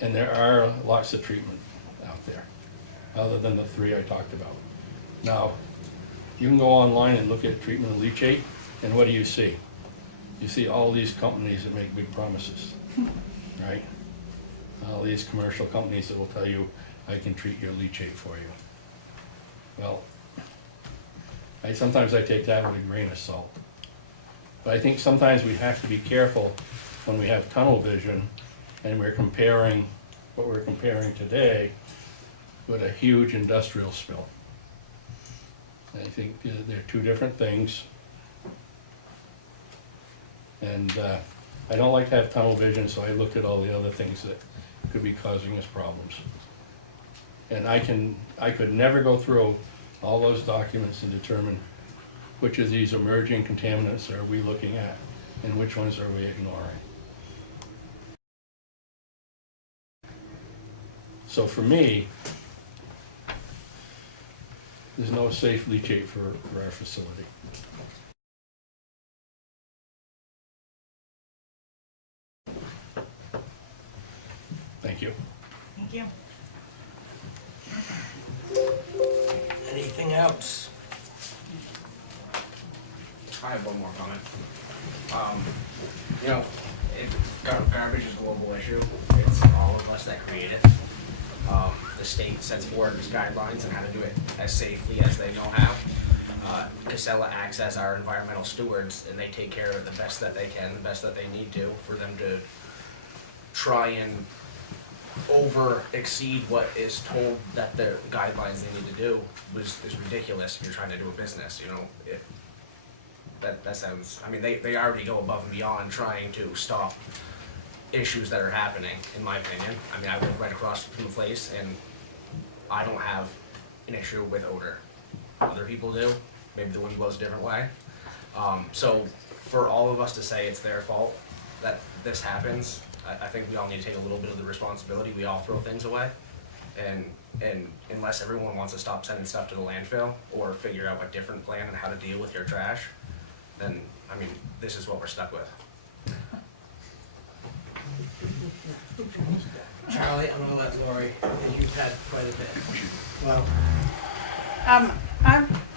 And there are lots of treatment out there, other than the three I talked about. Now, you can go online and look at treatment of leachate, and what do you see? You see all these companies that make big promises, right? All these commercial companies that will tell you, I can treat your leachate for you. Well, sometimes I take that with a grain of salt. But I think sometimes we have to be careful when we have tunnel vision and we're comparing what we're comparing today with a huge industrial spill. I think they're two different things. And I don't like to have tunnel vision, so I looked at all the other things that could be causing us problems. And I could never go through all those documents and determine which of these emerging contaminants are we looking at and which ones are we ignoring. So for me, there's no safe leachate for our facility. Thank you. Thank you. Anything else? I have one more comment. You know, garbage is a global issue. It's all of us that create it. The state sets forward its guidelines on how to do it as safely as they know how. Casella acts as our environmental stewards, and they take care of it the best that they can, the best that they need to, for them to try and exceed what is told that the guidelines they need to do is ridiculous if you're trying to do a business, you know. That sounds, I mean, they already go above and beyond trying to stop issues that are happening, in my opinion. I mean, I live right across from the place, and I don't have an issue with odor. Other people do. Maybe the wind blows a different way. So for all of us to say it's their fault that this happens, I think we all need to take a little bit of the responsibility. We all throw things away, and unless everyone wants to stop sending stuff to the landfill or figure out a different plan on how to deal with your trash, then, I mean, this is what we're stuck with. Charlie, I'm gonna let Lori, you've had quite a bit. Well,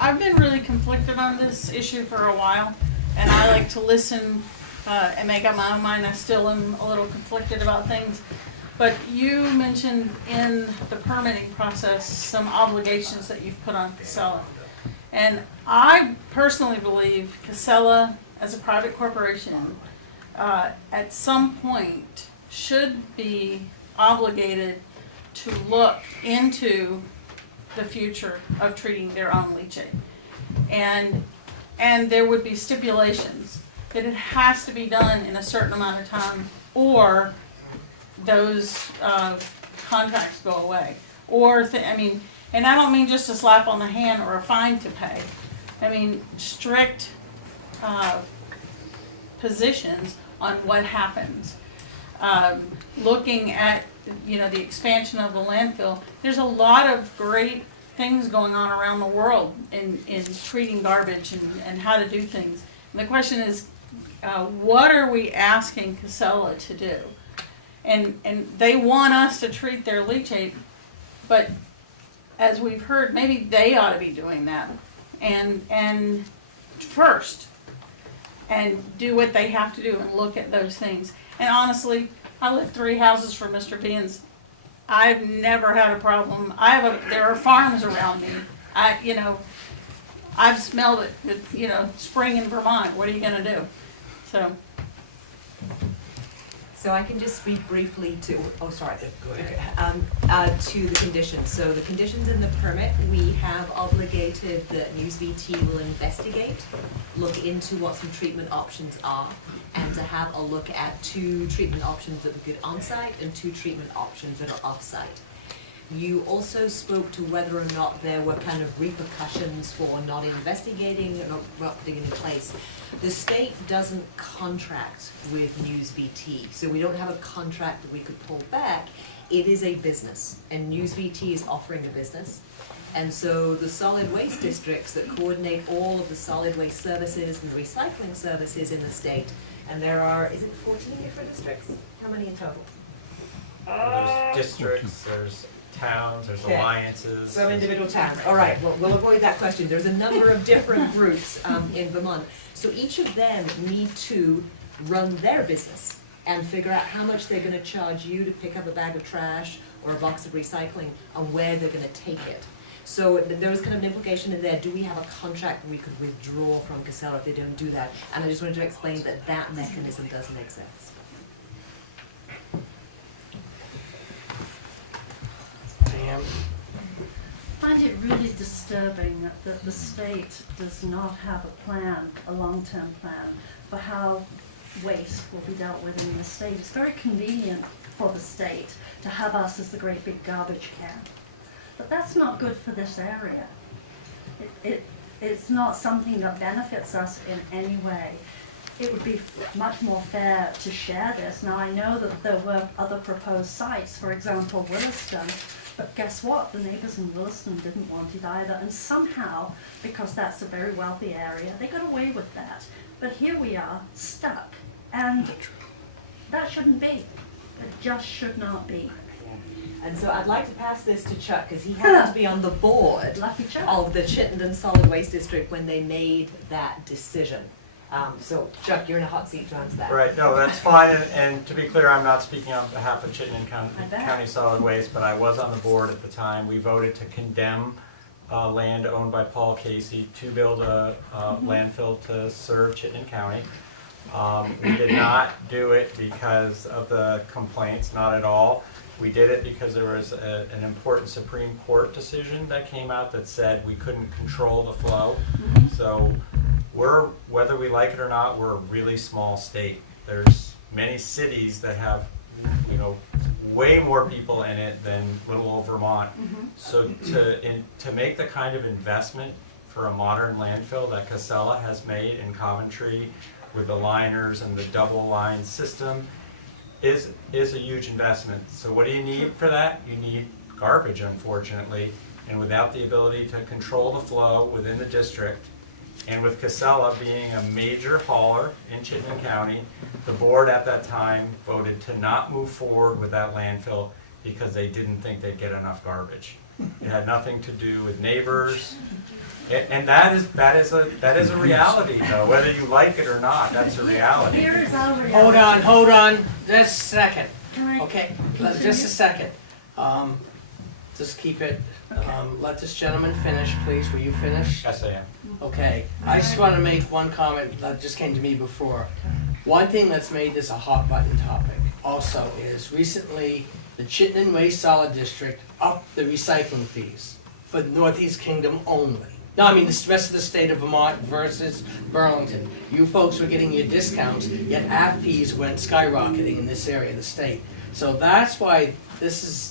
I've been really conflicted on this issue for a while, and I like to listen and make up my own mind. I still am a little conflicted about things. But you mentioned in the permitting process some obligations that you've put on Casella. And I personally believe Casella, as a private corporation, at some point should be obligated to look into the future of treating their own leachate. And there would be stipulations that it has to be done in a certain amount of time, or those contracts go away. Or, I mean, and I don't mean just a slap on the hand or a fine to pay. I mean, strict positions on what happens. Looking at, you know, the expansion of the landfill, there's a lot of great things going on around the world in treating garbage and how to do things. And the question is, what are we asking Casella to do? And they want us to treat their leachate, but as we've heard, maybe they ought to be doing that and first, and do what they have to do and look at those things. And honestly, I live 3 houses from Mr. Bean's. I've never had a problem. There are farms around me. I've smelled it with, spring in Vermont. What are you gonna do? So I can just speak briefly to, Go ahead. To the conditions. So the conditions in the permit, we have obligated that News VT will investigate, look into what some treatment options are, and to have a look at 2 treatment options that would be on-site and 2 treatment options that are off-site. You also spoke to whether or not there were kind of repercussions for not investigating or not putting it in place. The state doesn't contract with News VT, so we don't have a contract that we could pull back. It is a business, and News VT is offering a business. And so the solid waste districts that coordinate all of the solid waste services and the recycling services in the state, and there are, is it 14 different districts? How many in total? There's districts, there's towns, there's Okay. alliances. Some individual towns. All right, well, we'll avoid that question. There's a number of different groups in Vermont. So each of them need to run their business and figure out how much they're gonna charge you to pick up a bag of trash or a box of recycling and where they're gonna take it. So there was kind of an implication in there, do we have a contract that we could withdraw from Casella if they don't do that? And I just wanted to explain that that mechanism doesn't exist. I find it really disturbing that the state does not have a plan, a long-term plan, for how waste will be dealt with in the state. It's very convenient for the state to have us as the great big garbage can. But that's not good for this area. It's not something that benefits us in any way. It would be much more fair to share this. Now, I know that there were other proposed sites, for example, Williston, but guess what? The neighbors in Williston didn't want it either, and somehow, because that's a very wealthy area, they got away with that. But here we are, stuck, and that shouldn't be. It just should not be. And so I'd like to pass this to Chuck, because he happened to be on the board Lucky Chuck. of the Chittenden Solid Waste District when they made that decision. So Chuck, you're in a hot seat to answer that. Right, no, that's fine, and to be clear, I'm not speaking on behalf of Chittenden I bet. County Solid Waste, but I was on the board at the time. We voted to condemn land owned by Paul Casey to build a landfill to serve Chittenden County. We did not do it because of the complaints, not at all. We did it because there was an important Supreme Court decision that came out that said we couldn't control the flow. So whether we like it or not, we're a really small state. There's many cities that have, way more people in it than little old Vermont. So to make the kind of investment for a modern landfill that Casella has made in Coventry with the liners and the double line system is a huge investment. So what do you need for that? You need garbage, unfortunately, and without the ability to control the flow within the district, and with Casella being a major hauler in Chittenden County, the board at that time voted to not move forward with that landfill because they didn't think they'd get enough garbage. It had nothing to do with neighbors, and that is a reality, though. Whether you like it or not, that's a reality. Here is our reality. Hold on, just a second. Can I Okay, continue? just a second. Just keep it, let this gentleman finish, please. Will you finish? Yes, I am. Okay, I just want to make one comment that just came to me before. One thing that's made this a hot button topic also is recently the Chittenden Waste Solid District upped the recycling fees for the Northeast Kingdom only. No, I mean the rest of the state of Vermont versus Burlington. You folks were getting your discounts, yet our fees went skyrocketing in this area of the state. So that's why this is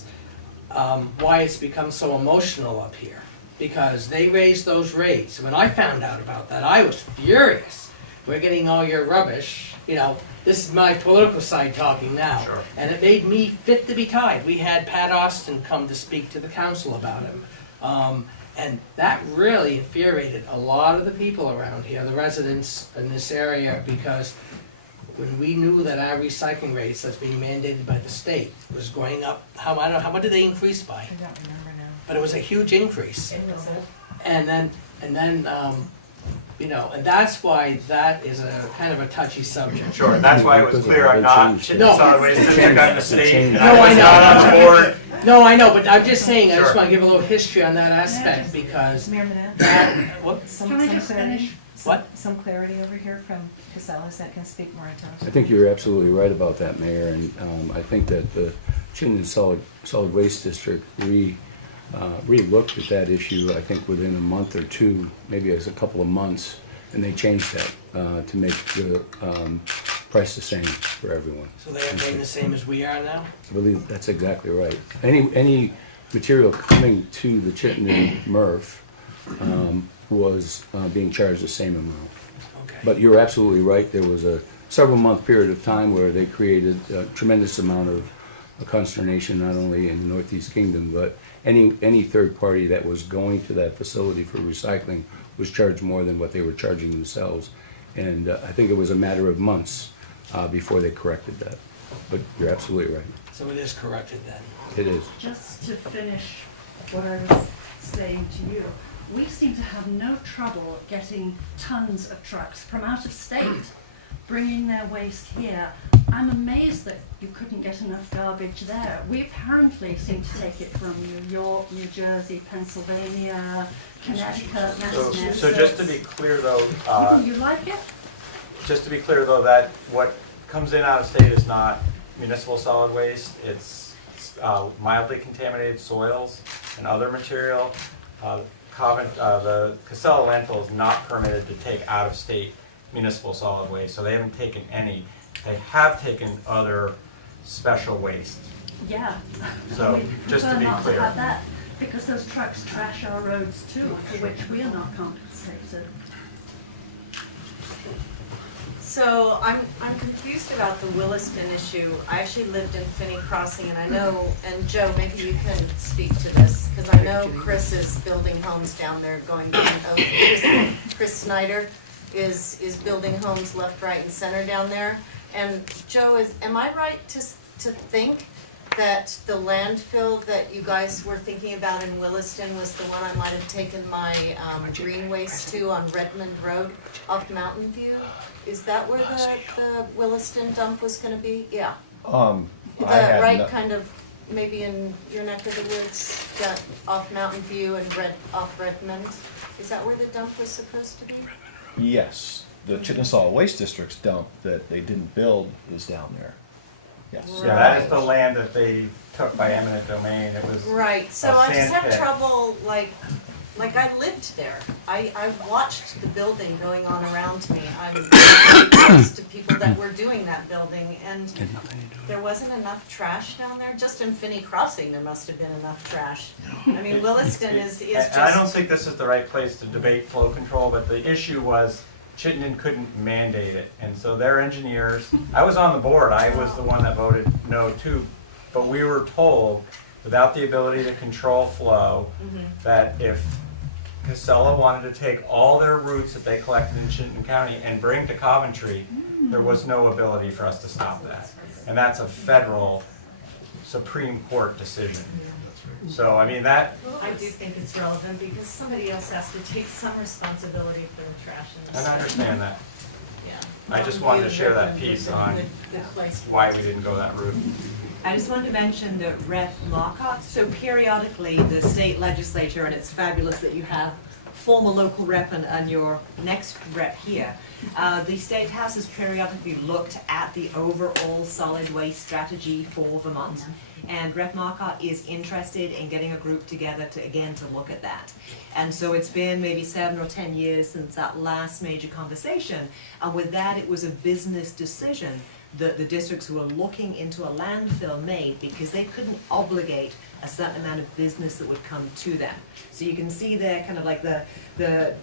why it's become so emotional up here, because they raised those rates. When I found out about that, I was furious. We're getting all your rubbish, this is my political side talking now. Sure. And it made me fit to be tied. We had Pat Austin come to speak to the council about him. And that really infuriated a lot of the people around here, the residents in this area, because when we knew that our recycling rates that's being mandated by the state was going up, how much did they increase by? I don't remember now. But it was a huge increase. It was And then, and that's why that is a kind of a touchy subject. Sure, and that's why it was clear I'm not Chittenden Solid Waste District, I'm the state, and No, I I was know. not on board. No, I know, but I'm just saying, I just Sure. want to give a little history on that aspect, because Mayor Manette? that, what? Can I just finish? What? Some clarity over here from Casella that can speak more into I think you're absolutely right about that, Mayor, and I think that the Chittenden Solid Waste District re-looked at that issue, I think within a month or two, maybe as a couple of months, and they changed that to make the price the same for everyone. So they are paying the same as we are now? I believe that's exactly right. Any material coming to the Chittenden MRF was being charged the same amount. Okay. But you're absolutely right, there was a several-month period of time where they created a tremendous amount of consternation, not only in the Northeast Kingdom, but any third party that was going to that facility for recycling was charged more than what they were charging themselves. And I think it was a matter of months before they corrected that. But you're absolutely right. So it is corrected then? It is. Just to finish what I was saying to you, we seem to have no trouble getting tons of trucks from out of state bringing their waste here. I'm amazed that you couldn't get enough garbage there. We apparently seem to take it from New York, New Jersey, Pennsylvania, Connecticut, Massachusetts. So just to be clear though, You like it? just to be clear though, that what comes in out of state is not municipal solid waste, it's mildly contaminated soils and other material. The Casella landfill is not permitted to take out of state municipal solid waste, so they haven't taken any. They have taken other special waste. Yeah. So, We just to prefer be not clear. have that, because those trucks trash our roads too, for which we are not compensated. So I'm confused about the Williston issue. I actually lived in Finney Crossing, and I know, and Joe, maybe you can speak to this, because I know Chris is building homes down there going, Chris Snyder is building homes left, right, and center down there. And Joe, am I right to think that the landfill that you guys were thinking about in Williston was the one I might have taken my green waste to on Redmond Road off Mountain View? Is that where the Williston dump was gonna be? Yeah. I The had right no- kind of maybe in your neck of the woods, off Mountain View and off Redmond? Is that where the dump was supposed to be? Yes, the Chickasaw Waste District's dump that they didn't build is down there. Yes. Yeah, that is the land that they took by eminent domain. It was Right, so a I just sand have pit. trouble, like I lived there. I watched the building going on around me. I'm very close to people that were doing that building, and there wasn't enough trash down there. Just in Finney Crossing, there must have been enough trash. I mean, Williston is just. And I don't think this is the right place to debate flow control, but the issue was Chittenden couldn't mandate it. And so their engineers, I was on the board, I was the one that voted no too, but we were told, without the ability to control flow, that if Casella wanted to take all their routes that they collected in Chittenden County and bring to Coventry, there was no ability for us to stop that. And that's a federal Supreme Court decision. So, I mean, that, I do think it's relevant because somebody else has to take some responsibility for the trash in the and I understand that. Yeah. I just wanted to share that piece on why we didn't go that route. I just wanted to mention that Rep Marcotte, so periodically the state legislature, and it's fabulous that you have former local rep and your next rep here, the state house has periodically looked at the overall solid waste strategy for Vermont. And Rep Marcotte is interested in getting a group together to look at that. And so it's been maybe 7 or 10 years since that last major conversation. And with that, it was a business decision that the districts who were looking into a landfill made because they couldn't obligate a certain amount of business that would come to them. So you can see there kind of like the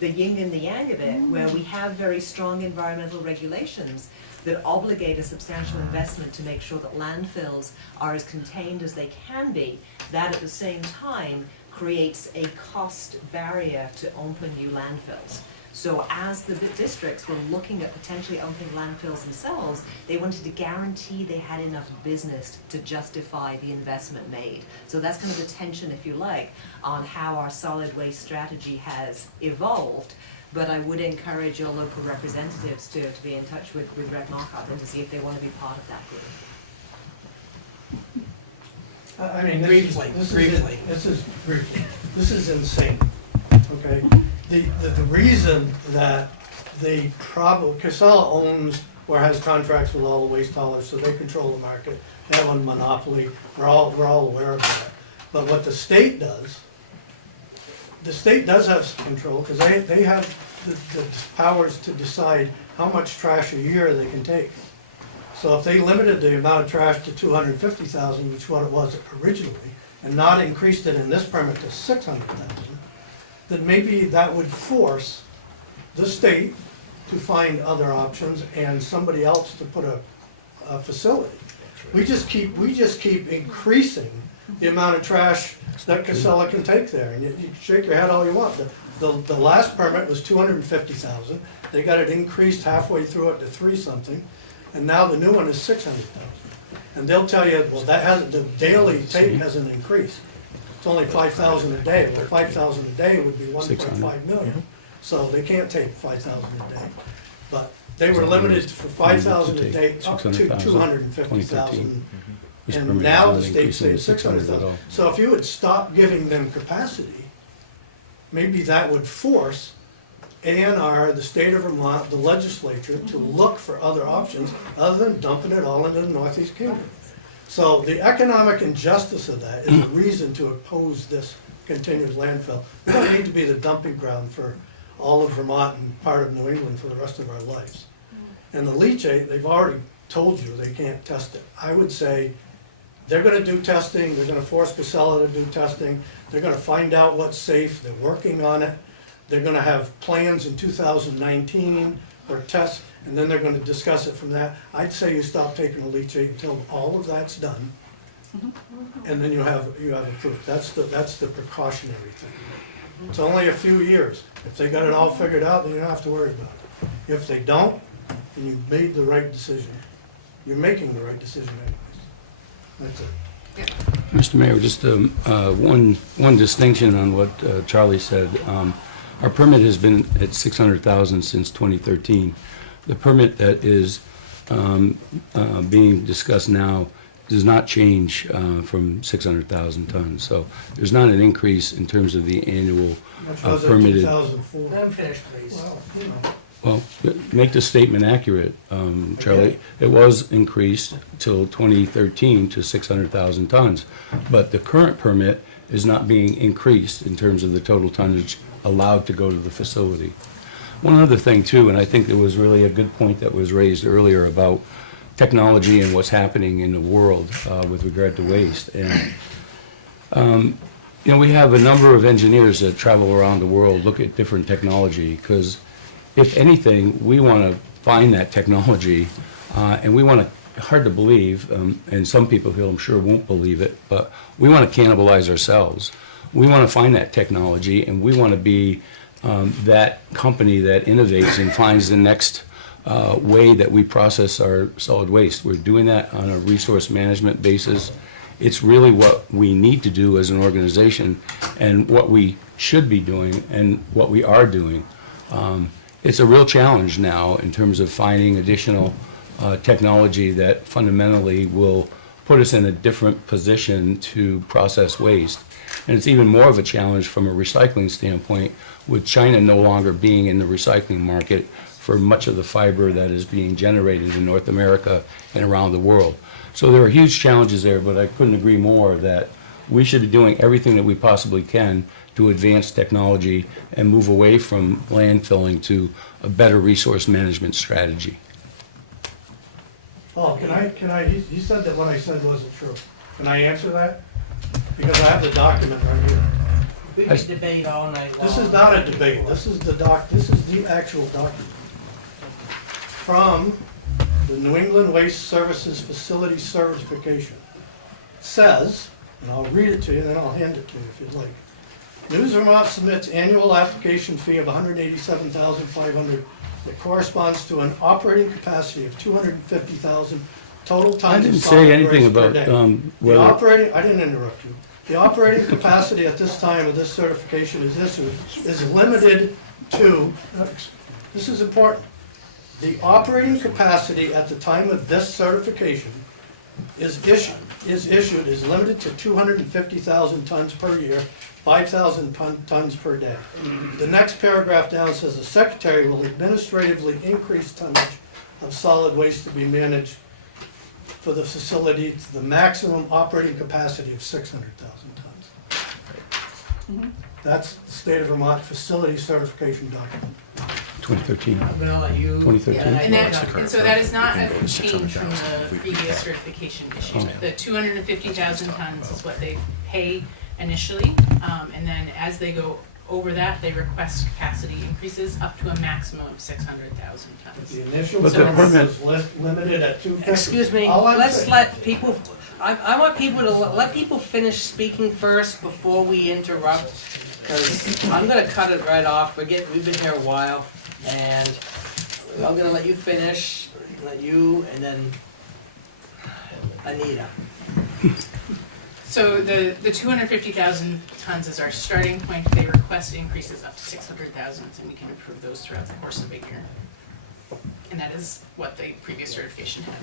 yin and the yang of it, where we have very strong environmental regulations that obligate a substantial investment to make sure that landfills are as contained as they can be. That at the same time creates a cost barrier to open new landfills. So as the districts were looking at potentially opening landfills themselves, they wanted to guarantee they had enough business to justify the investment made. So that's kind of the tension, if you like, on how our solid waste strategy has evolved. But I would encourage your local representatives to be in touch with Rep Marcotte and to see if they want to be part of that group. I mean, Briefly. This is insane, okay? The reason that Casella owns or has contracts with all the waste haulers, so they control the market, they have a monopoly, we're all aware of that. But what the state does have some control, because they have the powers to decide how much trash a year they can take. So if they limited the amount of trash to 250,000, which is what it was originally, and not increased it in this permit to 600,000, then maybe that would force the state to find other options and somebody else to put a facility. We just keep increasing the amount of trash that Casella can take there, and you shake your head all you want. The last permit was 250,000. They got it increased halfway through it to 3-something, and now the new one is 600,000. And they'll tell you, well, the daily take hasn't increased. It's only 5,000 a day. Well, 5,000 a day would be 1.5 million. So they can't take 5,000 a day. But they were limited for 5,000 a day up to 250,000. And now the state's saying 600,000. So if you would stop giving them capacity, maybe that would force ANR, the state of Vermont, the legislature to look for other options other than dumping it all into the Northeast Kingdom. So the economic injustice of that is a reason to oppose this continuous landfill. We don't need to be the dumping ground for all of Vermont and part of New England for the rest of our lives. And the leachate, they've already told you they can't test it. I would say they're gonna do testing, they're gonna force Casella to do testing, they're gonna find out what's safe, they're working on it. They're gonna have plans in 2019 or tests, and then they're gonna discuss it from that. I'd say you stop taking the leachate until all of that's done. And then you have approved. That's the precautionary thing. It's only a few years. If they got it all figured out, then you don't have to worry about it. If they don't, then you've made the right decision. You're making the right decision anyways. That's it. Mr. Mayor, just one distinction on what Charlie said. Our permit has been at 600,000 since 2013. The permit that is being discussed now does not change from 600,000 tons. So there's not an increase in terms of the annual Which was in permitted. 2004. Let him finish, please. Well, you know. Well, make the statement accurate, Charlie. It was increased till 2013 to 600,000 tons, but the current permit is not being increased in terms of the total tonnage allowed to go to the facility. One other thing too, and I think there was really a good point that was raised earlier about technology and what's happening in the world with regard to waste. And you know, we have a number of engineers that travel around the world, look at different technology, because if anything, we want to find that technology, and we want to, hard to believe, and some people here I'm sure won't believe it, but we want to cannibalize ourselves. We want to find that technology, and we want to be that company that innovates and finds the next way that we process our solid waste. We're doing that on a resource management basis. It's really what we need to do as an organization and what we should be doing and what we are doing. It's a real challenge now in terms of finding additional technology that fundamentally will put us in a different position to process waste. And it's even more of a challenge from a recycling standpoint, with China no longer being in the recycling market for much of the fiber that is being generated in North America and around the world. So there are huge challenges there, but I couldn't agree more that we should be doing everything that we possibly can to advance technology and move away from landfilling to a better resource management strategy. Oh, he said that what I said wasn't true. Can I answer that? Because I have the document right here. We could debate all night long. This is not a debate, this is the actual document. From the New England Waste Services Facility Certification. It says, and I'll read it to you, and then I'll hand it to you if you'd like. News Vermont submits annual application fee of $187,500 that corresponds to an operating capacity of 250,000 total tons I of didn't solid say anything waste per about day. I didn't interrupt you. The operating capacity at this time of this certification is issued is limited to, this is important, the operating capacity at the time of this certification is limited to 250,000 tons per year, 5,000 tons per day. The next paragraph down says the secretary will administratively increase tonnage of solid waste to be managed for the facility to the maximum operating capacity of 600,000 tons. That's the state of Vermont facility certification document. 2013. I'm gonna let you. 2013. And so that is not a change from the previous certification issue. The 250,000 tons is what they pay initially, and then as they go over that, they request capacity increases up to a maximum of 600,000 tons. The initial But the permit permit- is limited at 250. Excuse me, All I'm let's saying- let people, I want people to, let people finish speaking first before we interrupt, because I'm gonna cut it right off, we've been here a while, and I'm gonna let you finish, let you, and then Anita. So the 250,000 tons is our starting point. They request increases up to 600,000, and we can approve those throughout the course of a year. And that is what the previous certification had.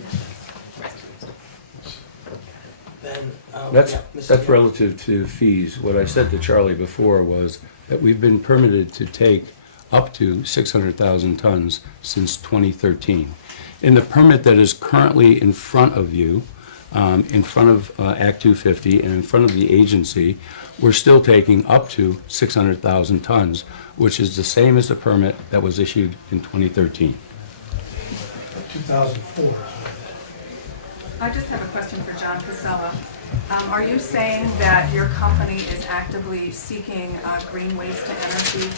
Then, That's, yeah, Mr. that's Gill. relative to fees. What I said to Charlie before was that we've been permitted to take up to 600,000 tons since 2013. In the permit that is currently in front of you, in front of Act 250 and in front of the agency, we're still taking up to 600,000 tons, which is the same as the permit that was issued in 2013. 2004. I just have a question for John Casella. Are you saying that your company is actively seeking green waste to energy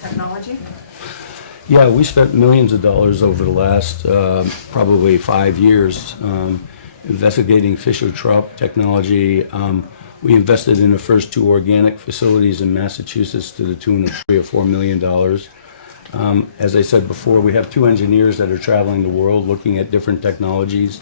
technology? Yeah, we spent millions of dollars over the last probably 5 years investigating Fischer-Tropsch technology. We invested in the first 2 organic facilities in Massachusetts to the tune of $3 or $4 million. As I said before, we have 2 engineers that are traveling the world looking at different technologies.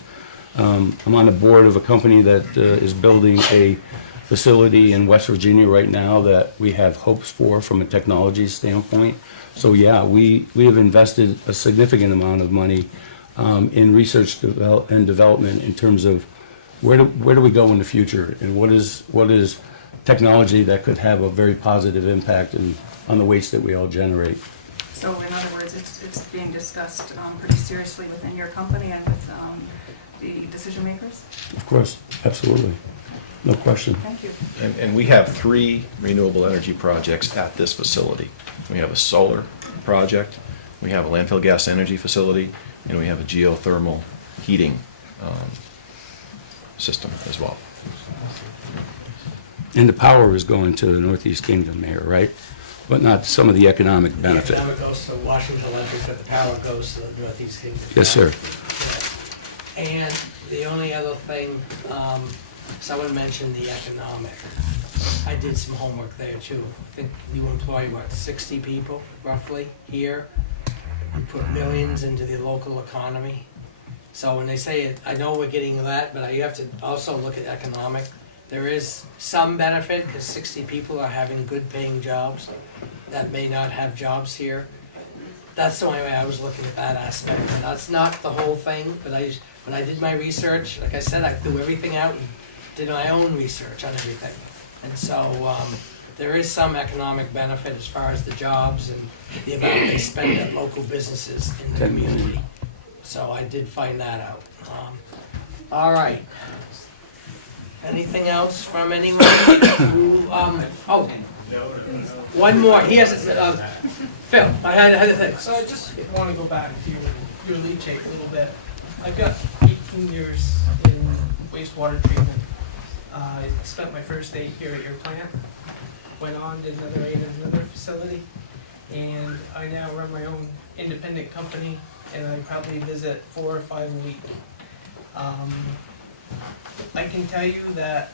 I'm on the board of a company that is building a facility in West Virginia right now that we have hopes for from a technology standpoint. So yeah, we have invested a significant amount of money in research and development in terms of where do we go in the future? And what is technology that could have a very positive impact on the waste that we all generate? So in other words, it's being discussed pretty seriously within your company and with the decision makers? Of course, absolutely. No question. Thank you. And we have 3 renewable energy projects at this facility. We have a solar project, we have a landfill gas energy facility, and we have a geothermal heating system as well. And the power is going to the Northeast Kingdom here, right? But not some of the economic benefit. The economic goes to Washington Electric, but the power goes to the Northeast Kingdom. Yes, sir. And the only other thing, someone mentioned the economic. I did some homework there too. I think you employ, what, 60 people roughly here? We put millions into the local economy. So when they say it, I know we're getting that, but you have to also look at economic. There is some benefit because 60 people are having good paying jobs that may not have jobs here. That's the only way I was looking at that aspect. And that's not the whole thing, but when I did my research, like I said, I threw everything out and did my own research on everything. And so there is some economic benefit as far as the jobs and the amount they spend at local businesses in the community. So I did find that out. All right. Anything else from anyone? Oh, one more. He has, Phil, I had a thing. So I just want to go back to your leachate a little bit. I've got 18 years in wastewater treatment. I spent my first 8 here at your plant, went on, did another 8 at another facility, and I now run my own independent company, and I probably visit 4 or 5 a week. I can tell you that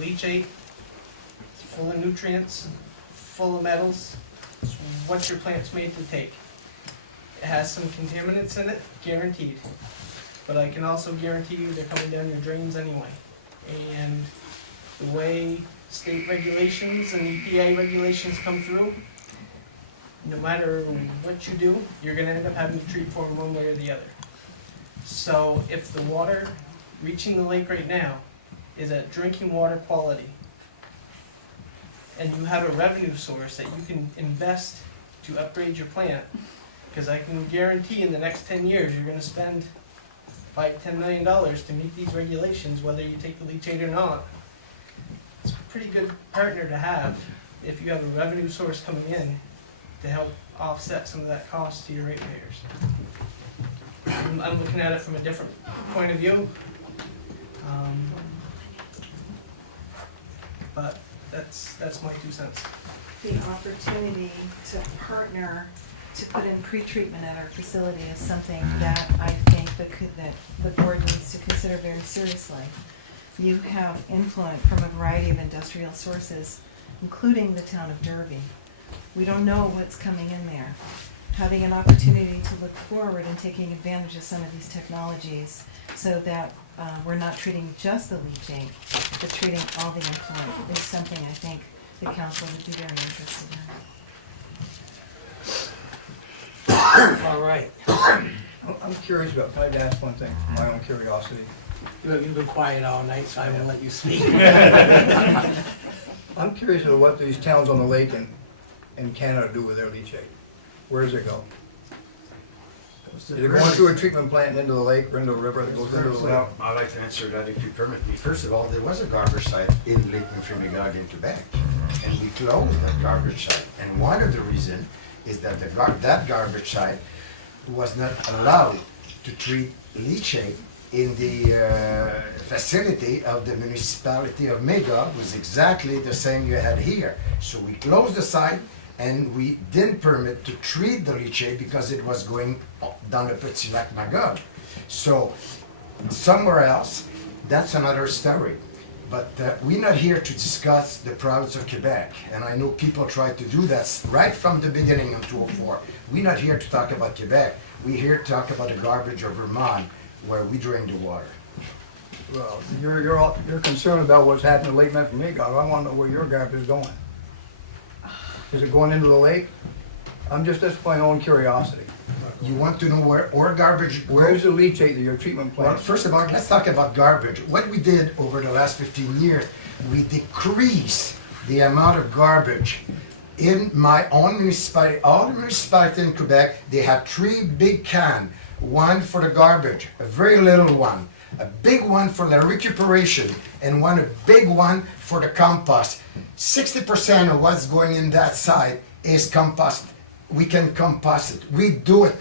leachate is full of nutrients, full of metals. It's what your plant's made to take. It has some contaminants in it, guaranteed. But I can also guarantee you they're coming down your drains anyway. And the way state regulations and EPA regulations come through, no matter what you do, you're gonna end up having to treat for them one way or the other. So if the water reaching the lake right now is at drinking water quality, and you have a revenue source that you can invest to upgrade your plant, because I can guarantee in the next 10 years you're gonna spend $5–10 million to meet these regulations, whether you take the leachate or not. It's a pretty good partner to have if you have a revenue source coming in to help offset some of that cost to your ratepayers. I'm looking at it from a different point of view. But that's my 2 cents. The opportunity to partner to put in pre-treatment at our facility is something that I think that the board needs to consider very seriously. You have influence from a variety of industrial sources, including the town of Derby. We don't know what's coming in there. Having an opportunity to look forward and taking advantage of some of these technologies so that we're not treating just the leachate, but treating all the influent is something I think the council would be very interested in. All right. I'm curious about, can I ask one thing, my own curiosity? You've been quiet all night, so I won't let you speak. I'm curious about what these towns on the lake in Canada do with their leachate. Where does it go? Is it going through a treatment plant into the lake or into a river that goes into the lake? Well, I'd like to answer that if you permit me. First of all, there was a garbage site in Lake Mufimigag in Quebec, and we closed that garbage site. And one of the reasons is that that garbage site was not allowed to treat leachate in the facility of the municipality of Magog. Was exactly the same you had here. So we closed the site, and we didn't permit to treat the leachate because it was going down the Petit Lac Magog. So somewhere else, that's another story. But we're not here to discuss the province of Quebec, and I know people try to do that right from the beginning in 2004. We're not here to talk about Quebec. We're here to talk about the garbage of Vermont, where we drink the water. Well, you're concerned about what's happening in Lake Mufimigag. I want to know where your garbage is going. Is it going into the lake? That's my own curiosity. You want to know where our garbage goes? Where's the leachate to your treatment Well, plant? first of all, let's talk about garbage. What we did over the last 15 years, we decreased the amount of garbage. In my own municipality, all the municipalities in Quebec, they have 3 big cans. One for the garbage, a very little one, a big one for the recuperation, and a big one for the compost. 60% of what's going in that side is compost. We can compost it. We do it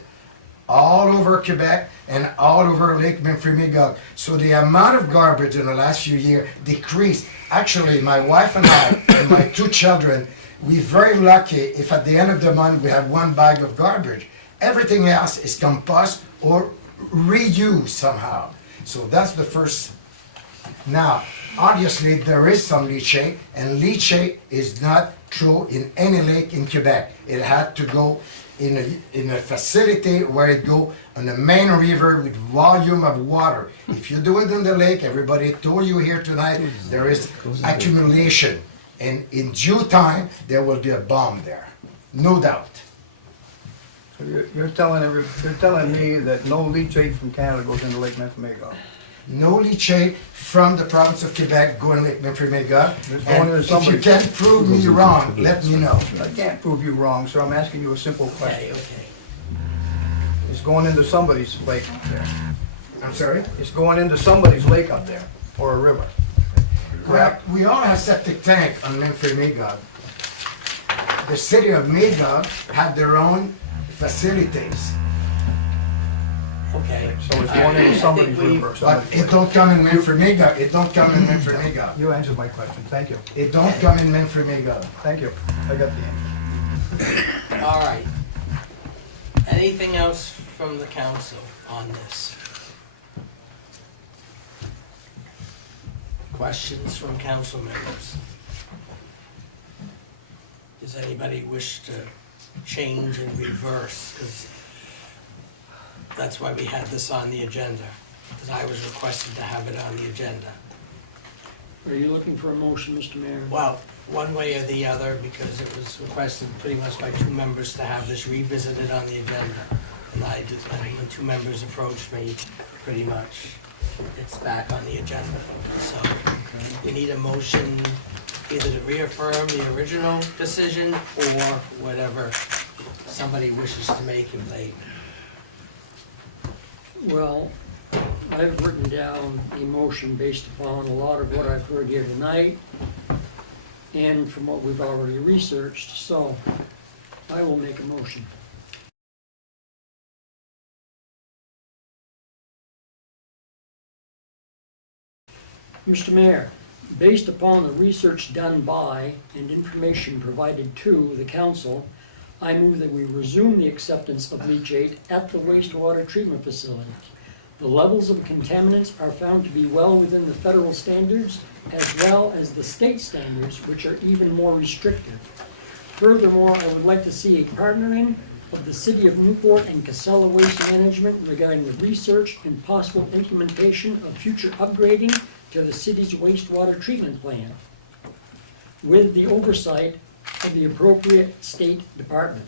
all over Quebec and all over Lake Memphremagog. So the amount of garbage in the last few years decreased. Actually, my wife and I and my 2 children, we're very lucky if at the end of the month we have 1 bag of garbage. Everything else is compost or reused somehow. So that's the first. Now, obviously there is some leachate, and leachate is not thrown in any lake in Quebec. It had to go in a facility where it go on the main river with volume of water. If you do it in the lake, everybody told you here tonight, there is accumulation. And in due time, there will be a bomb there, no doubt. So you're telling me that no leachate from Canada goes into Lake Memphremagog? No leachate from the province of Quebec going to Lake Memphremagog. It's going And into if you somebody's- can't prove me wrong, let me know. I can't prove you wrong, sir. I'm asking you a simple question. Okay. It's going into somebody's lake up there. I'm sorry? It's going into somebody's lake up there, or a river. Correct. We all have septic tank on Memphremagog. The city of Magog have their own facilities, Okay. So it's going into somebody's river. or but somebody's it lake. don't come in Memphremagog. It don't come in Memphremagog. You answered my question. Thank you. It don't come in Memphremagog. Thank you. I got the answer. All right. Anything else from the council on this? Questions from council members? Does anybody wish to change and reverse? Because that's why we had this on the agenda, because I was requested to have it on the agenda. Are you looking for a motion, Mr. Mayor? Well, one way or the other, because it was requested pretty much by 2 members to have this revisited on the agenda. And when 2 members approached me, pretty much, it's back on the agenda. So we need a motion either to reaffirm the original decision or whatever somebody wishes to make if they. Well, I've written down a motion based upon a lot of what I've heard here tonight and from what we've already researched, so I will make a motion. Mr. Mayor, based upon the research done by and information provided to the council, I move that we resume the acceptance of leachate at the wastewater treatment facility. The levels of contaminants are found to be well within the federal standards as well as the state standards, which are even more restrictive. Furthermore, I would like to see a partnering of the City of Newport and Casella Waste Management regarding the research and possible implementation of future upgrading to the city's wastewater treatment plant with the oversight of the appropriate state department.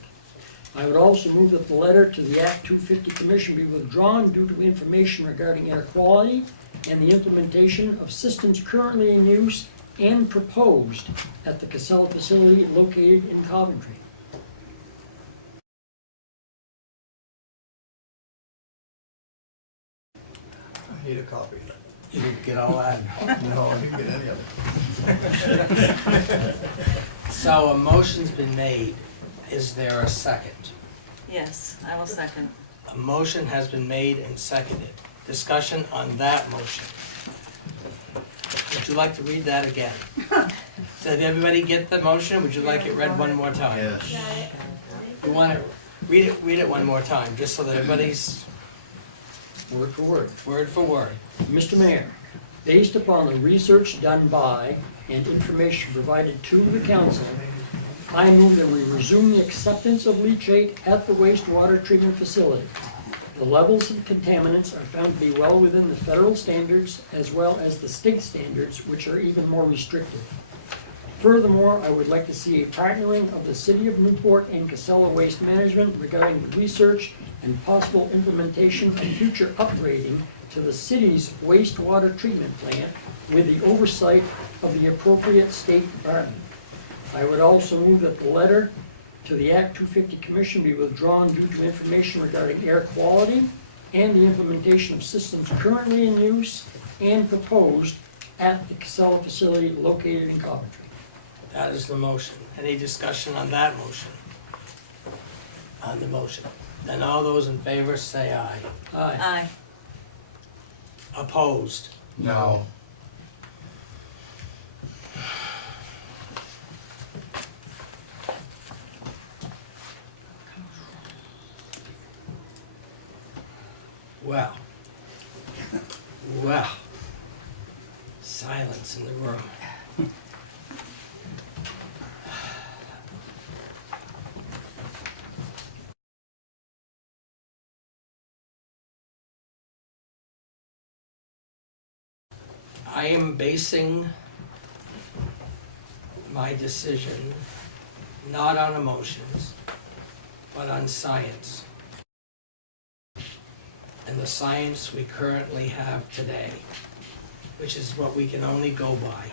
I would also move that the letter to the Act 250 Commission be withdrawn due to information regarding air quality and the implementation of systems currently in use and proposed at the Casella facility located in Coventry. I need a copy of that. You didn't get all that? No, I didn't get any of it. So a motion's been made. Is there a second? Yes, I will second. A motion has been made and seconded. Discussion on that motion. Would you like to read that again? Did everybody get the motion? Would you like it read one more time? Yes. You want to read it one more time, just so that everybody's Word for word. word for word. Mr. Mayor, based upon the research done by and information provided to the council, I move that we resume the acceptance of leachate at the wastewater treatment facility. The levels of contaminants are found to be well within the federal standards as well as the state standards, which are even more restrictive. Furthermore, I would like to see a partnering of the City of Newport and Casella Waste Management regarding the research and possible implementation and future upgrading to the city's wastewater treatment plant with the oversight of the appropriate state department. I would also move that the letter to the Act 250 Commission be withdrawn due to information regarding air quality and the implementation of systems currently in use and proposed at the Casella facility located in Coventry. That is the motion. Any discussion on that motion? On the motion. Then all those in favor say aye. Aye. Aye. Opposed? No. Well. Well. Silence in the room. I am basing my decision not on emotions, but on science. And the science we currently have today, which is what we can only go by.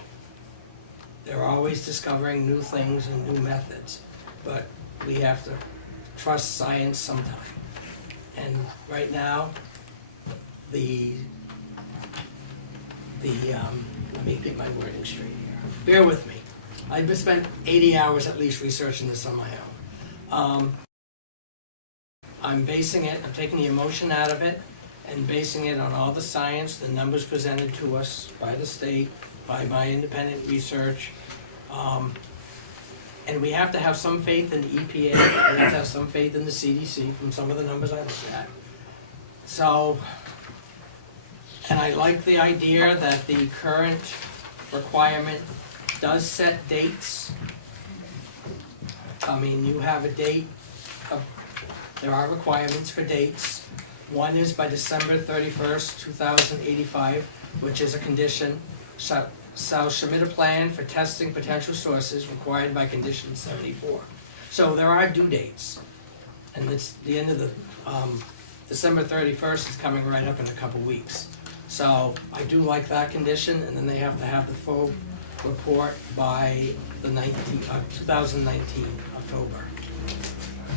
They're always discovering new things and new methods, but we have to trust science sometime. And right now, let me get my wording straight here. Bear with me. I've spent 80 hours at least researching this on my own. I'm basing it, I'm taking the emotion out of it and basing it on all the science, the numbers presented to us by the state, by my independent research. And we have to have some faith in the EPA, we have to have some faith in the CDC from some of the numbers I looked at. So, and I like the idea that the current requirement does set dates. I mean, you have a date there are requirements for dates. One is by December 31st, 2085, which is a condition. Shall submit a plan for testing potential sources required by condition 74. So there are due dates. And it's the end of the, December 31st is coming right up in a couple weeks. So I do like that condition, and then they have to have the full report by the 2019, October.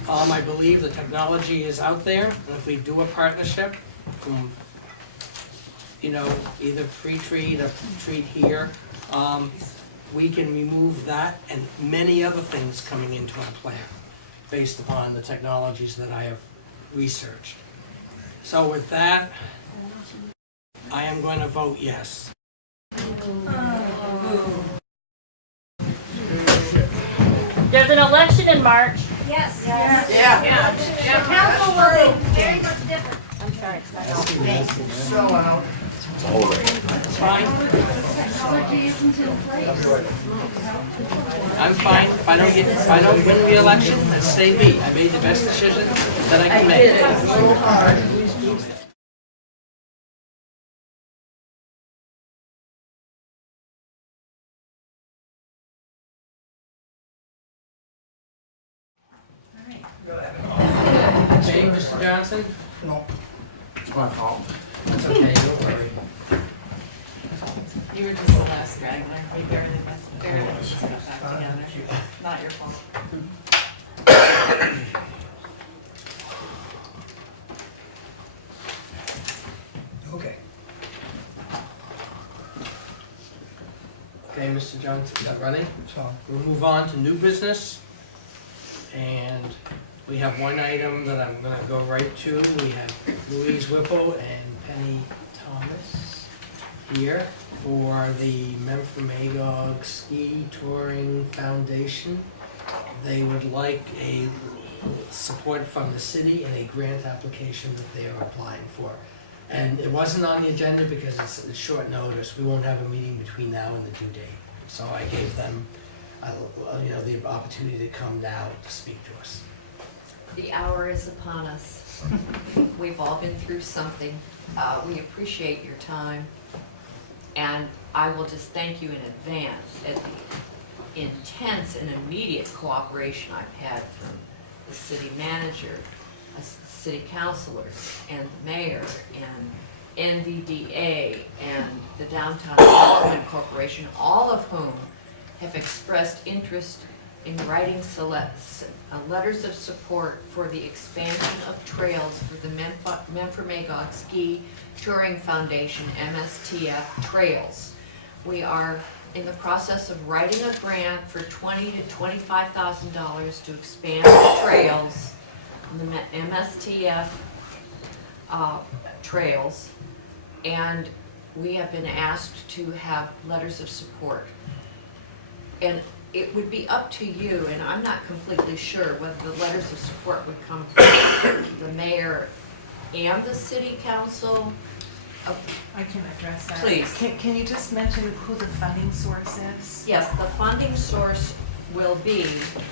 I believe the technology is out there, and if we do a partnership from, either pre-treat or treat here, we can remove that and many other things coming into our plan based upon the technologies that I have researched. So with that, I am going to vote yes. There's an election in March. Yes. Yeah. Council will be very much different. I'm sorry. So out. It's fine. Technology isn't in place. I'm fine. If I don't win the election, then say me. I made the best decision that I can make. Okay, Mr. Johnson? No. It's my fault. That's okay, don't worry. You were just the last straggler. We barely got that together. Not your fault. Okay. Okay, Mr. Johnson, is that running? So, We'll move on to new business. And we have one item that I'm gonna go right to. We have Louise Whipple and Penny Thomas here for the Memphremagog Ski Touring Foundation. They would like a support from the city and a grant application that they are applying for. And it wasn't on the agenda because it's short notice. We won't have a meeting between now and the due date. So I gave them, the opportunity to come now to speak to us. The hour is upon us. We've all been through something. We appreciate your time. And I will just thank you in advance at the intense and immediate cooperation I've had from the city manager, city councilors and the mayor and NVDA and the Downtown Development Corporation, all of whom have expressed interest in writing letters of support for the expansion of trails for the Memphremagog Ski Touring Foundation, MSTF Trails. We are in the process of writing a grant for $20,000 to $25,000 to expand the trails, the MSTF trails, and we have been asked to have letters of support. And it would be up to you, and I'm not completely sure whether the letters of support would come from the mayor and the city council. I can address that. Please. Can you just mention who the funding source is? Yes, the funding source will be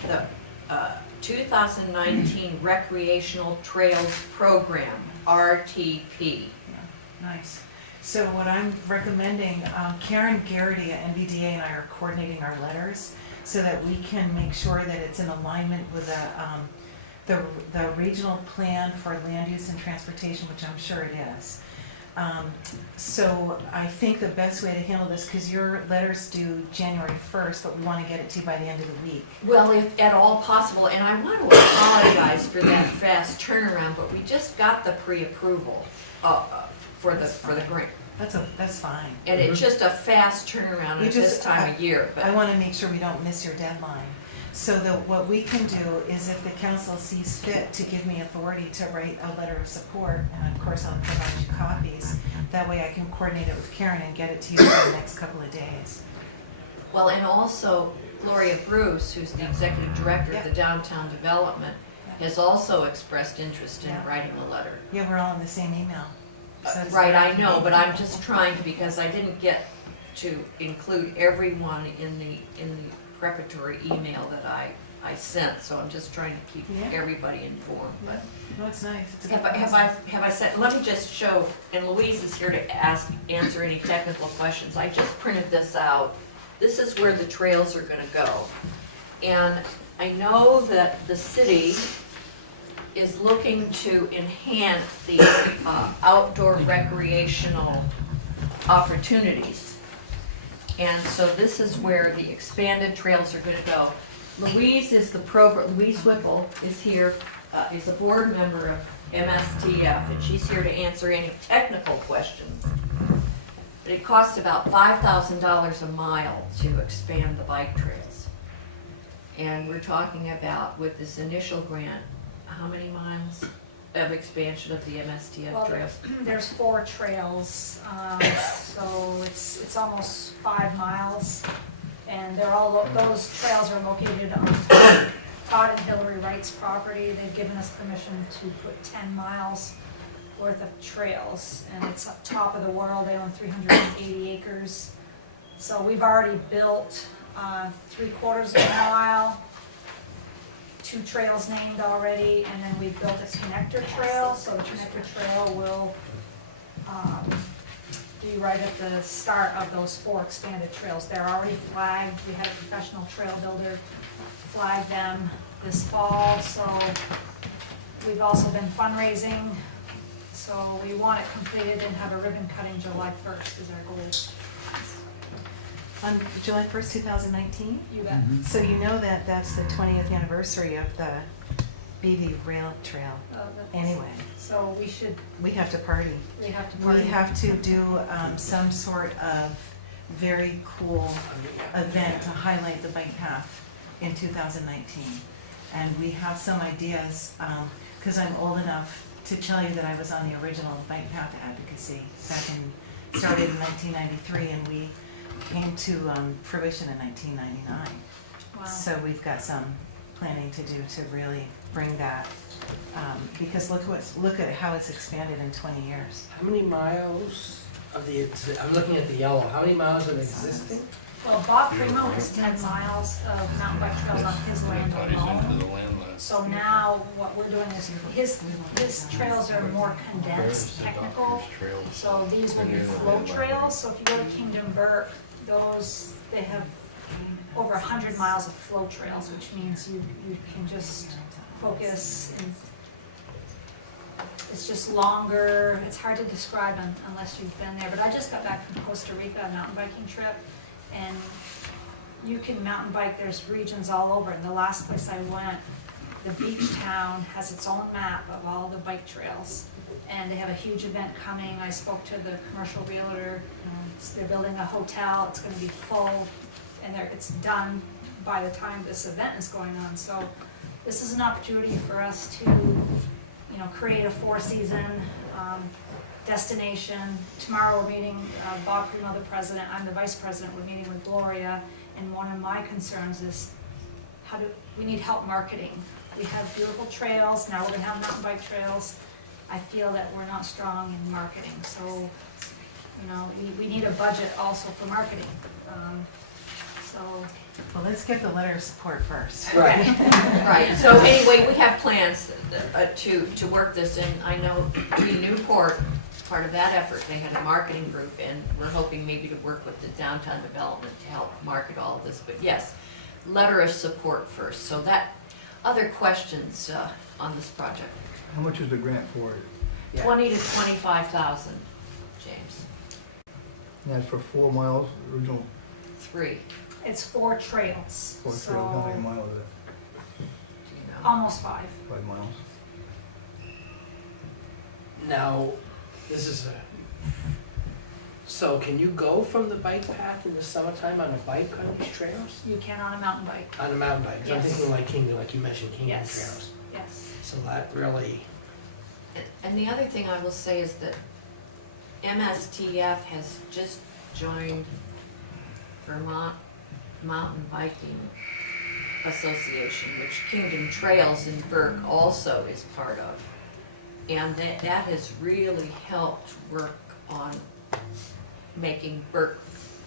the 2019 Recreational Trails Program, RTP. Nice. So what I'm recommending, Karen Garrity at NVDA and I are coordinating our letters so that we can make sure that it's in alignment with the regional plan for land use and transportation, which I'm sure it is. So I think the best way to handle this, because your letter's due January 1st, but we want to get it to you by the end of the week. Well, if at all possible, and I want to apologize for that fast turnaround, but we just got the pre-approval for the grant. That's fine. And it's just a fast turnaround at this time of year. But I want to make sure we don't miss your deadline. So what we can do is if the council sees fit to give me authority to write a letter of support, and of course I'll provide you copies, that way I can coordinate it with Karen and get it to you in the next couple of days. Well, and also Gloria Bruce, who's the executive director of the Downtown Development, has also expressed interest in writing a letter. Yeah, we're all in the same email. So Right, I know, but I'm just trying to, because I didn't get to include everyone in the preparatory email that I sent, so I'm just trying to keep everybody informed. But no, it's nice. It's a good have I said? Let me just show. And Louise is here to answer any technical questions. I just printed this out. This is where the trails are going to go, and I know that the city is looking to enhance the outdoor recreational opportunities. And so this is where the expanded trails are going to go. Louise Whipple is here, is a board member of MSTF, and she's here to answer any technical questions. But it costs about $5,000 a mile to expand the bike trails. And we're talking about, with this initial grant, how many miles of expansion of the MSTF trails? There's 4 trails, so it's almost 5 miles, and they're all those trails are located on Todd and Hillary Wright's property. They've given us permission to put 10 miles worth of trails, and it's up top of the world. They own 380 acres, so we've already built 3/4 of a mile. 2 trails named already, and then we built a connector trail, so the connector trail will be right at the start of those 4 expanded trails. They're already flagged. We had a professional trail builder flag them this fall, so we've also been fundraising, so we want it completed and have a ribbon cutting July 1st is our goal. On July 1st, 2019? You bet. So you know that that's the 20th anniversary of the BV Rail Trail. Anyway. So we have to party. We have to party. We have to do some sort of very cool event to highlight the bike path in 2019. And we have some ideas, because I'm old enough to tell you that I was on the original bike path advocacy started in 1993, and we came to fruition in 1999. Wow. So we've got some planning to do to really bring that, because look at how it's expanded in 20 years. How many miles of I'm looking at the yellow, how many miles of existing? Well, Bob Primo has 10 miles of mountain bike trails on his land alone. So now what we're doing is his trails are more condensed, technical. So these would be flow trails. So if you go to Kingdom Burke, they have over 100 miles of flow trails, which means you can just focus and It's just longer, it's hard to describe unless you've been there, but I just got back from Costa Rica, a mountain biking trip, and you can mountain bike, there's regions all over, and the last place I went, the beach town has its own map of all the bike trails, and they have a huge event coming. I spoke to the commercial realtor, they're building a hotel, it's gonna be full, and it's done by the time this event is going on, so this is an opportunity for us to, create a four-season destination. Tomorrow we're meeting Bob Primo, the president, I'm the vice president, we're meeting with Gloria, and one of my concerns is we need help marketing. We have beautiful trails, now we're gonna have mountain bike trails. I feel that we're not strong in marketing, so, we need a budget also for marketing. Well, let's get the letter of support first. Right. Right, so anyway, we have plans to work this in. I know in Newport, part of that effort, they had a marketing group, and we're hoping maybe to work with the downtown development to help market all of this. But yes, letter of support first. So that, other questions on this project? How much is the grant for? 20 to 25,000, James. And that's for 4 miles, original 3. It's 4 trails, 4 so trails, how many miles is it? almost 5. 5 miles. Now, this is so can you go from the bike path in the summertime on a bike on these trails? You can on a mountain bike. On a mountain bike, 'cause I'm Yes. thinking like Kingdom, like you mentioned Kingdom Yes. trails. Yes. So that really, And the other thing I will say is that MSTF has just joined Vermont Mountain Biking Association, which Kingdom Trails in Burke also is part of. And that has really helped work on making Burke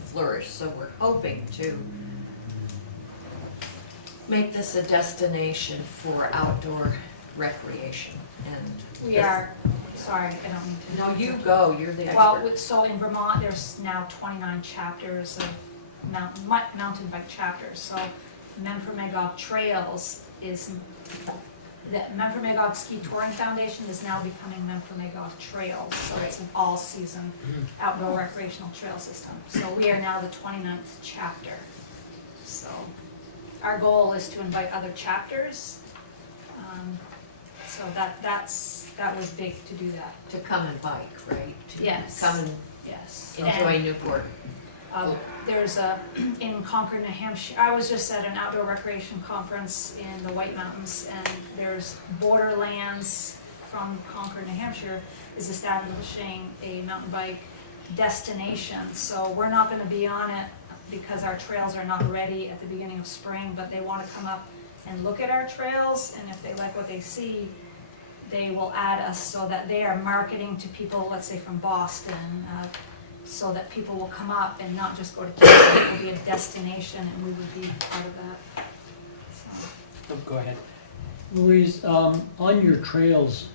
flourish. So we're hoping to make this a destination for outdoor recreation. And We are, sorry, I don't mean to. No, you go, you're the Well, expert. so in Vermont, there's now 29 chapters of mountain bike chapters. So Memphremagog Trails is, the Memphremagog Ski Touring Foundation is now becoming Memphremagog Trails. So it's an all-season outdoor recreational trail system. So we are now the 29th chapter. So our goal is to invite other chapters. So that was big to do that. To come and bike, right? To Yes. come and Yes. enjoy And, Newport. There's in Concord, New Hampshire, I was just at an outdoor recreation conference in the White Mountains, and there's Borderlands from Concord, New Hampshire is establishing a mountain bike destination. So we're not gonna be on it because our trails are not ready at the beginning of spring, but they wanna come up and look at our trails, and if they like what they see, they will add us so that they are marketing to people, let's say from Boston, so that people will come up and not just go to Canada. It will be a destination, and we would be part of that. So. go ahead. Louise, on your trails,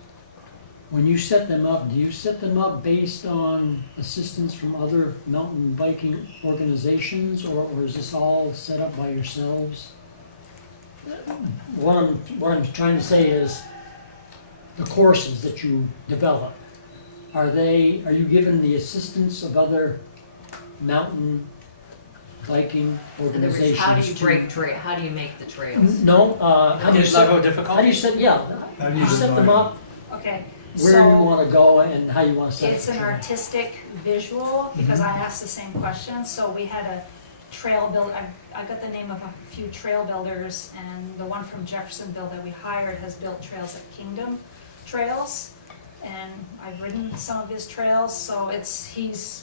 when you set them up, do you set them up based on assistance from other mountain biking organizations, or is this all set up by yourselves? What I'm trying to say is, the courses that you develop, are you given the assistance of other mountain biking In other words, organizations? how do you to- break how do you make the trails? No, how do you set, Level of difficulty? how do you set, yeah, How do you set them up, Okay, where you so wanna go and how you wanna set it. it's an artistic visual, because I asked the same question. So we had a trail build, I got the name of a few trail builders, and the one from Jeffersonville that we hired has built trails at Kingdom Trails. And I've ridden some of his trails, so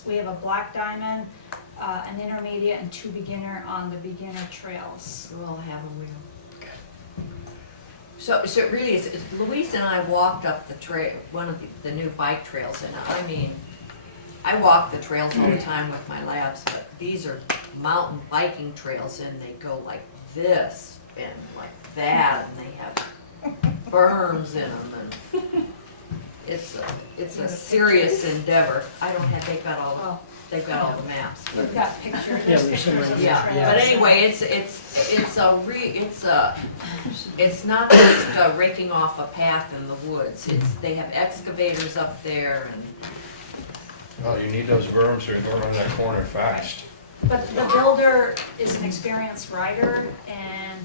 we have a black diamond, an intermediate, and 2 beginner on the beginner trails. We'll have them. So it really is, Louise and I walked up the trail, one of the new bike trails, and I mean, I walk the trails all the time with my labs, but these are mountain biking trails, and they go like this and like that, and they have berms in them, and it's a serious endeavor. I don't have, they've got all the maps. We've got pictures. Yeah, there's some of Yeah, but anyway, it's not just raking off a path in the woods. They have excavators up there and. Well, you need those berms or you're going around that corner fast. But the builder is an experienced rider, and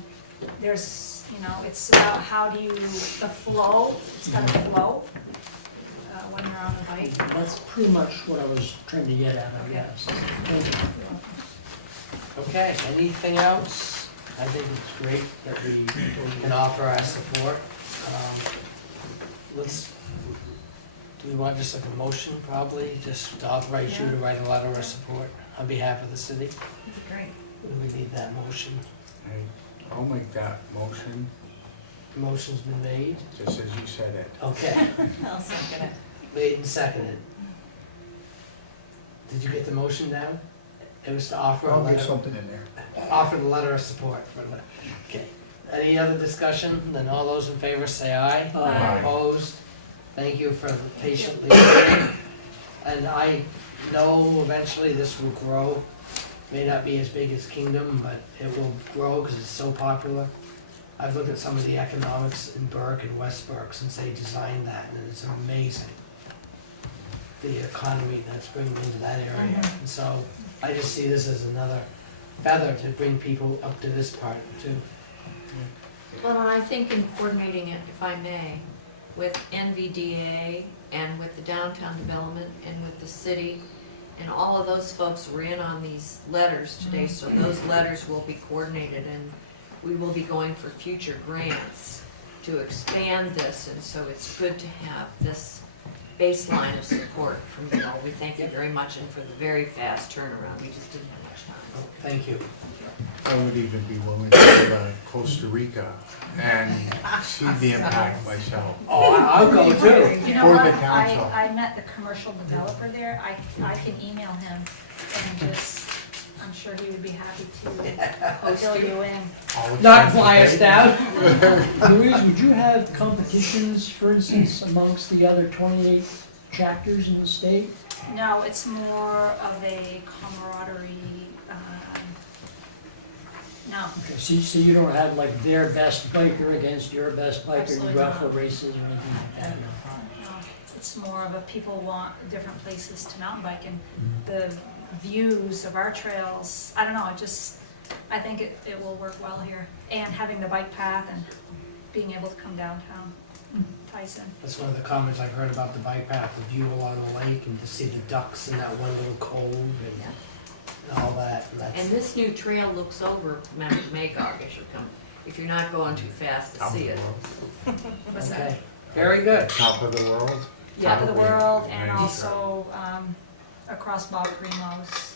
there's, it's about how do you, the flow, it's got to flow when you're on the bike. That's pretty much what I was trying to get at, I guess. Thank you. Okay, anything else? I think it's great that we can offer our support. Do we want just like a motion probably, just to authorize you to write a letter of support on behalf of the city? Great. We need that motion. I'll make that motion, The motion's been made. just as you said it. Okay, I'll second it. made and seconded. Did you get the motion down? It was to offer a I'll get letter, something in there. offer the letter of support for the, okay. Any other discussion? Then all those in favor say aye. Aye. Opposed? Thank you for patiently waiting. And I know eventually this will grow. May not be as big as Kingdom, but it will grow because it's so popular. I've looked at some of the economics in Burke and West Burke since they designed that, and it's amazing. The economy that's bringing into that area. And so I just see this as another feather to bring people up to this part too. Well, and I think in coordinating it, if I may, with NVDA and with the downtown development and with the city, and all of those folks were in on these letters today, so those letters will be coordinated and we will be going for future grants to expand this, and so it's good to have this baseline of support from you all. We thank you very much and for the very fast turnaround. We just didn't have much time. Thank you. I would even be willing to go to Costa Rica and see the impact myself. Oh, I'll go too. You know For what, the council. I met the commercial developer there, I can email him and just, I'm sure he would be happy to fill you in. Not fly us down. Louise, would you have competitions, for instance, amongst the other 28 chapters in the state? No, it's more of a camaraderie, no. Okay, so you don't have like their best biker against your best biker, you Absolutely go out for not. races or anything like that? No, it's more of a people want different places to mountain bike, and the views of our trails, I don't know, I think it will work well here. And having the bike path and being able to come downtown ties in. That's one of the comments I've heard about the bike path, the view along the lake and to see the ducks in that one little cove and all that. And this new trail looks over Mount Magog as you come, if you're not going too fast to see it. What's Okay, that? very good. Top of the world? Top of the world, and Nice. also across Bob Primo's.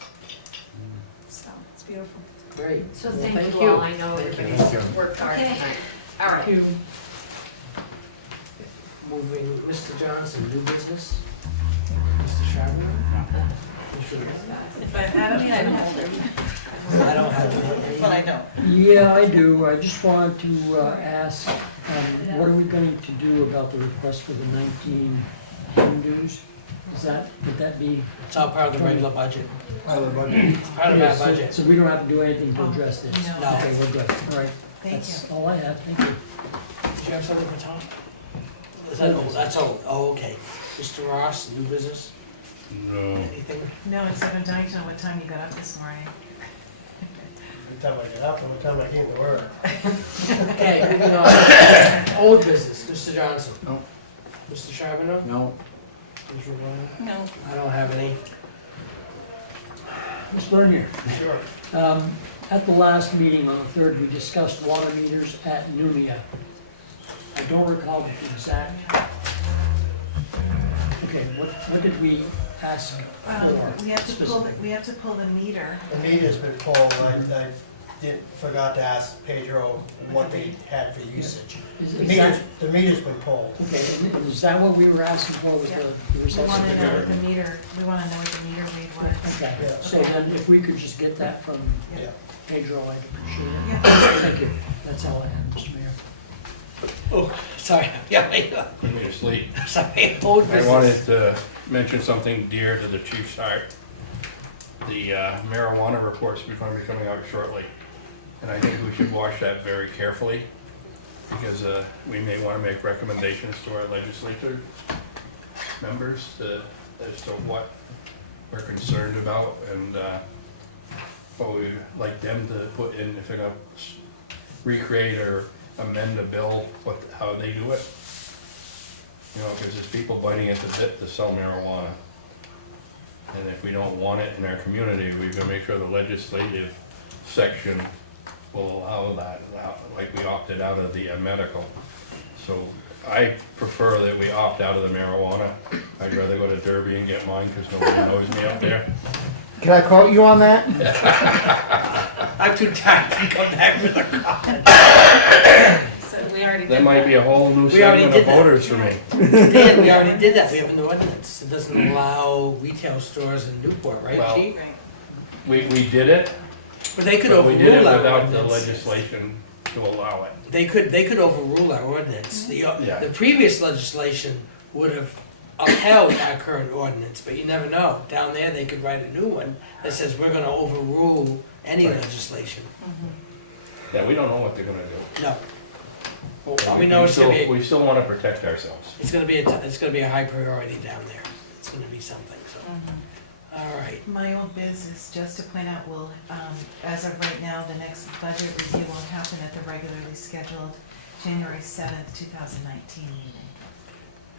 So it's beautiful. Great. So Well, thank you all, I know Thank you. everybody's worked hard Okay. tonight. All right. Thank you. Moving, Mr. Johnson, new business? Mr. Charbonneau? You sure? If I had it, I'd hold it. I don't have any. But I don't. Yeah, I do. I just wanted to ask, what are we going to do about the request for the 19 hen dues? Would that be? It's all part of the regular budget. Part of the budget. It's part of our Okay, so- budget. So we don't have to do anything to address this? No. No. Okay, we're good. All right. Thank That's all I have. Thank you. Do you have something for Tom? Is that old? That's old. Oh, okay. Mr. Ross, new business? No. Anything? No, except I'm dying to know what time you got up this morning. Every time I get up and every time I came to work. Okay, moving on. Old business, Mr. Johnson? No. Mr. Charbonneau? No. Ms. Romano? No. I don't have any. Ms. Bernier, Sure. at the last meeting on the 3rd, we discussed water meters at Numia. I don't recall the exact. Okay, what did we ask for? We have to pull, specifically? we have to pull the meter. The meter's been pulled, I forgot to ask Pedro what they had for usage. Is The that- meter's been pulled. Okay, and is that what we were asking for, was the We results of wanna the know meter? what the meter, we wanna know what the meter read was. Okay, Yeah. so then if we could just get that from Yeah. Pedro, I'd appreciate it. Yeah. Thank you. That's all I have, Mr. Mayor. Oh, sorry, yeah, Put me to sleep. sorry, old I business. wanted to mention something dear to the chief's heart. The marijuana report's going to be coming out shortly. And I think we should watch that very carefully because we may want to make recommendations to our legislature members as to what we're concerned about and what we'd like them to put in if they're going to recreate or amend a bill, how they do it. You know, because there's people biting at the bit to sell marijuana. And if we don't want it in our community, we've got to make sure the legislative section will allow that, like we opted out of the medical. So I prefer that we opt out of the marijuana. I'd rather go to Derby and get mine because nobody knows me up there. Can I quote you on that? I'm too tired to come back with a comment. So we already did That might be a whole new We already segment did of that. voters for me. We already did that, we have an ordinance, it doesn't allow retail stores in Newport, right, Well, Chief? We did it, But they could but we did it overrule our without the ordinance. legislation to allow it. They could overrule our ordinance. Yeah. The previous legislation would have upheld our current ordinance, but you never know. Down there, they could write a new one that says we're gonna overrule any Right. legislation. Yeah, we don't know what they're gonna do. No. Well, And all we know is we still wanna protect ourselves. it's gonna be a high priority down there. It's gonna be something, so. All right. My old biz is just to point out, we'll, as of right now, the next budget review will happen at the regularly scheduled January 7th, 2019 meeting.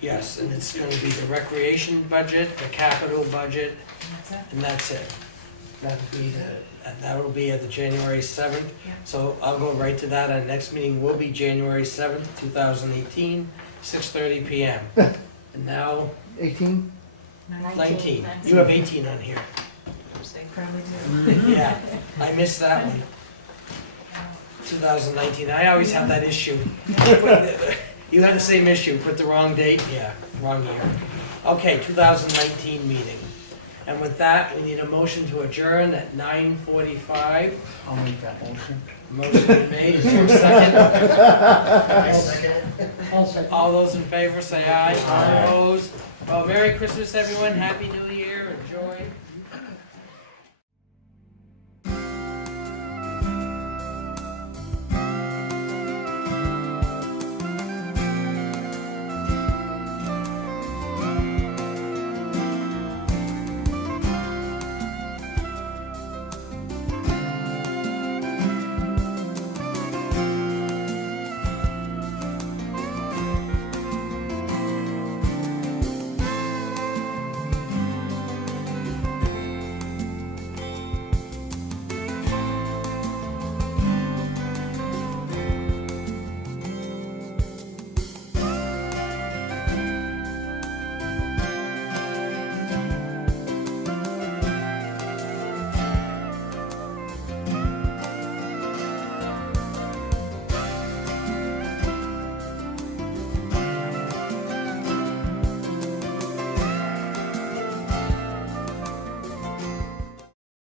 Yes, and it's gonna be the recreation budget, the capital budget, And that's it? and that's it. That'll be at the January 7th. Yeah. So I'll go right to that. Our next meeting will be January 7th, 2018, 6:30 PM. And now, 18? 19. You have 18 on here. They probably do. Yeah, I missed that one. 2019, I always have that issue. You had the same issue, put the wrong date, yeah, wrong year. Okay, 2019 meeting. And with that, we need a motion to adjourn at 9:45. I'll make that motion. Motion been made, is there a second? I second it. I'll second. All those in favor say aye. Opposed? Well, Merry Christmas, everyone, Happy New Year, enjoy.